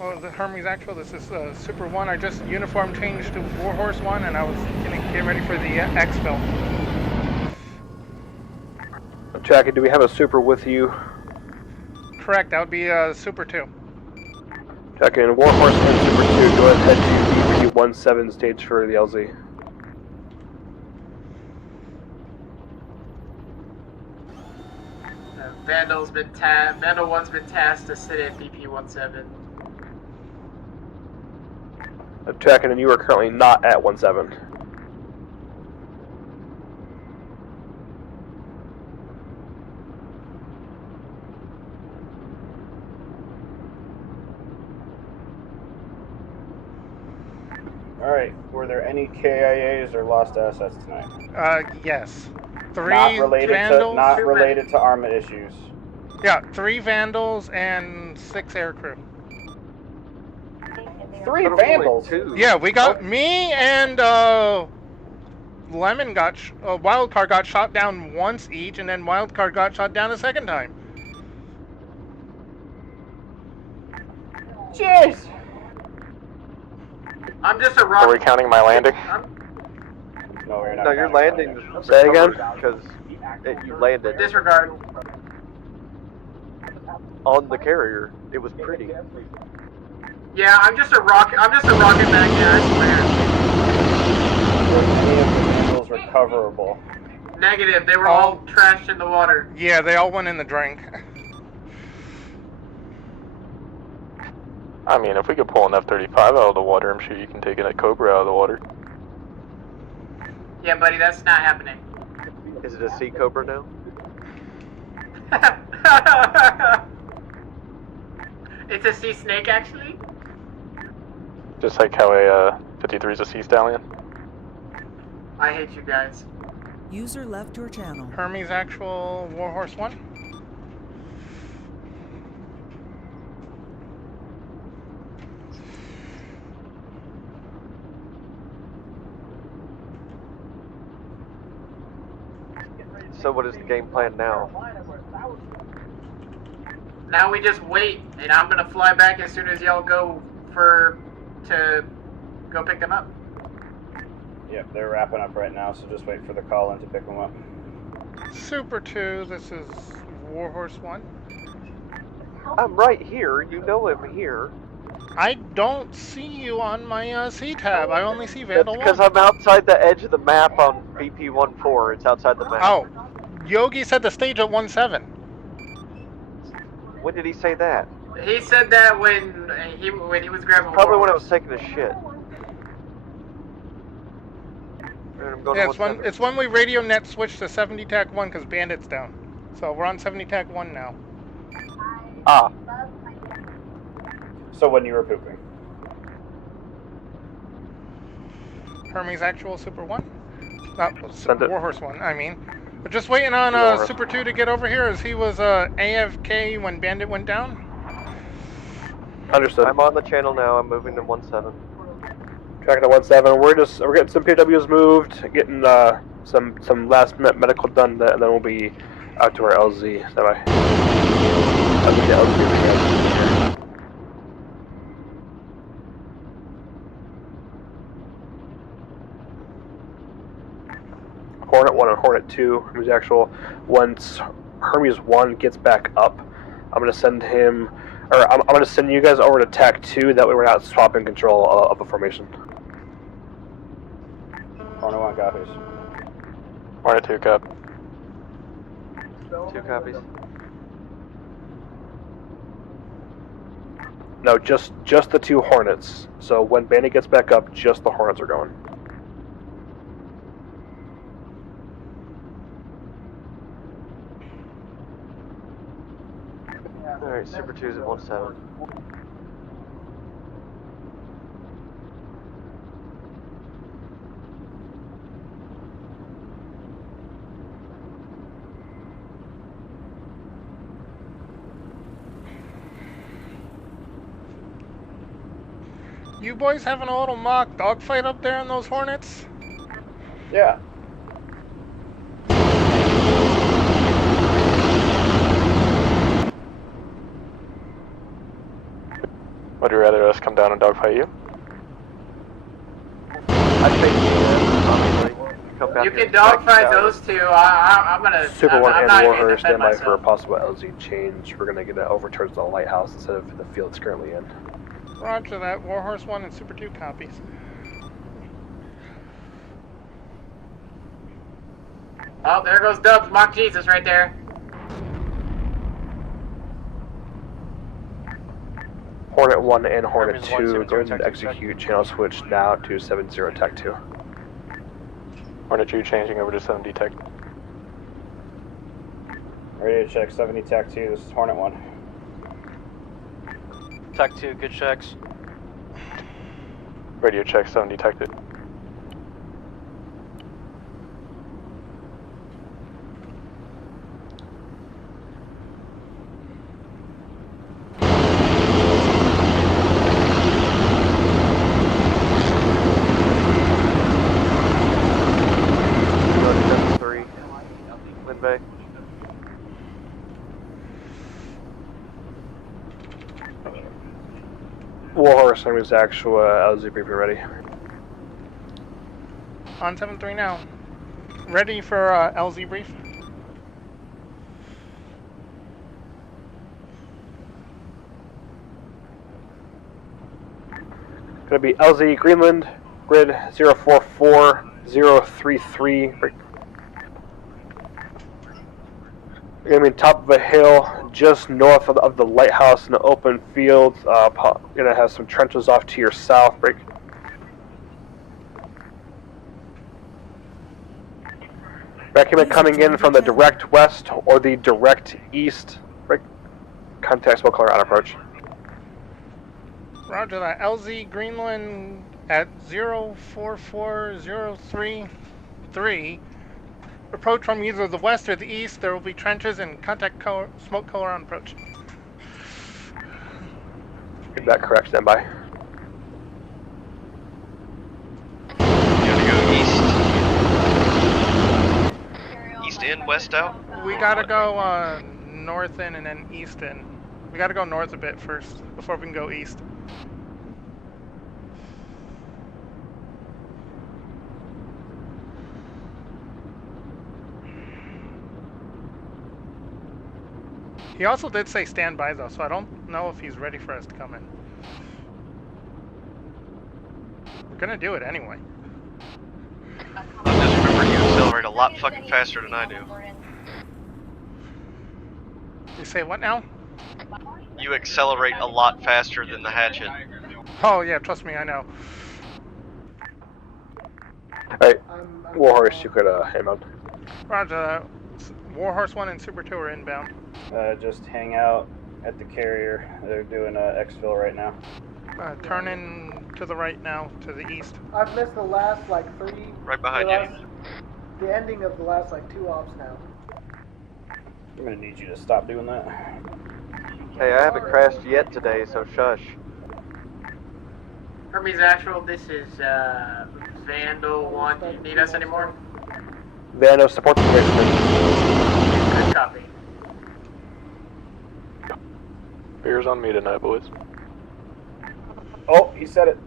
Oh, the Hermes Actual, this is Super 1. I just uniform changed to Warhorse 1 and I was gonna get ready for the exfil. Jackie, do we have a Super with you? Correct, that would be Super 2. Jackie, and Warhorse and Super 2, go ahead to BP-17 stage for the LZ. Vandal 1's been tasked to sit at BP-17. Jackie, and you are currently not at 17. Alright, were there any KIAs or lost assets tonight? Yes. 3 Not related vandals. Not related to Arma issues. Yeah, 3 vandals and 6 aircrew. 3 vandals? Yeah, we got me and Lemon got Wildcard got shot down once each, and then Wildcard got shot down a second time. Jeez. I'm just a rock. Are we counting my landing? No, you're not. No, your landing. Say again? Because you landed Disregard. on the carrier. It was pretty. Yeah, I'm just a rocket back here, I swear. Were any of the vandals recoverable? Negative, they were all trashed in the water. Yeah, they all went in the drink. I mean, if we could pull an F-35 out of the water, I'm sure you can take a Cobra out of the water. Yeah, buddy, that's not happening. Is it a sea cobra now? It's a sea snake, actually. Just like how a 53 is a sea stallion. I hate you guys. User left your channel. Hermes actual Warhorse 1. So what is the game plan now? Now we just wait, and I'm gonna fly back as soon as y'all go to go pick them up. Yep, they're wrapping up right now, so just wait for the call in to pick them up. Super 2, this is Warhorse 1. I'm right here. You know I'm here. I don't see you on my C-tab. I only see Vandal 1. Because I'm outside the edge of the map on BP-14. It's outside the map. Oh, Yogi said the stage at 1-7. When did he say that? He said that when he was grabbing. Probably when I Warhorse. was taking a shit. And I'm going Yeah, to it's when we radio net switched to 70 TAC 1 because Bandit's down. So we're on 70 TAC 1 now. Ah. So when you were pooping. Hermes actual Super 1? Warhorse 1, I mean. We're just waiting on Super 2 to get over here as he was AFK when Bandit went down. Understood. I'm on the channel now. I'm moving to 17. Tracking to 17. We're getting some PWs moved, getting some last minute medical done, and then we'll be out to our LZ. I'll get the LZ. Hornet 1 and Hornet 2, Hermes actual. Once Hermes 1 gets back up, I'm going to send him, or I'm going to send you guys over to TAC 2, that way we're not swapping control of the formation. Hornet 1 copies. Hornet 2 cop. 2 copies. No, just the 2 Hornets. So when Bandit gets back up, just the Hornets are going. Alright, Super 2's at 17. You boys having a little mock dogfight up there in those Hornets? Yeah. Would you rather us come down and dogfight you? I think honestly. Come down You here can dogfight those two. I'm gonna. Super 1 I'm and not even Warhorse defend stand by myself. for a possible LZ change. We're going to get it over towards the lighthouse instead of the field it's currently in. Roger that. Warhorse 1 and Super 2 copies. Oh, there goes Dubs. Mock Jesus right there. Hornet 1 and Hornet 2 going to execute channel switch now to 70 TAC 2. Hornet 2 changing over to 70 TAC. Ready to check 70 TAC 2. This is Hornet 1. TAC 2, good checks. Radio check 70 TAC 2. Linvey. Warhorse, name is actual LZ brief, ready. On 7-3 now. Ready for LZ brief? Gonna be LZ Greenland, grid 044033. We're gonna be on top of a hill just north of the lighthouse in the open field. Gonna have some trenches off to your south. Break. Recommend coming in from the direct west or the direct east. Break. Contact smoke color on approach. Roger that. LZ Greenland at 044033. Approach from either the west or the east. There will be trenches and contact smoke color on approach. Get that correct, stand by. Gotta go east. East in, west out? We gotta go north in and then east in. We gotta go north a bit first before we can go east. He also did say stand by though, so I don't know if he's ready for us to come in. We're gonna do it anyway. Just remember you accelerate a lot fucking faster than I do. You say what now? You accelerate a lot faster than the hatchet. Oh yeah, trust me, I know. Alright, Warhorse, you could inbound. Roger. Warhorse 1 and Super 2 are inbound. Just hang out at the carrier. They're doing exfil right now. Turning to the right now, to the east. I've missed the last like 3. Right behind you. The ending of the last like 2 ops now. I'm gonna need you to stop doing that. Hey, I haven't crashed yet today, so shush. Hermes Actual, this is Vandal 1. Do you need us anymore? Vandal, support the station. Good copy. Beer's on me tonight, boys. Oh, he said it.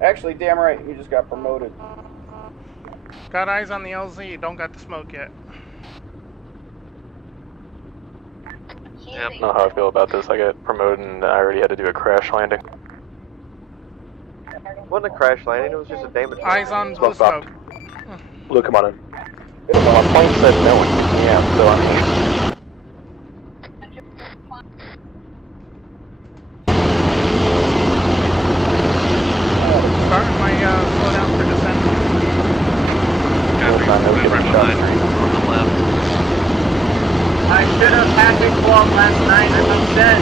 Actually, damn right, he just got promoted. Got eyes on the LZ, don't got the smoke yet. Yep. I don't know how I feel about this. I got promoted and I already had to do a crash landing. It wasn't a crash landing, it was just a damage. Eyes on blue smoke. Blue, come on in. My plane said no one picked me up, so I'm here. Starting my slowdown for descent. Right behind you, on the left. I should have had big club last night, I'm upset.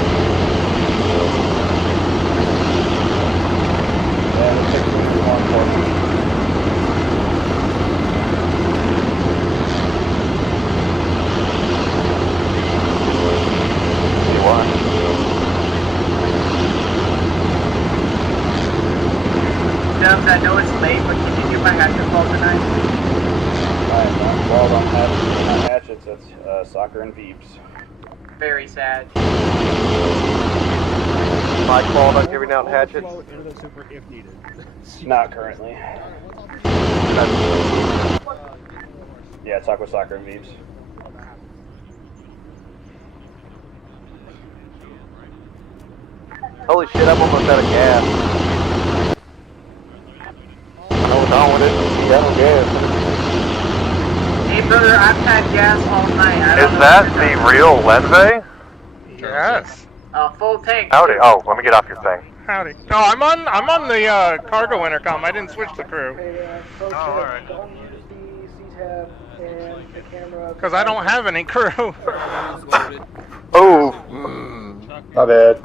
Yeah, the 6-1-4. Dubs, I know it's late, but can you do my hatchet call tonight? Well, don't have not hatchets, that's soccer and Veeps. Very sad. My fault on giving out hatchets? Not currently. Yeah, talk with soccer and Veeps. Holy shit, I'm almost out of gas. I was on with it. Got no gas. Hey brother, I've had gas all night. Is that the real Lenve? Yes. Full tank. Howdy. Oh, let me get off your thing. Howdy. No, I'm on the cargo intercom. I didn't switch the crew. Oh, alright. Don't use the C-tab and the camera. Because I don't have any crew. Oh. My bad.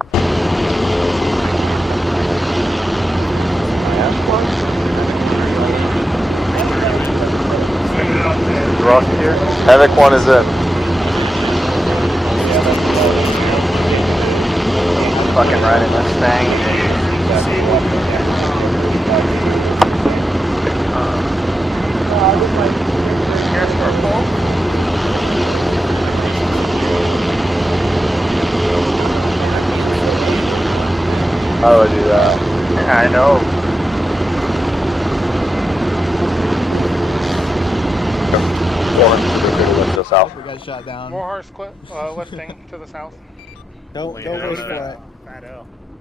Ross here. Havoc 1 is in. Fucking riding this thing. Gas for full. I know. To the south. We got shot down. Warhorse lifting to the south. Don't wait for it.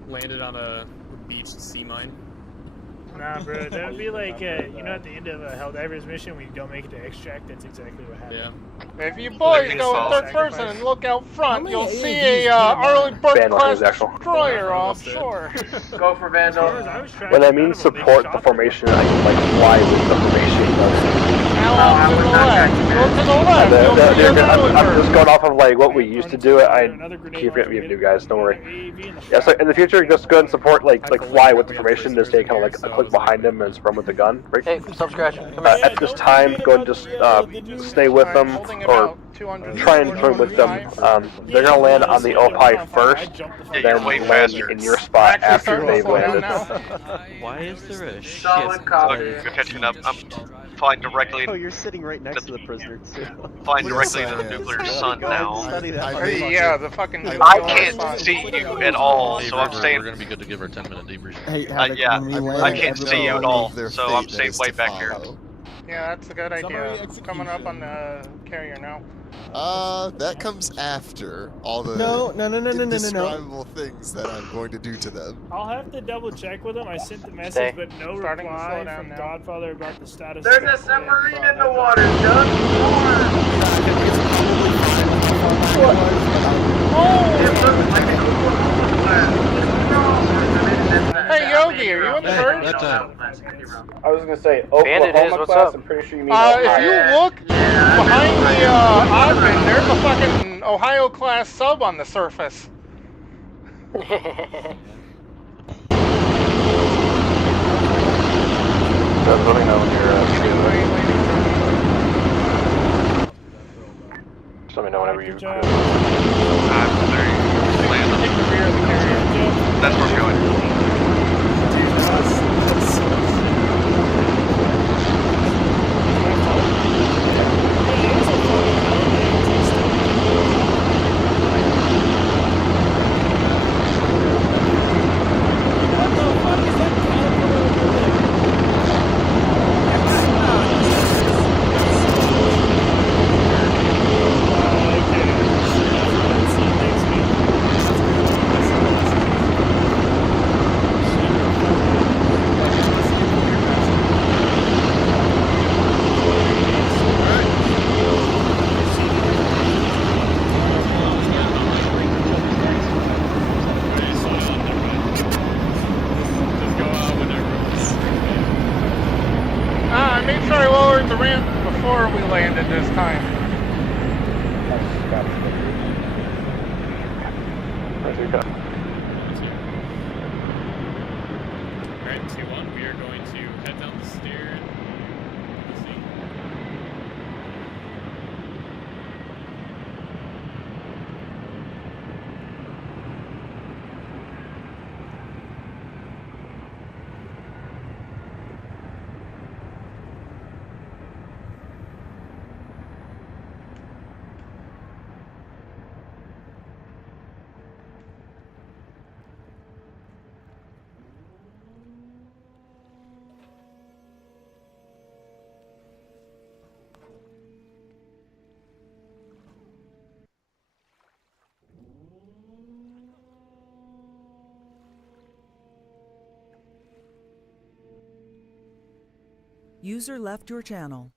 Landed on a beach sea mine. Nah, bro, that would be like, you know, at the end of a Helldivers mission when you don't make it to extract, that's exactly what happened. Yeah. If you boys go in third person and look out front, you'll see a Arleigh Burke class destroyer offshore. Go for Vandal. When I mean support the formation, I mean like fly with the formation. Now to the left. Go to the left. You'll see an Arleigh I'm Burke. just going off of like what we used to do. I keep forgetting we have new guys. Don't worry. Yeah, so in the future, just go ahead and support like fly with the formation. Just stay kind of like a click behind him and sprint with the gun. Right? Hey, stop scratching. At this time, go and just stay with them or try and join with them. They're gonna land on the Opie first, then land in your spot after they've landed. Why is there a shit? Solid copy. You're catching up. I'm flying directly. Oh, you're sitting right next to the prisoner too. Flying directly into the nuclear sun now. Yeah, the fucking. I can't see you at all, so I'm staying. We're gonna be good to give her a 10-minute debrief. Hey, Yeah, I can't see you at all, so I'm staying way back here. Yeah, that's a good idea. Coming up on the carrier now. That comes after all the indescribable things that I'm going to do to them. I'll have to double check with him. I sent the message, Stay. but no Starting to reply slow down from now. Godfather about the status. There's a submarine in the water, Doug. Hey Yogi, are you in the bird? I was gonna say Oklahoma class. I'm pretty sure you mean If you look behind the Ogden, there's a fucking Ohio class sub on the surface. Just let me know when just let me know whenever you. That's where we're going. I made sure I lowered the ramp before we landed this time. Alright, 2-1, we are going to head down the stairs. User left your channel.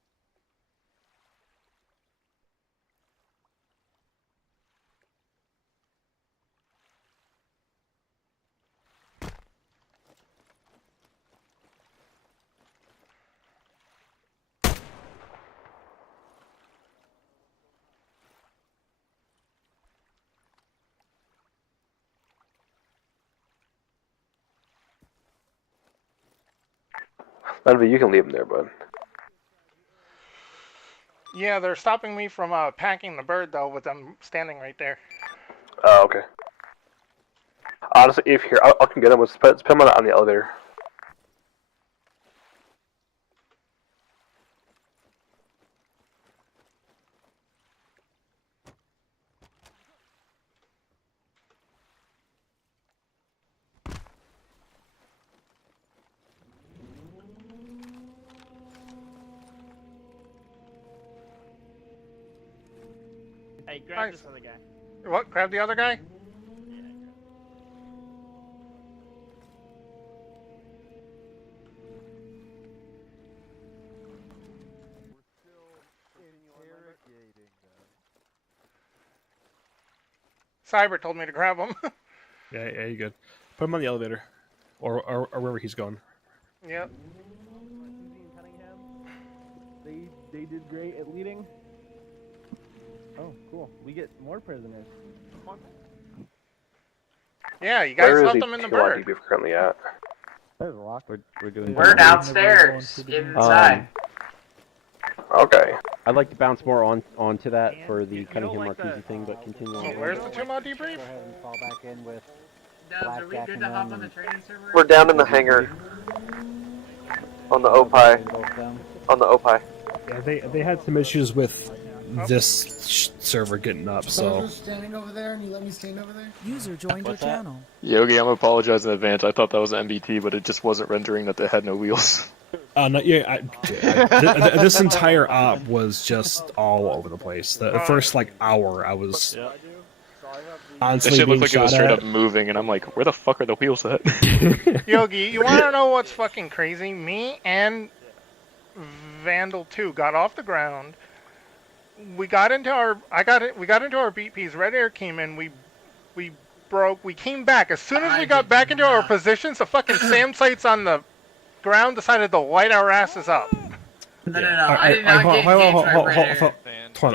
Lenvy, you can leave him there, bud. Yeah, they're stopping me from packing the bird though, with them standing right there. Oh, okay. Honestly, if here, I can get him. Let's put him on the elevator. Hey, grab this other guy. What? Grab the other guy? Cyber told me to grab him. Yeah, you good. Put him on the elevator, or wherever he's going. Yep. They did great at leading. Oh, cool. We get more prisoners. Yeah, you guys Where left is them in the the bird. we're currently at? There's a lock. We're doing. We're downstairs, inside. Okay. I'd like to bounce more onto that for the Cunningham Marquise thing, but continue on. Where's the 2-mod debrief? Go ahead and fall back in with. Dubs, are we good to hop on the training server? We're down in the hangar. On the Opie. On the Opie. Yeah, they had some issues with this server getting up, so. Just standing over there, and you let me stand over there. User joined your channel. Yogi, I'm apologizing in advance. I thought that was an MBT, but it just wasn't rendering that they had no wheels. No, yeah, this entire op was just all over the place. The first hour, I was honestly That shit being looked like it shot was straight at. up moving, and I'm like, where the fuck are the wheels at? Yogi, you want to know what's fucking crazy? Me and Vandal 2 got off the ground. We got into our BPs. Red Air came in. We broke. We came back. As soon as we got back into our positions, the fucking SAM sites on the ground decided to light our asses up. No, I did not get engaged by Red Air. Hold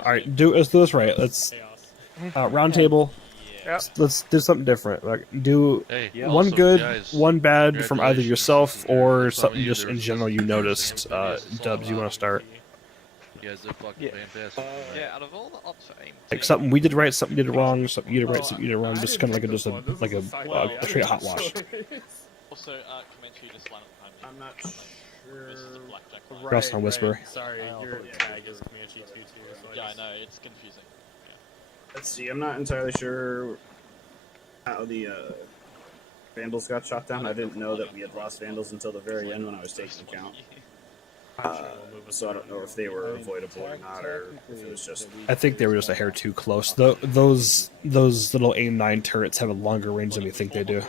on. All right, let's do this right. Let's round table. Yep. Let's do something different. Like do Hey, one also, good, guys, one bad from either congratulations. yourself or something you, just there in was general you some noticed. games Dubs, you want to start? You guys did fucking fantastic. Yeah, out of all the ops for aim, Like something we did right, something you did wrong, something you did right, something you did wrong. Just kind of like a straight hot wash. Also, Comanche just line up behind me. I'm not sure. This is a blackjack line. Cross on Whisper. Sorry, your tag is Comanche 2 too. So Yeah, I know, it's confusing. Let's see. I'm not entirely sure how the Vandals got shot down. I didn't know that we had lost Vandals until the very end when I was taking count. So I don't know if they were avoidable or not, or if it was just. I think they were just a hair too close. Those little AIM-9 turrets have a longer range than we think they do.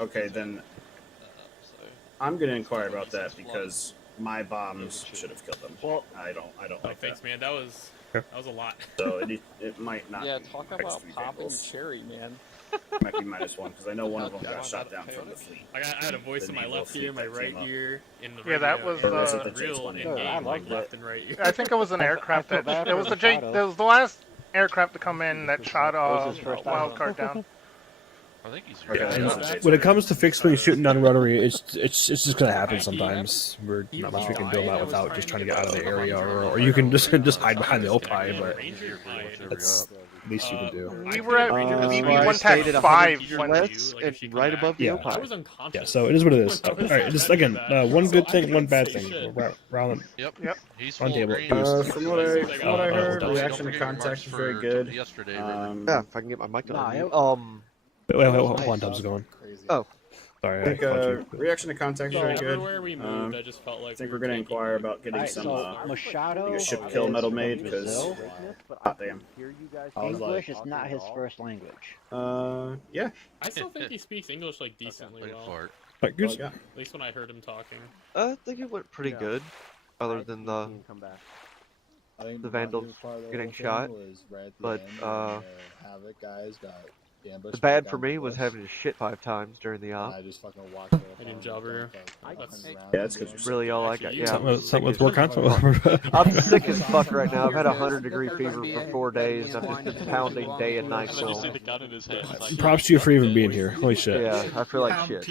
Okay, then I'm gonna inquire about that because my bombs should have killed them. Well, I don't Oh, like thanks, that. man. That was a lot. So it might not. Yeah, be talk next about to be popping Vandals. cherry, man. Might be -1 because I know one of them got shot down from the fleet. I had a voice in my left ear, my right ear, in the Yeah, that was real in-game, left and right ear. I think it was an aircraft that it was the last aircraft to come in that shot Wildcard down. I think he's Yeah, and when it comes to fixed wing shooting down rotary, it's just gonna happen sometimes. We're not much we can do about without just trying to get out of the area, or you can just hide behind the Opie, but that's the least you can do. We were at BB I 1 stayed TAC at 5 100 less and right above the Yeah. Opie. Yeah, so it is what it is. All right, just again, one good thing, one bad thing. Round. Yep. He's on table. From what I heard, reaction to contact is very good. Yesterday, Yeah, if I can get my mic on. Wait, hold on, Dubs going. Oh. Sorry. I think Reaction reaction to contact is very good. Everywhere we moved, I just felt like I think we're going to inquire about getting Alright, some so Machado like a ship kill medal made because Brazil. damn. English is not his first language. Yeah. I still think he speaks English like decently well. Like, good. At least when I heard him talking. I think it went pretty good, other than the Vandals getting shot. But Havoc guys got the bad for me was having to shit 5 times during the op. I just fucking walked over. I didn't jobber. That's because really all I got. Yeah, Something with work on. I'm sick as fuck right now. I've had 100-degree fever for 4 days. I've just been pounding day and night. So. Props to you for even being here. Holy shit. Yeah, I feel like shit.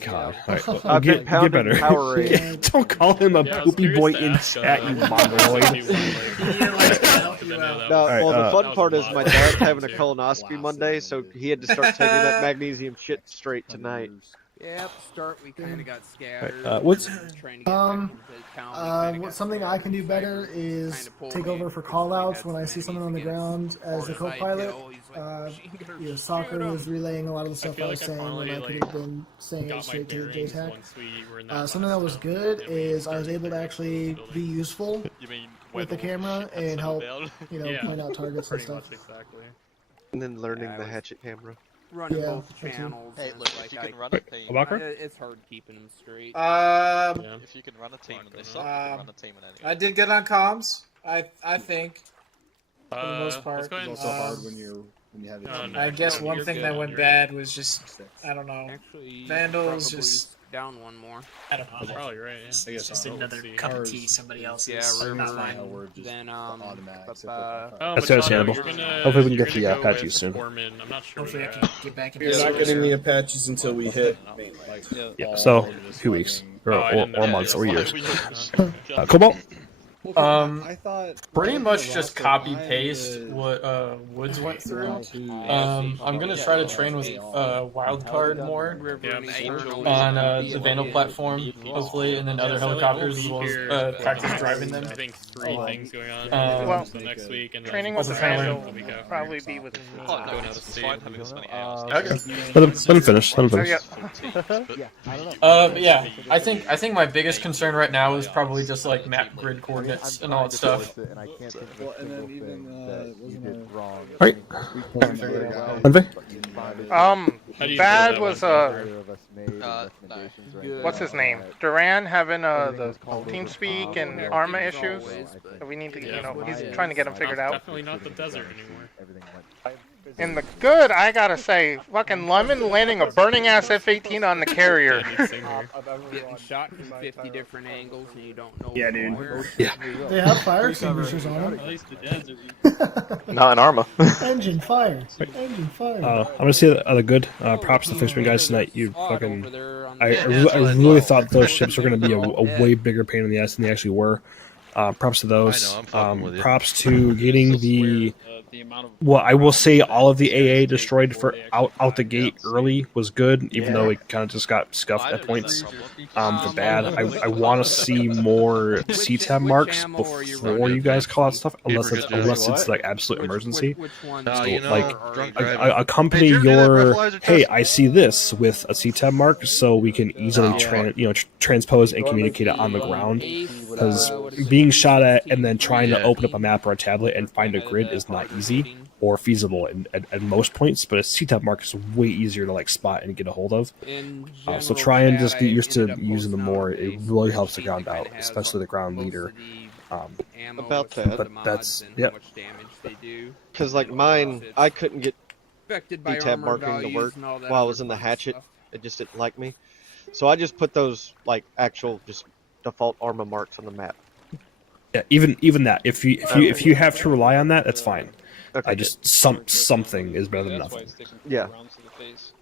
God. All right, well, I've been get pounding better. Powerade. Don't call him a poopy boy in chat, you mongoloid. No, Alright, well, the fun part is my dad's having a colonoscopy Monday, so he had to start taking that magnesium shit straight tonight. Yeah, at the start we kind of got scattered. What's trying to get back into town. Something I can do better is take over for call-outs when I see someone on the ground as a co-pilot. Soccer was relaying a lot of the stuff I was saying when I could have been saying it straight to the JTAC. Something that was good is I was able to actually be useful with the camera and help, point out targets and stuff. Exactly. And then learning the hatchet camera. Running both channels. Hey, look, if you can run a team, it's hard keeping them straight. If you can run a team and they suck, you can run a team in any. I did good on comms. I think for the most part. It's also hard when you have it. I guess one thing that went bad was just I don't know. Vandals just down one more. I don't know. That's probably right. Yeah. I guess just another cup of tea somebody else's. Yeah, not mine. Then That's understandable. Hopefully we can get the Apaches soon. I'm not sure. Hopefully I can get back in. You're not getting the Apaches until we hit Yeah, so 2 weeks or months or years. Cobalt. I thought pretty much just copy paste what Woods went through. I'm gonna try to train with Wildcard more on the Vandal platform, hopefully, and then other helicopters as well as practice driving them. I think 3 things going on. So next week and training with the Vandal will probably be with going out of state. Let him finish. Yeah, I think my biggest concern right now is probably just like map grid coordinates and all that stuff. Bad was what's his name? Duran having the TeamSpeak and Arma issues. We need to, he's trying to get them figured out. Definitely not the desert anymore. In the good, I gotta say, fucking Lemon landing a burning ass F-18 on the carrier. Getting shot from 50 different angles and you don't know. Yeah, dude. Yeah. They have fire extinguishers on them. At least the desert. Not in Arma. Engine fire. Engine fire. I'm gonna say the good. Props to the fixed wing guys tonight. You fucking. I really thought those ships were gonna be a way bigger pain in the ass than they actually were. Props to those. Props to getting the. Well, I will say all of the AA destroyed for out the gate early was good, even though it kind of just got scuffed at points. The bad, I want to see more CTAB marks before you guys call out stuff, unless it's like absolute emergency. Like accompany your hey, I see this with a CTAB mark, so we can easily transpose and communicate it on the ground. Because being shot at and then trying to open up a map or a tablet and find a grid is not easy or feasible at most points, but a CTAB mark is way easier to like spot and get a hold of. So try and just get used to using them more. It really helps the ground out, especially the ground leader. About that, but that's because like mine, I couldn't get CTAB marking to work while I was in the hatchet. It just didn't like me, so I just put those like actual just default Arma marks on the map. Yeah, even that. If you have to rely on that, that's fine. Okay, I just something is better than nothing. Yeah.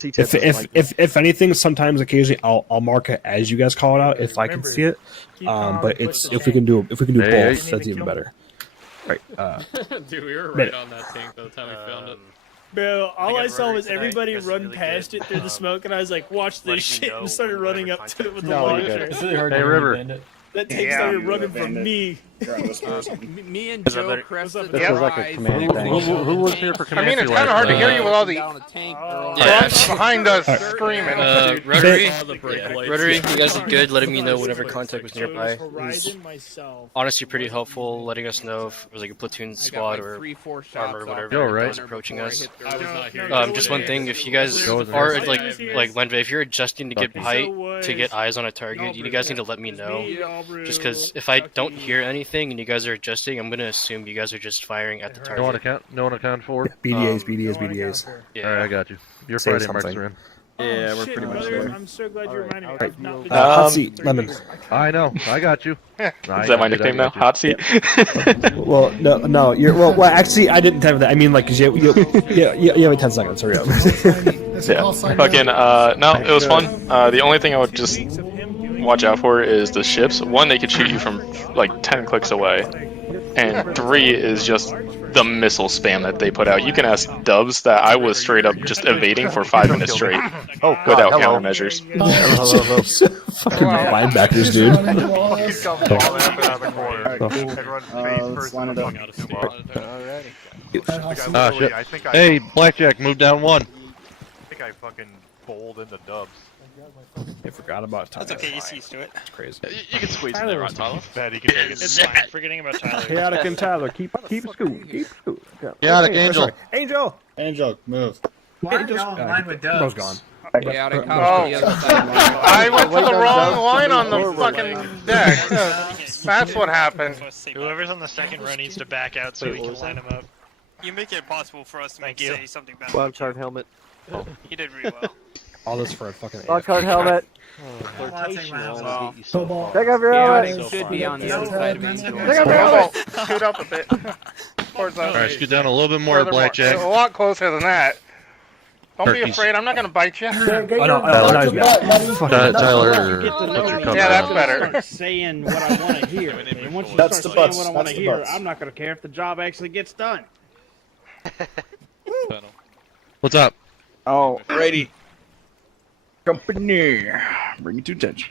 If anything, sometimes occasionally I'll mark it as you guys call it out if I can see it. But it's if we can do both, that's even better. Right. Dude, we were right on that tank by the time we found it. Bro, all I saw was everybody run past it through the smoke, and I was like, watch this shit, and started running up to it with the launcher. It's really hard to River. That tank started running from me. Me and Joe crested This was like a command thing. Who was here for command? I mean, it's kind of hard to hear you with all the drums behind us screaming. Rotary, you guys did good letting me know whenever contact was nearby. It was honestly pretty helpful letting us know if it was like a platoon squad or armor or whatever was approaching us. Just one thing, if you guys are like Lenve, if you're adjusting to get height to get eyes on a target, you guys need to let me know. Just because if I don't hear anything and you guys are adjusting, I'm gonna assume you guys are just firing at the target. No one account for? BDAs. Yeah. Alright, I got you. Your Friday marks are in. Yeah, we're pretty much there. I'm so glad you reminded me. I've not been hot seat, Lemon. I know, I got you. Is that my nickname now? Hot seat? Well, no, you're well. Actually, I didn't have that. I mean, like, cause you have 10 seconds. Hurry up. Yeah. Fucking, no, it was fun. The only thing I would just watch out for is the ships. 1, they could shoot you from like 10 clicks away, and 3 is just the missile spam that they put out. You can ask Dubs that I was straight up just evading for 5 minutes straight without countermeasures. Hello. Fucking linebackers, dude. Let's line it up. Ah, shit. Hey, Blackjack, move down one. I think I fucking bowled into Dubs. I forgot about Tyler. That's okay, he's used to it. It's crazy. You can squeeze in there, right, Tyler? Bet he can take it. It's fine, forgetting about Tyler. Chaotic and Tyler, keep scooting. Chaotic, Angel. Angel, move. Why are y'all in line with Dubs? Bro's gone. Chaotic, I went to the wrong line on the fucking deck. That's what happened. Whoever's on the second row needs to back out so we can line them up. You make it impossible for us to say something bad. Wild card helmet. You did really well. All this for a fucking Wild card helmet. Flirtation will always get you Football. Take off your Chaotic helmet. should be on the other side of Angel. Take off your helmet. Scoot up a bit. Towards the, Alright, scoot down a little bit more, Blackjack. A lot closer than that. Don't be Turkeys. afraid, I'm not gonna bite you. Tyler, Yeah, that's better. Start saying what I want to hear. And once you That's start the saying butts. what I want That's to the hear, butts. I'm not going to care if the job actually gets done. What's up? Alrighty. Company. Bring it to attention.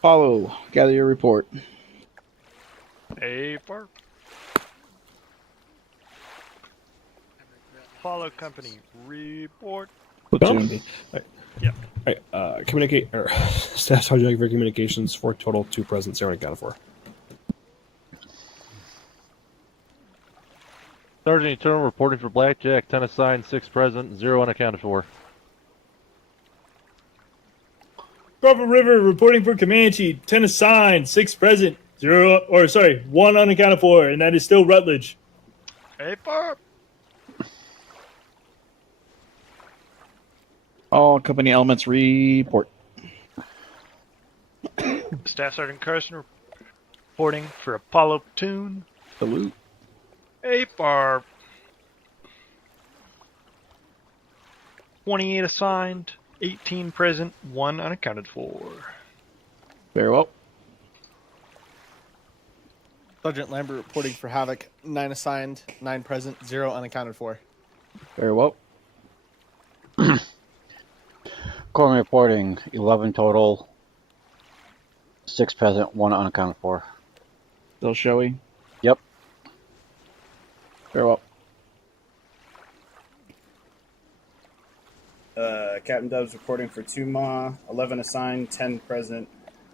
Follow. Gather your report. Hey, Park. Follow company report. Platoon. Communicate or staff sergeant for communications 4 total, 2 present, 0 unaccounted for. Sergeant Eternal reporting for Blackjack, 10 assigned, 6 present, 0 unaccounted for. Crawford River reporting for Comanche. 10 assigned, 6 present, 1 unaccounted for, and that is still Rutledge. Hey, Park. All company elements report. Staff Sergeant Carson reporting for Apollo Platoon. Salute. Hey, Barb. 28 assigned, 18 present, 1 unaccounted for. Very well. Sergeant Lambert reporting for Havoc. 9 assigned, 9 present, 0 unaccounted for. Very well. Corps reporting 11 total, 6 present, 1 unaccounted for. Still showy? Yep. Very well. Captain Dubs reporting for 2 Ma, 11 assigned, 10 present,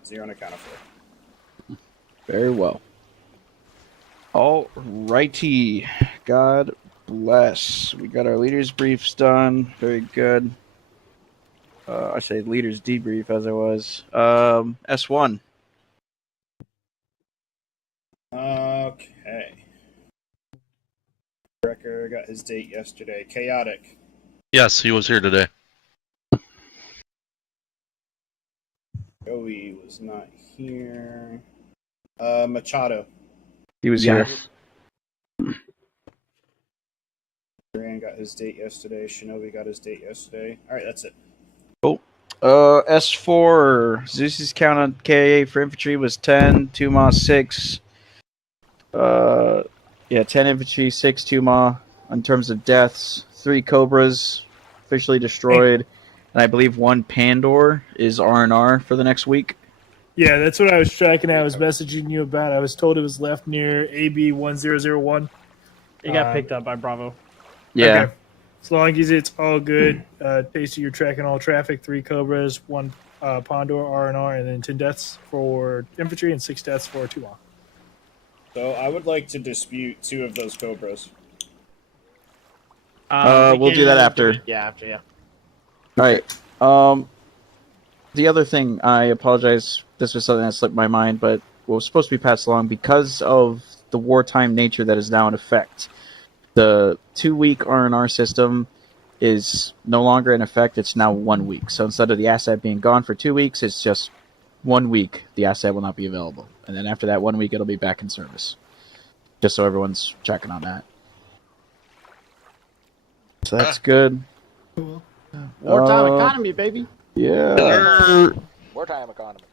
0 unaccounted for. Very well. All righty. God bless. We got our leaders briefs done. Very good. I say leaders debrief as I was. S1. Okay. Wrecker got his date yesterday. Chaotic. Yes, he was here today. Joey was not here. Machado. He was here. Duran got his date yesterday. Shinobi got his date yesterday. Alright, that's it. Cool. S4. Zeus's count on KA for infantry was 10. Tuma 6. 10 infantry, 6 Tuma. In terms of deaths, 3 Cobras officially destroyed, and I believe 1 Pandor is R&R for the next week. Yeah, that's what I was tracking. I was messaging you about. I was told it was left near AB 1001. It got picked up by Bravo. Yeah. Okay. As long as it's all good, Tasty, you're tracking all traffic. 3 Cobras, 1 Pondor R&R, and then 10 deaths for infantry and 6 deaths for Tuma. So I would like to dispute 2 of those Cobras. We'll do that after. Yeah, after, yeah. All right. The other thing, I apologize. This was something that slipped my mind, but was supposed to be passed along because of the wartime nature that is now in effect. The 2-week R&R system is no longer in effect. It's now 1 week. So instead of the asset being gone for 2 weeks, it's just 1 week. The asset will not be available, and then after that 1 week, it'll be back in service. Just so everyone's checking on that. So that's good. Wartime economy, baby. Yeah. Wartime economy.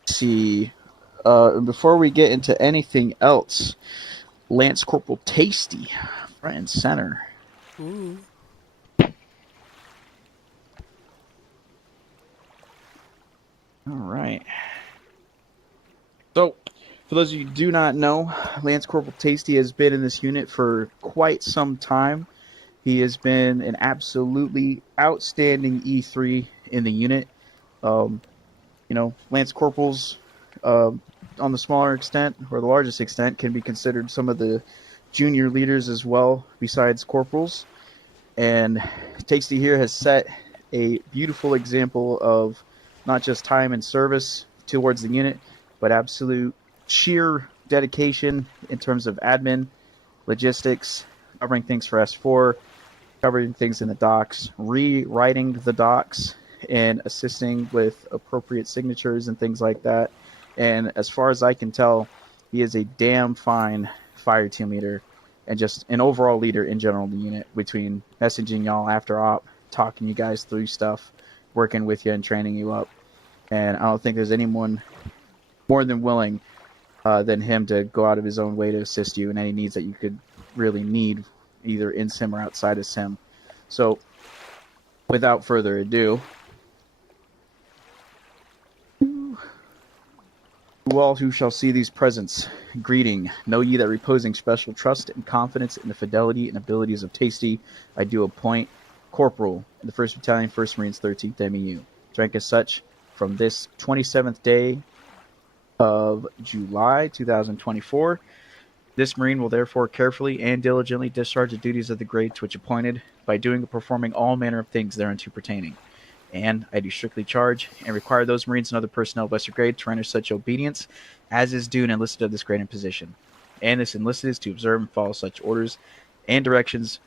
Let's see. Before we get into anything else, Lance Corporal Tasty, front and center. Ooh. All right. So, for those of you who do not know, Lance Corporal Tasty has been in this unit for quite some time. He has been an absolutely outstanding E3 in the unit. Lance Corporals, on the smaller extent, or the largest extent, can be considered some of the junior leaders as well, besides corporals. And Tasty here has set a beautiful example of not just time and service towards the unit, but absolute sheer dedication in terms of admin, logistics, covering things for S4, covering things in the docs, rewriting the docs, and assisting with appropriate signatures and things like that. And as far as I can tell, he is a damn fine fire team leader and just an overall leader in general in the unit, between messaging y'all after op, talking you guys through stuff, working with you and training you up. And I don't think there's anyone more than willing than him to go out of his own way to assist you in any needs that you could really need, either in sim or outside of sim. So, without further ado, to all who shall see these presents, greeting. Know ye that reposing special trust and confidence in the fidelity and abilities of Tasty, I do appoint Corporal in the 1st Battalion, 1st Marines, 13th MEU. Rank as such from this 27th day of July 2024. This Marine will therefore carefully and diligently discharge the duties of the grade to which appointed, by doing and performing all manner of things thereunto pertaining. And I do strictly charge and require those Marines and other personnel of lesser grade to render such obedience as is due and enlisted of this grade and position. And this enlisted is to observe and follow such orders and directions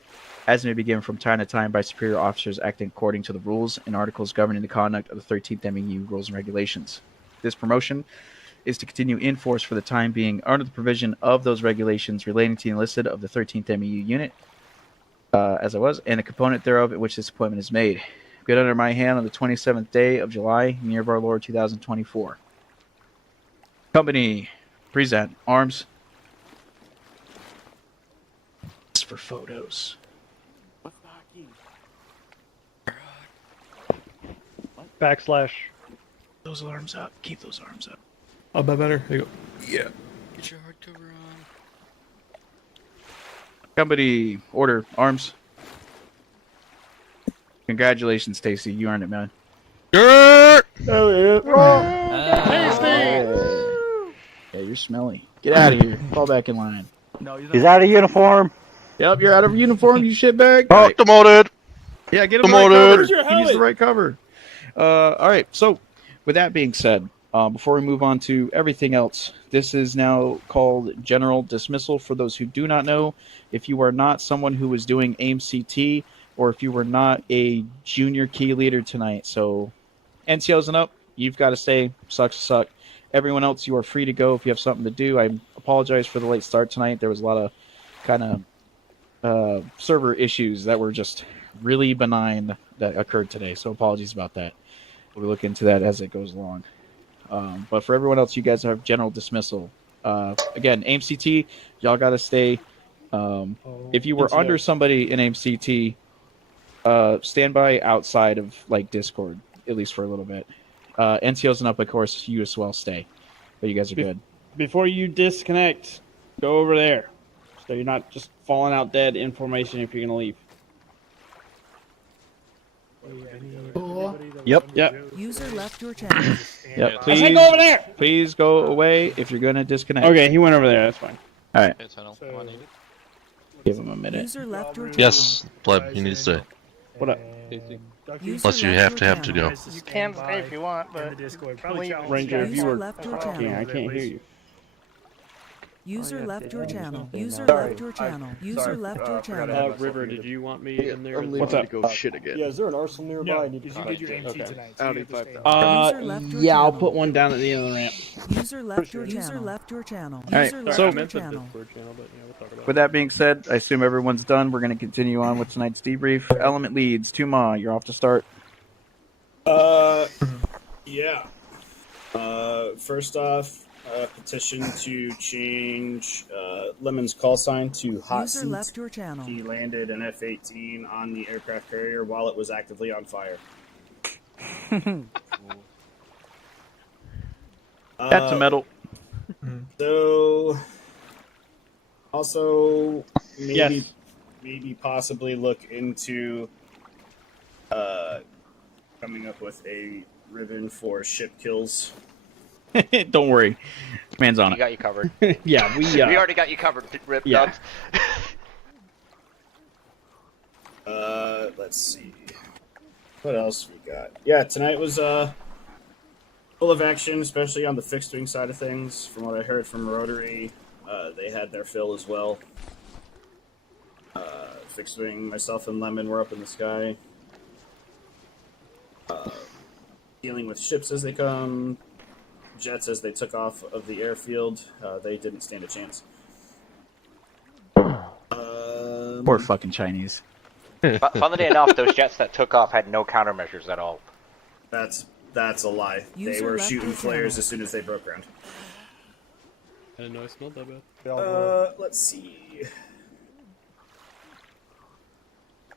as may be given from time to time by superior officers acting according to the rules and articles governing the conduct of the 13th MEU rules and regulations. This promotion is to continue in force for the time being under the provision of those regulations relating to the enlisted of the 13th MEU unit, as I was, and a component thereof at which this appointment is made. Good under my hand on the 27th day of July, in the year of our Lord 2024. Company, present arms. For photos. Backslash. Those alarms up. Keep those arms up. I'll bet better. There you go. Yeah. Get your hardcover on. Company, order, arms. Congratulations, Stacy. You earned it, man. Oh, Yeah, you're smelly. Get out of here. Fall back in line. He's out of uniform. Yep, you're out of uniform, you shitbag. Oh, Right. demoted. Yeah, get him Demoted. the right Where's cover. your He needs the helmet? right cover. All right, so with that being said, before we move on to everything else, this is now called general dismissal. For those who do not know, if you are not someone who is doing AIM-CT, or if you were not a junior key leader tonight, so NCOs and up, you've got to stay. Sucks to suck. Everyone else, you are free to go if you have something to do. I apologize for the late start tonight. There was a lot of kind of server issues that were just really benign that occurred today, so apologies about that. We'll look into that as it goes along. But for everyone else, you guys have general dismissal. Again, AIM-CT, y'all got to stay. If you were NCO. under somebody in AIM-CT, stand by outside of like Discord, at least for a little bit. NCOs and up, of course, you as well stay. But you guys are good. Before you disconnect, go over there. So you're not just falling out dead in formation if you're going to leave. Yep. User left your channel. Yep. I said go over there! Please go away if you're going to disconnect. Okay, he went over there. That's fine. All right. Give him a minute. User left your channel. Yes, pleb, you need to stay. What up? Unless you have to go. You can stay if you want, but leave. Ranger, if you were left your talking, channel. I can't hear you. User left your channel. User left your channel. User left your channel. River, did you want me in there? What's up? Go shit again. Yeah, is there an arsenal nearby? No, I need to you find did your it. MC Okay. tonight. So Audi you have to 5000. Yeah, I'll put one down at the end of the ramp. User left your channel. User left your channel. All right, User left so- your channel. With that being said, I assume everyone's done. We're going to continue on with tonight's debrief. Element leads. Tuma, you're off to start. Yeah. First off, petition to change Lemon's call sign to hot User seat. left your channel. He landed an F-18 on the aircraft carrier while it was actively on fire. That's a medal. So, also, maybe Yes. possibly look into coming up with a ribbon for ship kills. Don't worry, man's on We it. got you covered. Yeah, we We already got you covered, Rip Yeah. Dubs. Let's see. What else we got? Yeah, tonight was full of action, especially on the fixed wing side of things. From what I heard from Rotary, they had their fill as well. Fixed wing, myself and Lemon were up in the sky. Dealing with ships as they come, jets as they took off of the airfield. They didn't stand a chance. Poor fucking Chinese. Funnily enough, those jets that took off had no countermeasures at all. That's a lie. They User were left shooting your flares channel. as soon as they broke ground. I didn't know I smelled that bad. Let's see.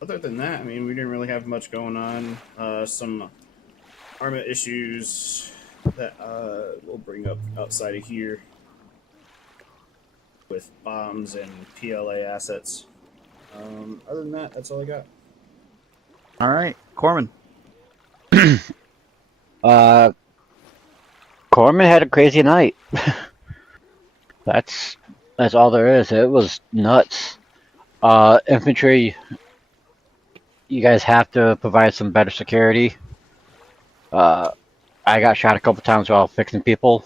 Other than that, I mean, we didn't really have much going on. Some Arma issues that we'll bring up outside of here with bombs and PLA assets. Other than that, that's all I got. All right, Corman. Corman had a crazy night. That's all there is. It was nuts. Infantry, you guys have to provide some better security. I got shot a couple times while fixing people.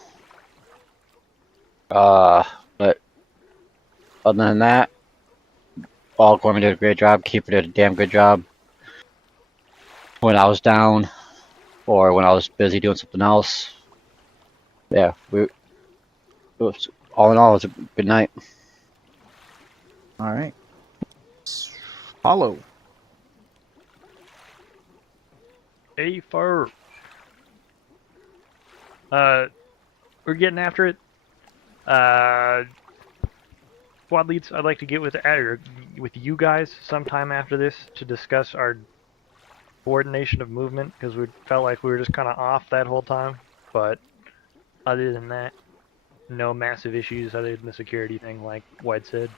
But other than that, all Corman did a great job. Keeper did a damn good job. When I was down, or when I was busy doing something else, yeah, it was, all in all, it was a good night. All right. Hollow. Hey, Fur. We're getting after it. Squad leads, I'd like to get with you guys sometime after this to discuss our coordination of movement, because we felt like we were just kind of off that whole time. But other than that, no massive issues other than the security thing, like White said.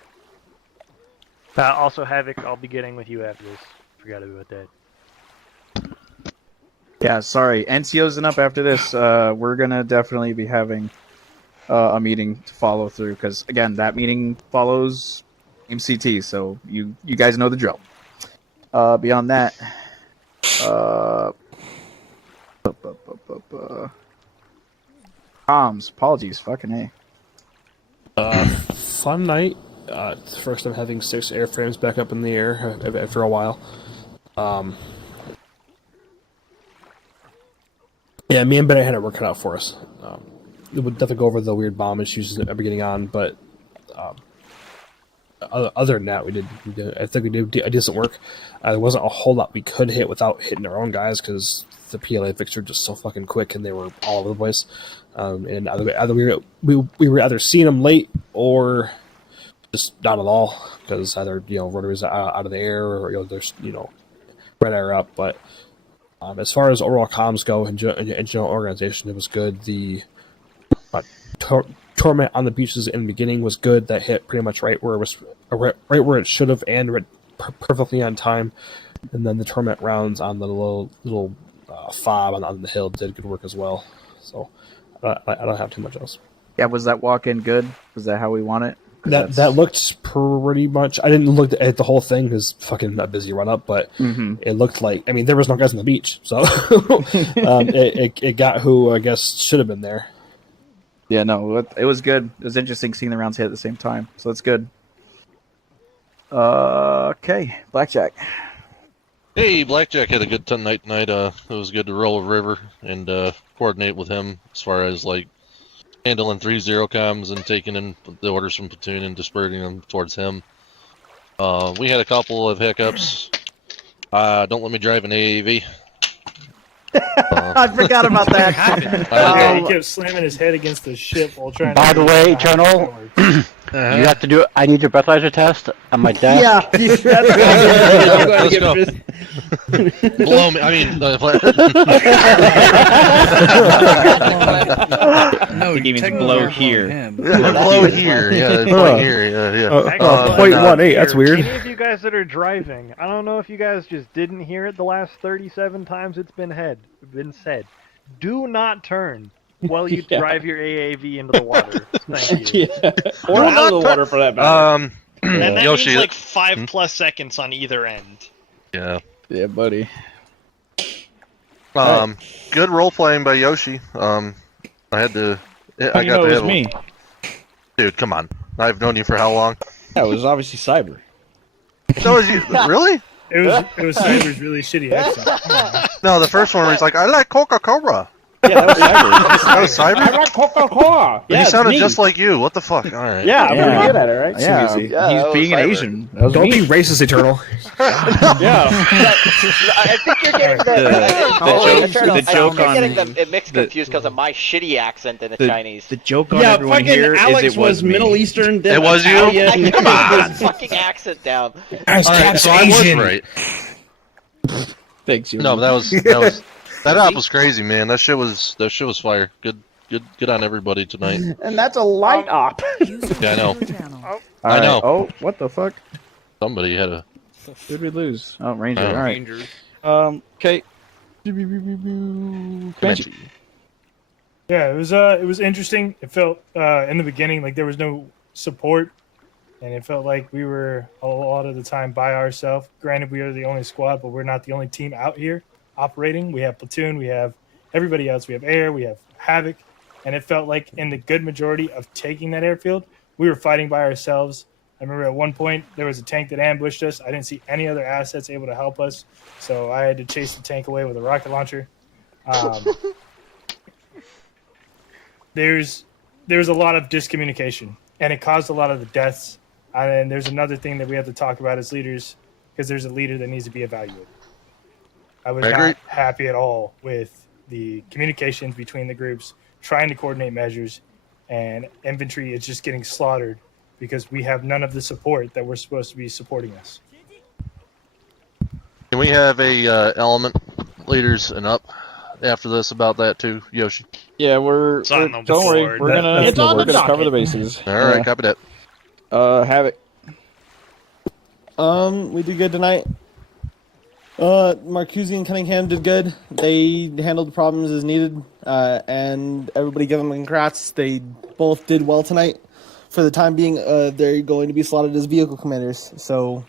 Also, Havoc, I'll be getting with you after this. Forgot about that. Yeah, sorry. NCO's up after this. We're gonna definitely be having a meeting to follow through, because again, that meeting follows MCT, so you guys know the drill. Beyond that, comms. Apologies. Fucking A. Fun night. First time having 6 airframes back up in the air after a while. Yeah, me and Ben had it working out for us. We'll definitely go over the weird bomb issues that we're getting on, but other than that, I think we did a decent work. There wasn't a whole lot we could hit without hitting our own guys, because the PLA fixture just so fucking quick and they were all over the place. And either we were either seeing them late or just not at all, because either rotors out of the air, or there's red air up. But as far as overall comms go and general organization, it was good. The torment on the beaches in the beginning was good. That hit pretty much right where it should have, and perfectly on time. And then the torment rounds on the little fob on the hill did good work as well. So I don't have too much else. Yeah, was that walk-in good? Was that how we want it? That looked pretty much. I didn't look at the whole thing because fucking a busy run up, but it looked like. I mean, there was no guys on the beach, so it got who I guess should have been there. Yeah, no, it was good. It was interesting seeing the rounds hit at the same time, so that's good. Okay, Blackjack. Hey, Blackjack had a good night tonight. It was good to roll a river and coordinate with him as far as handling 3-0 comms and taking in the orders from platoon and dispersing them towards him. We had a couple of hiccups. Don't let me drive an AAV. I forgot about that. Yeah, he kept slamming his head against the ship while trying By to... the way, Colonel, you have to do. I need your breathalyzer test on my desk. Yeah, Let's go. Blow me. I mean, no, he means blow here. blow here. Yeah, point here. Yeah. 0.18. That's weird. Any of you guys that are driving, I don't know if you guys just didn't hear it the last 37 times it's been said. Do not turn while you drive your AAV into the water. Thank you. Or out of the water for that matter. And that Yoshi, means like 5+ seconds on either end. Yeah. Yeah, buddy. Good role playing by Yoshi. I had to. I got it to was me. Dude, come on. I've known you for how long? Yeah, it was obviously Cyber. So was you. Really? It was Cyber's really shitty accent. No, the first one where he's like, I like Coca-Cola. Yeah, that was Cyber. That was Cyber? I like Coca-Cola. He sounded just like you. What the fuck? All right. Yeah, I'm pretty good at it, right? Yeah, he's being an Asian. That was Don't me. be racist, Eternal. Yeah. I think you're getting the joke on getting them mixed confused because of my shitty accent in the Chinese. The joke on everyone fucking here Alex is it was me. Middle Eastern. Then It was you? Italian. Come on, fucking accent down. All right, so I was right. Thanks, you. No, but that op was crazy, man. That shit was fire. Good on everybody tonight. And that's a light op. Yeah, I know. I know. Oh, what the fuck? Somebody had a. Did we lose? Oh, Ranger. Oh. All right. Okay. Comanche. Yeah, it was interesting. It felt in the beginning like there was no support, and it felt like we were a lot of the time by ourselves. Granted, we are the only squad, but we're not the only team out here operating. We have platoon, we have everybody else, we have air, we have Havoc, and it felt like in the good majority of taking that airfield, we were fighting by ourselves. I remember at one point there was a tank that ambushed us. I didn't see any other assets able to help us, so I had to chase the tank away with a rocket launcher. There's a lot of discommunication, and it caused a lot of the deaths. And there's another thing that we have to talk about as leaders, because there's a leader that needs to be evaluated. I was not happy at all with the communications between the groups, trying to coordinate measures, and infantry is just getting slaughtered because we have none of the support that we're supposed to be supporting us. Can we have a element leaders and up after this about that too, Yoshi? Yeah, don't worry. We're gonna cover the bases. All right, copy that. Havoc. We did good tonight. Marcuzzi and Cunningham did good. They handled the problems as needed, and everybody give them congrats. They both did well tonight. For the time being, they're going to be slotted as vehicle commanders. So,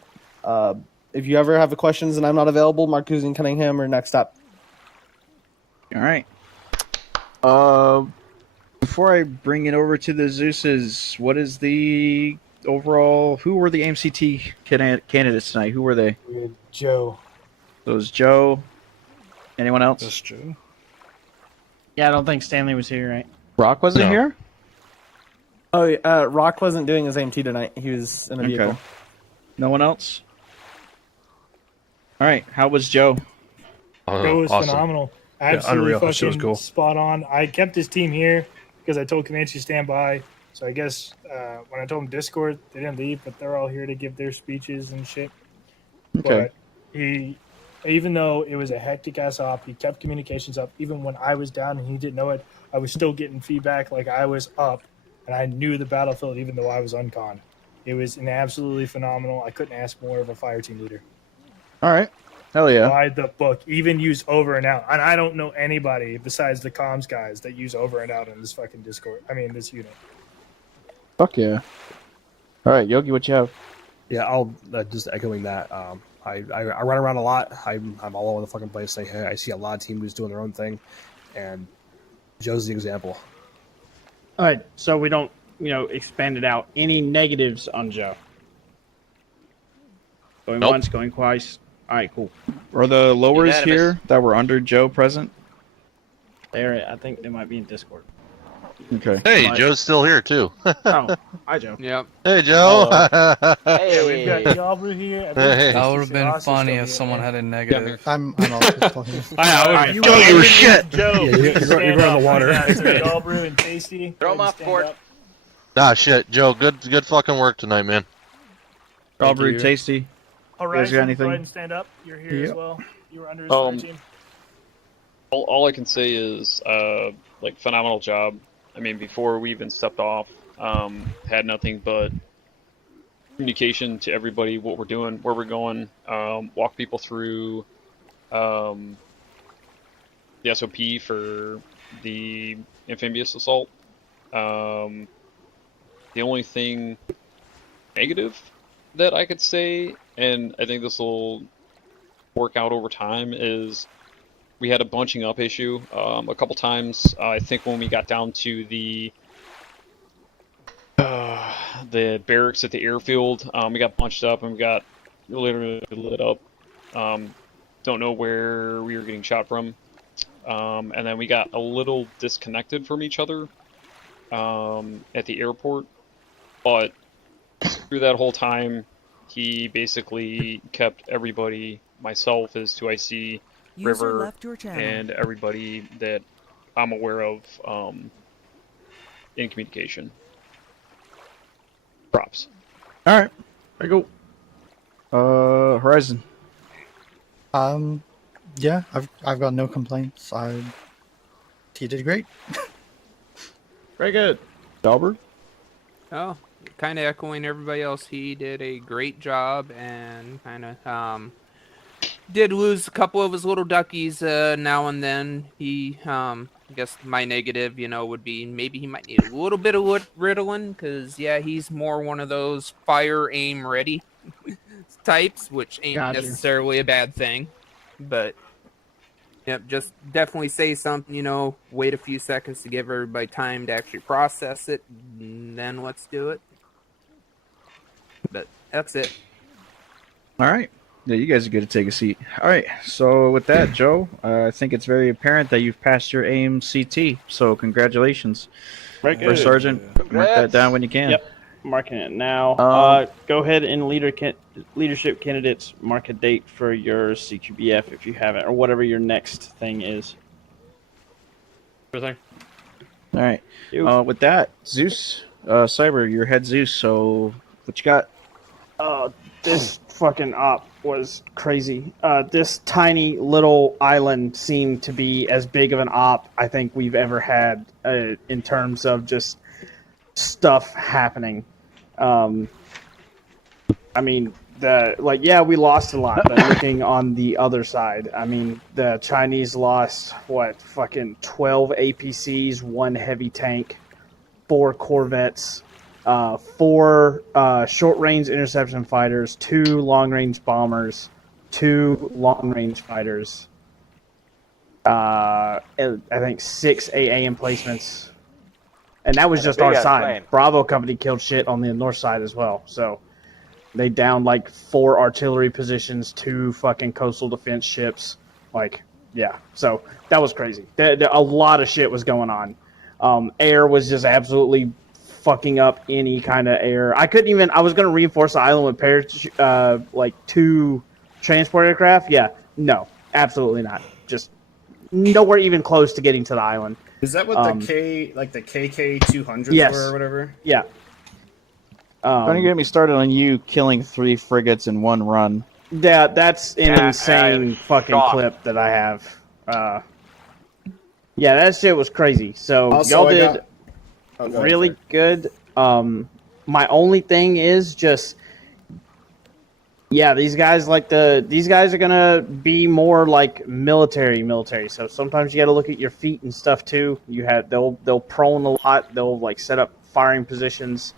if you ever have questions and I'm not available, Marcuzzi and Cunningham are next up. All right. Before I bring it over to the Zeus's, what is the overall? Who were the MCT candidates tonight? Who were they? We had Joe. So it was Joe. Anyone else? Just Joe. Yeah, I don't think Stanley was here, right? Rock wasn't here? Oh, Rock wasn't doing his AMT tonight. He was in a vehicle. No one else? All right. How was Joe? Joe was phenomenal. Absolutely fucking cool. spot on. I kept his team here because I told Comanche to stand by. So I guess when I told them Discord, they didn't leave, but they're all here to give their speeches and shit. Okay. But even though it was a hectic ass op, he kept communications up. Even when I was down and he didn't know it, I was still getting feedback like I was up, and I knew the battlefield even though I was unconned. It was an absolutely phenomenal. I couldn't ask more of a fire team leader. All right. Hell yeah. By the book. Even use over and out. And I don't know anybody besides the comms guys that use over and out in this fucking Discord. I mean, this unit. Fuck yeah. All right, Yogi, what you have? Yeah, I'll just echoing that. I run around a lot. I'm all over the fucking place. I see a lot of teams doing their own thing, and Joe's the example. All right, so we don't, expand it out. Any negatives on Joe? Going once, going twice. All right, cool. Are the lowers Unanimous. here that were under Joe present? There, I think they might be in Discord. Okay. Hey, Joe's still here too. Oh, hi, Joe. Yep. Hey, Joe. Hey, We've got Galbrew here. I believe Hey. That Tasty would have been Sauce is funny still if here. someone had a negative. I'm also still here. You Go your shit. Joe, Yeah, please you're stand on up the water. right now. So Galbrew and Tasty. Throw 'em go ahead and off stand board. up. Ah, shit, Joe. Good fucking work tonight, man. All Thank brewed, you. tasty. Horizon, got anything? go ahead and stand up. You're here as Yep. well. You were under his fire team. All I can say is, like, phenomenal job. I mean, before we even stepped off, had nothing but communication to everybody, what we're doing, where we're going, walk people through the SOP for the amphibious assault. The only thing negative that I could say, and I think this will work out over time, is we had a bunching up issue a couple times. I think when we got down to the barracks at the airfield, we got bunched up and we got literally lit up. Don't know where we were getting shot from. And then we got a little disconnected from each other at the airport. But through that whole time, he basically kept everybody, myself as 2IC, User River, left your channel. and everybody that I'm aware of in communication. Props. All right. There you go. Horizon. Yeah, I've got no complaints. He did great. Very good. Dalbert? Oh, kind of echoing everybody else. He did a great job and kind of did lose a couple of his little duckies now and then. He, I guess my negative, would be maybe he might need a little bit of Ritalin because, yeah, he's more one of those fire, aim, ready types, which ain't necessarily a bad thing. But, yep, just definitely say something, wait a few seconds to give everybody time to actually process it, and then let's do it. But that's it. All right. Yeah, you guys are good to take a seat. All right. So with that, Joe, I think it's very apparent that you've passed your AIM CT. So congratulations. Very good. First Sergeant, mark that down when you can. Yep. Marking it now. Go ahead and leadership candidates mark a date for your CQBF if you haven't, or whatever your next thing is. Sure thing. All right. With that, Zeus, Cyber, you're head Zeus. So what you got? This fucking op was crazy. This tiny little island seemed to be as big of an op I think we've ever had in terms of just stuff happening. I mean, we lost a lot, but looking on the other side, I mean, the Chinese lost, 12 APCs, 1 heavy tank, 4 corvettes, 4 short-range interception fighters, 2 long-range bombers, 2 long-range fighters, I think 6 AA emplacements. And that was just our side. Plane. Bravo Company killed shit on the north side as well. So they downed 4 artillery positions, 2 fucking coastal defense ships. Yeah. So that was crazy. A lot of shit was going on. Air was just absolutely fucking up any kind of air. I was going to reinforce the island with 2 transport aircraft. Yeah. No, absolutely not. Just nowhere even close to getting to the island. Is that what the KK-200s were or whatever? Yeah. Don't get me started on you killing 3 frigates in 1 run. Yeah, that's an insane fucking clip that I have. Yeah, that shit was crazy. So Also, y'all did really good. My only thing is just, yeah, these guys are gonna be more like military. So sometimes you got to look at your feet and stuff too. They'll prone a lot. They'll set up firing positions,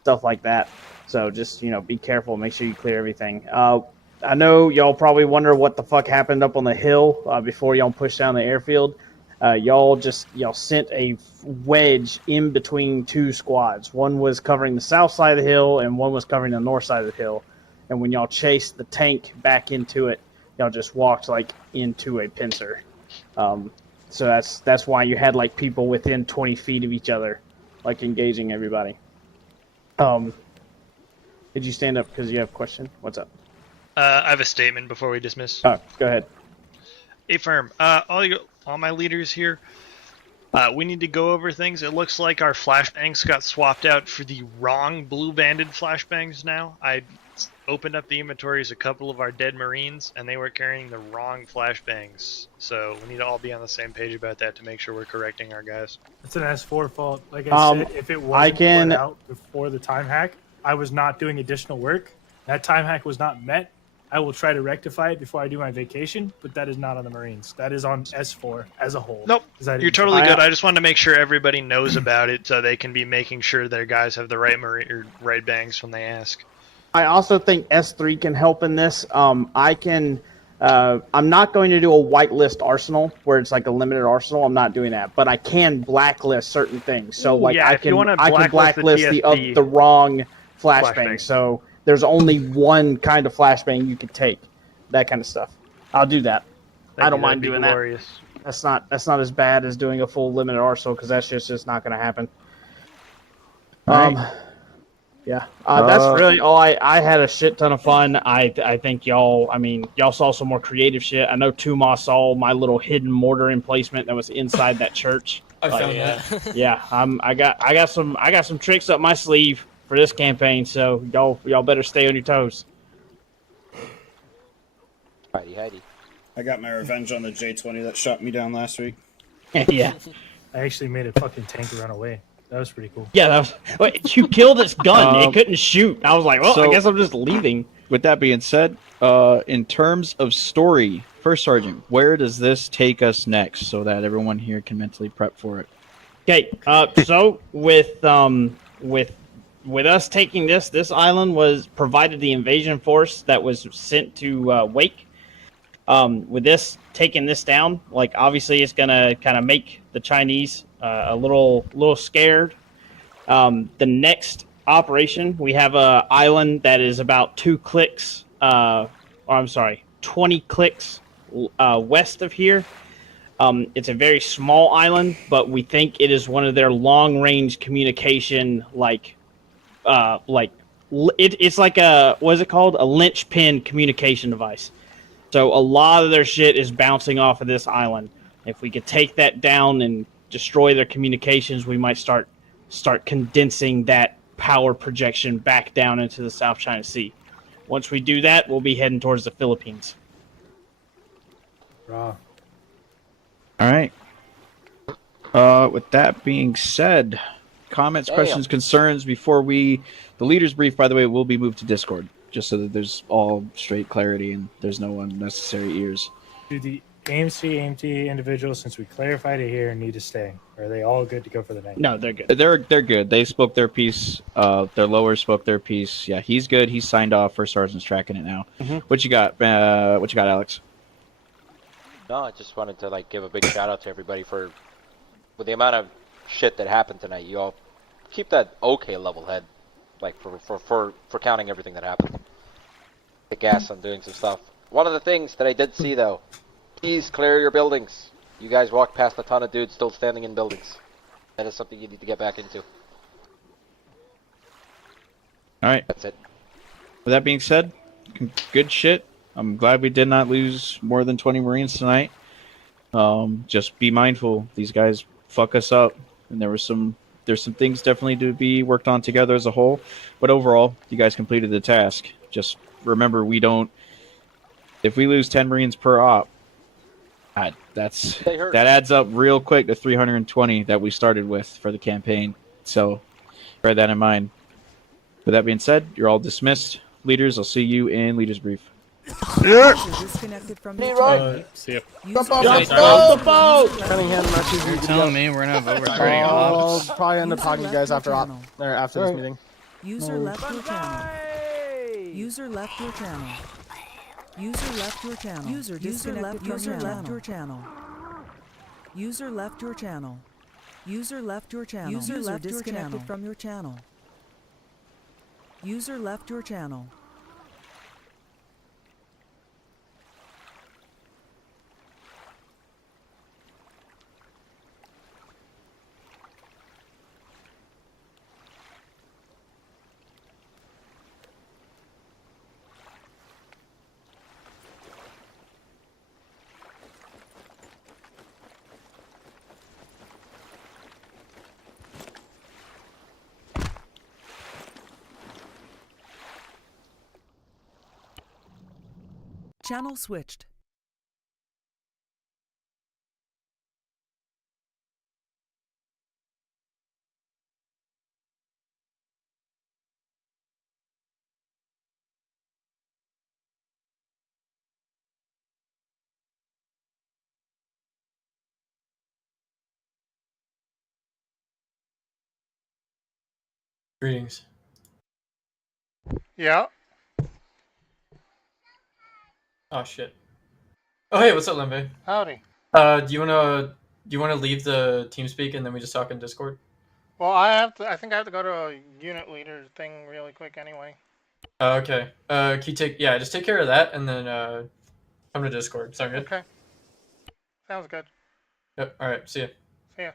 stuff like that. So just be careful. Make sure you clear everything. I know y'all probably wonder what the fuck happened up on the hill before y'all pushed down the airfield. Y'all sent a wedge in between 2 squads. One was covering the south side of the hill, and one was covering the north side of the hill. And when y'all chased the tank back into it, y'all just walked into a pincer. So that's why you had like people within 20 feet of each other, like engaging everybody. Did you stand up because you have a question? What's up? I have a statement before we dismiss. Oh, go ahead. Hey, firm. All my leaders here. We need to go over things. It looks like our flashbangs got swapped out for the wrong blue-banded flashbangs now. I opened up the inventories of a couple of our dead Marines, and they were carrying the wrong flashbangs. So we need to all be on the same page about that to make sure we're correcting our guys. It's an S4 fault. Like I said, if it wasn't put out before the time hack, I was not doing additional work. That time hack was not met. I will try to rectify it before I do my vacation, but that is not on the Marines. That is on S4 as a whole. Nope, you're totally good. I just wanted to make sure everybody knows about it so they can be making sure their guys have the right bangs when they ask. I also think S3 can help in this. I'm not going to do a whitelist arsenal where it's like a limited arsenal. I'm not doing that, but I can blacklist certain things. So like I can blacklist the wrong flashbang. So there's only one kind of flashbang you could take, that kind of stuff. I'll do that. I don't mind doing that. That's not as bad as doing a full limited arsenal because that's just not going to happen. Yeah, that's really all. I had a shit ton of fun. I think y'all saw some more creative shit. I know Tuma saw my little hidden mortar emplacement that was inside that church. I found that. Yeah, I got some tricks up my sleeve for this campaign, so y'all better stay on your toes. Heidi. I got my revenge on the J-20 that shot me down last week. Yeah. I actually made a fucking tank run away. That was pretty cool. Yeah, you killed its gun. It couldn't shoot. I was like, well, I guess I'm just leaving. With that being said, in terms of story, First Sergeant, where does this take us next so that everyone here can mentally prep for it? Okay, so with us taking this island was provided the invasion force that was sent to Wake. With this taking this down, like obviously it's gonna kind of make the Chinese a little scared. The next operation, we have a island that is about 20 clicks west of here. It's a very small island, but we think it is one of their long-range communication, it's like a, what is it called? A linchpin communication device. So a lot of their shit is bouncing off of this island. If we could take that down and destroy their communications, we might start condensing that power projection back down into the South China Sea. Once we do that, we'll be heading towards the Philippines. Raw. All right. With that being said, comments, questions, concerns before the leaders brief, by the way, will be moved to Discord, just so that there's all straight clarity and there's no unnecessary ears. Do the AMC, AMT individuals, since we clarified it here, need to stay? Or are they all good to go for the night? No, they're good. They're good. They spoke their piece. Their lowers spoke their piece. Yeah, he's good. He's signed off. First Sergeant's tracking it now. Mm-hmm. What you got? Alex? No, I just wanted to give a big shout out to everybody for, with the amount of shit that happened tonight. You all keep that okay level head, for counting everything that happened. Take gas on doing some stuff. One of the things that I did see though, please clear your buildings. You guys walked past a ton of dudes still standing in buildings. That is something you need to get back into. All right. That's it. With that being said, good shit. I'm glad we did not lose more than 20 Marines tonight. Just be mindful. These guys fuck us up, and there's some things definitely to be worked on together as a whole. But overall, you guys completed the task. Just remember, if we lose 10 Marines per op, that adds up real quick to 320 that we started with for the campaign. So bear that in mind. With that being said, you're all dismissed. Leaders, I'll see you in Leaders Brief. Disconnected from the See ya. Jump off the boat! Cunningham, not too You're good. telling me we're gonna have over 30 I'll ops? probably end up talking to you guys after this meeting. User left your channel. User left your channel. User left your channel. User left your channel. User left your channel. User left your channel. User disconnected from your channel. User left your channel. Channel switched. Greetings. Yeah. Oh shit. Oh hey, what's up, Lembe? Howdy. Do you wanna leave the TeamSpeak and then we just talk in Discord? Well, I think I have to go to a unit leader thing really quick anyway. Okay. Can you just take care of that and then come to Discord. Sound good? Okay. Sounds good. Yep. All right. See ya. See ya.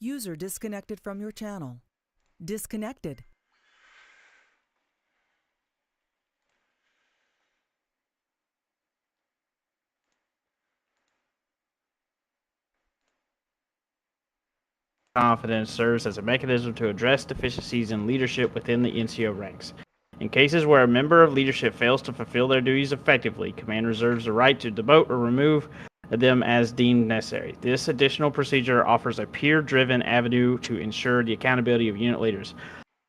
User disconnected from your channel. Disconnected. Confidence serves as a mechanism to address deficiencies in leadership within the NCO ranks. In cases where a member of leadership fails to fulfill their duties effectively, Command reserves the right to demote or remove them as deemed necessary. This additional procedure offers a peer-driven avenue to ensure the accountability of unit leaders.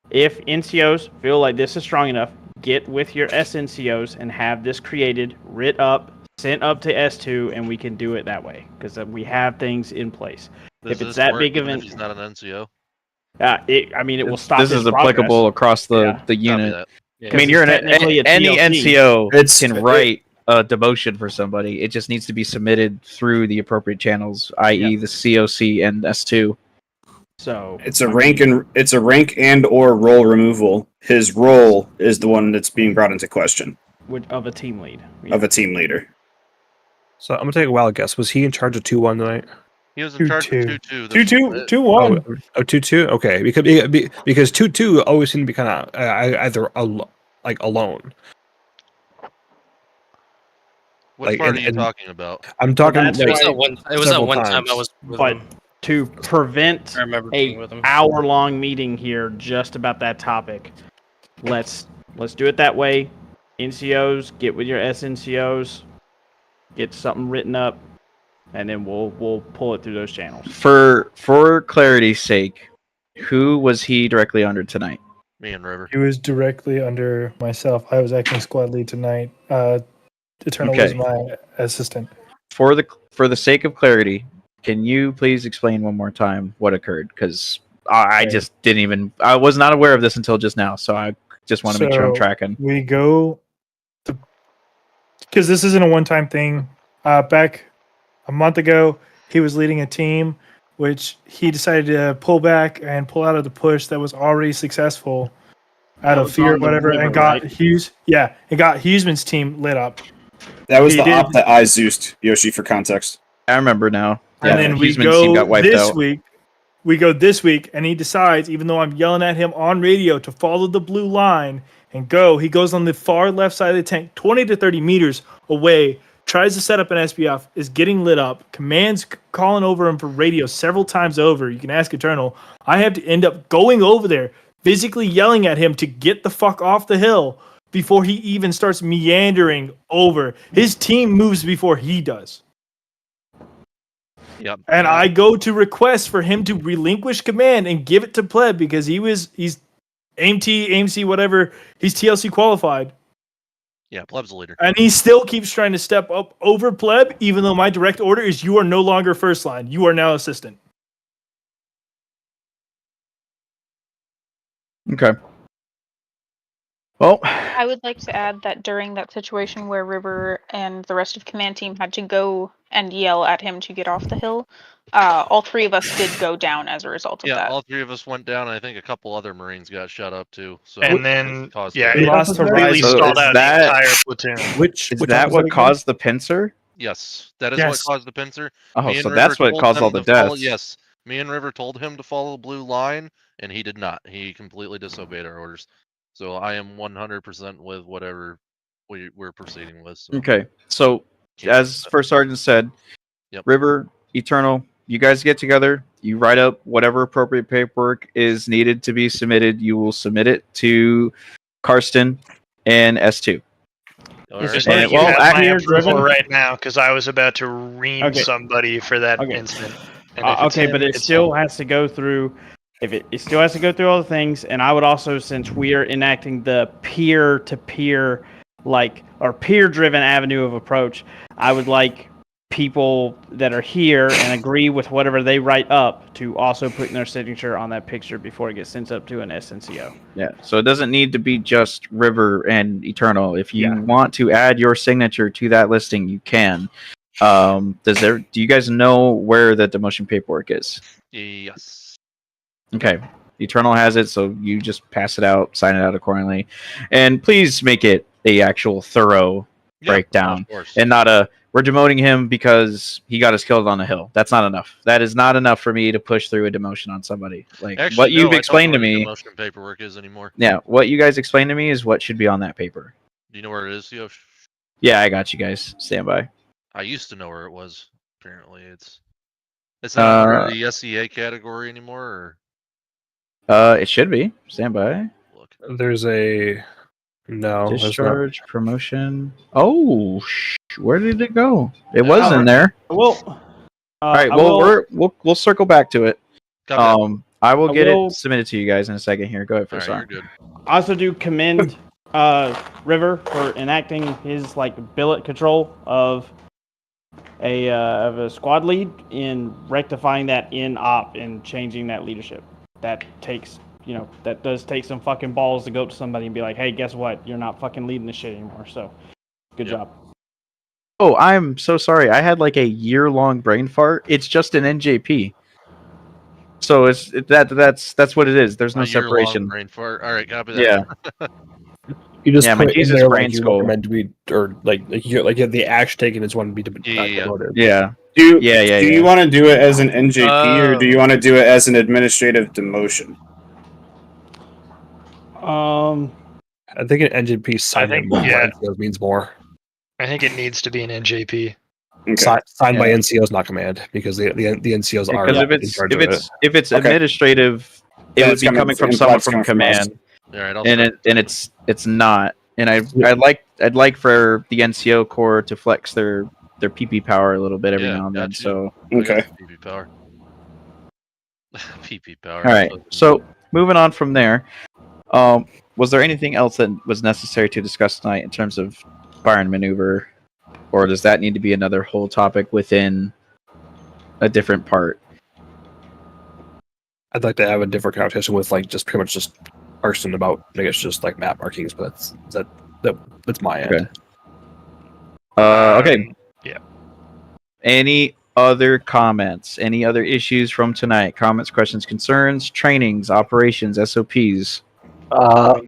If NCOs feel like this is strong enough, get with your SNCOs and have this created, writ up, sent up to S2, and we can do it that way because we have things in place. If it's that big of an, if he's not an NCO. it will stop. This his is applicable progress. across the unit. that. I mean, you're technically any TLC. NCO can write a demotion for somebody. It just needs to be submitted through the appropriate channels, i.e., the COC and S2. So it's a rank and or role removal. His role is the one that's being brought into question. Of a team lead. Of a team leader. So I'm gonna take a wild guess. Was he in charge of 2-1 tonight? He was in charge of 2-2. 2-1. Oh, 2-2. Okay, because 2-2 always seemed to be kind of either alone. What part are you talking about? I'm talking. It was that one time I was with him. To prevent a hour-long meeting here just about that topic, let's do it that way. NCOs, get with your SNCOs, get something written up, and then we'll pull it through those channels. For clarity's sake, who was he directly under tonight? Me and River. He was directly under myself. I was acting squad lead tonight. Eternal was my assistant. For the sake of clarity, can you please explain one more time what occurred? Because I just didn't even. I was not aware of this until just now, so I just want to make sure I'm tracking. We go because this isn't a one-time thing. Back a month ago, he was leading a team, which he decided to pull back and pull out of the push that was already successful out of fear, whatever, and got Hughes. Yeah, it got Hughesman's team lit up. That was the op that I Zeused, Yoshi, for context. I remember now. And then we go this week. We go this week, and he decides, even though I'm yelling at him on radio to follow the blue line and go, he goes on the far left side of the tank, 20 to 30 meters away, tries to set up an SPF, is getting lit up, commands calling over him for radio several times over. You can ask Eternal. I have to end up going over there, physically yelling at him to get the fuck off the hill before he even starts meandering over. His team moves before he does. Yep. And I go to request for him to relinquish command and give it to Pleb because he's AMC, whatever. He's TLC qualified. Yeah, Pleb's the leader. And he still keeps trying to step up over Pleb, even though my direct order is you are no longer first line. You are now assistant. Okay. Well, I would like to add that during that situation where River and the rest of command team had to go and yell at him to get off the hill, all three of us did go down as a result of that. Yeah, all three of us went down, and I think a couple other Marines got shot up too. So and then, we lost completely stalled out the entire platoon. Is that what caused the pincer? Yes, that is what caused the pincer. Oh, so that's what caused all the deaths. Yes, me and River told him to follow the blue line, and he did not. He completely disobeyed our orders. So I am 100% with whatever we're proceeding with. So. Okay, so as First Sergeant said, River, Eternal, you guys get together, you write up whatever appropriate paperwork is needed to be submitted. You will submit it to Karsten and S2. Just And, let you well, have my peer approval driven. right now, because I was about to ream Okay. somebody for that Okay. incident. And if it's Okay, him, but it it's still him. has to go through. If it still has to go through all the things, and I would also, since we are enacting the peer-to-peer, or peer-driven avenue of approach, I would like people that are here and agree with whatever they write up to also put their signature on that picture before it gets sent up to an SNCO. Yeah, so it doesn't need to be just River and Eternal. If you Yeah. want to add your signature to that listing, you can. Do you guys know where the demotion paperwork is? Yes. Okay. Eternal has it, so you just pass it out, sign it out accordingly. And please make it a actual thorough breakdown. Of course. And not a we're demoting him because he got us killed on the hill. That's not enough. That is not enough for me to push through a demotion on somebody. Like Actually, what you've no, explained I to don't know me. what the demotion paperwork is anymore. Yeah, what you guys explained to me is what should be on that paper. Do you know where it is, Yosh? Yeah, I got you guys. Stand by. I used to know where it was. Apparently, it's not under the SEA category anymore. It should be. Stand by. There's a no. Discharge promotion. Oh, where did it go? It was in there. Well, all right. Well, we'll circle back to it. I will get it submitted to you guys in a second. Here, go ahead first. You're good. I also do commend River for enacting his billet control of a squad lead in rectifying that in op and changing that leadership. That takes that does take some fucking balls to go up to somebody and be like, hey, guess what? You're not fucking leading this shit anymore. So, good job. Oh, I'm so sorry. I had a year-long brain fart. It's just an NJP. So that's what it is. There's no separation. Brain fart. All right, copy that. Yeah. You just my put in Jesus there brain you skull. recommend to be, or the action taken is one to be demoted. Yeah. Do Yeah. you want to do it as an NJP or do you want to do it as an administrative demotion? I think an NJP signed by NCOs means more. I think it needs to be an NJP. Signed by NCOs, not command, because the NCOs are Because in charge of it. if it's administrative, it would be coming from someone from command. And it's not. And I'd like for the NCO Corps to flex their PP power a little bit every now and then. So PP power. PP power. All right. So moving on from there, was there anything else that was necessary to discuss tonight in terms of fire and maneuver, or does that need to be another whole topic within a different part? I'd like to have a different conversation with just pretty much just arson about just map markings, but that's my end. Okay. Yeah. Any other comments? Any other issues from tonight? Comments, questions, concerns, trainings, operations, SOPs?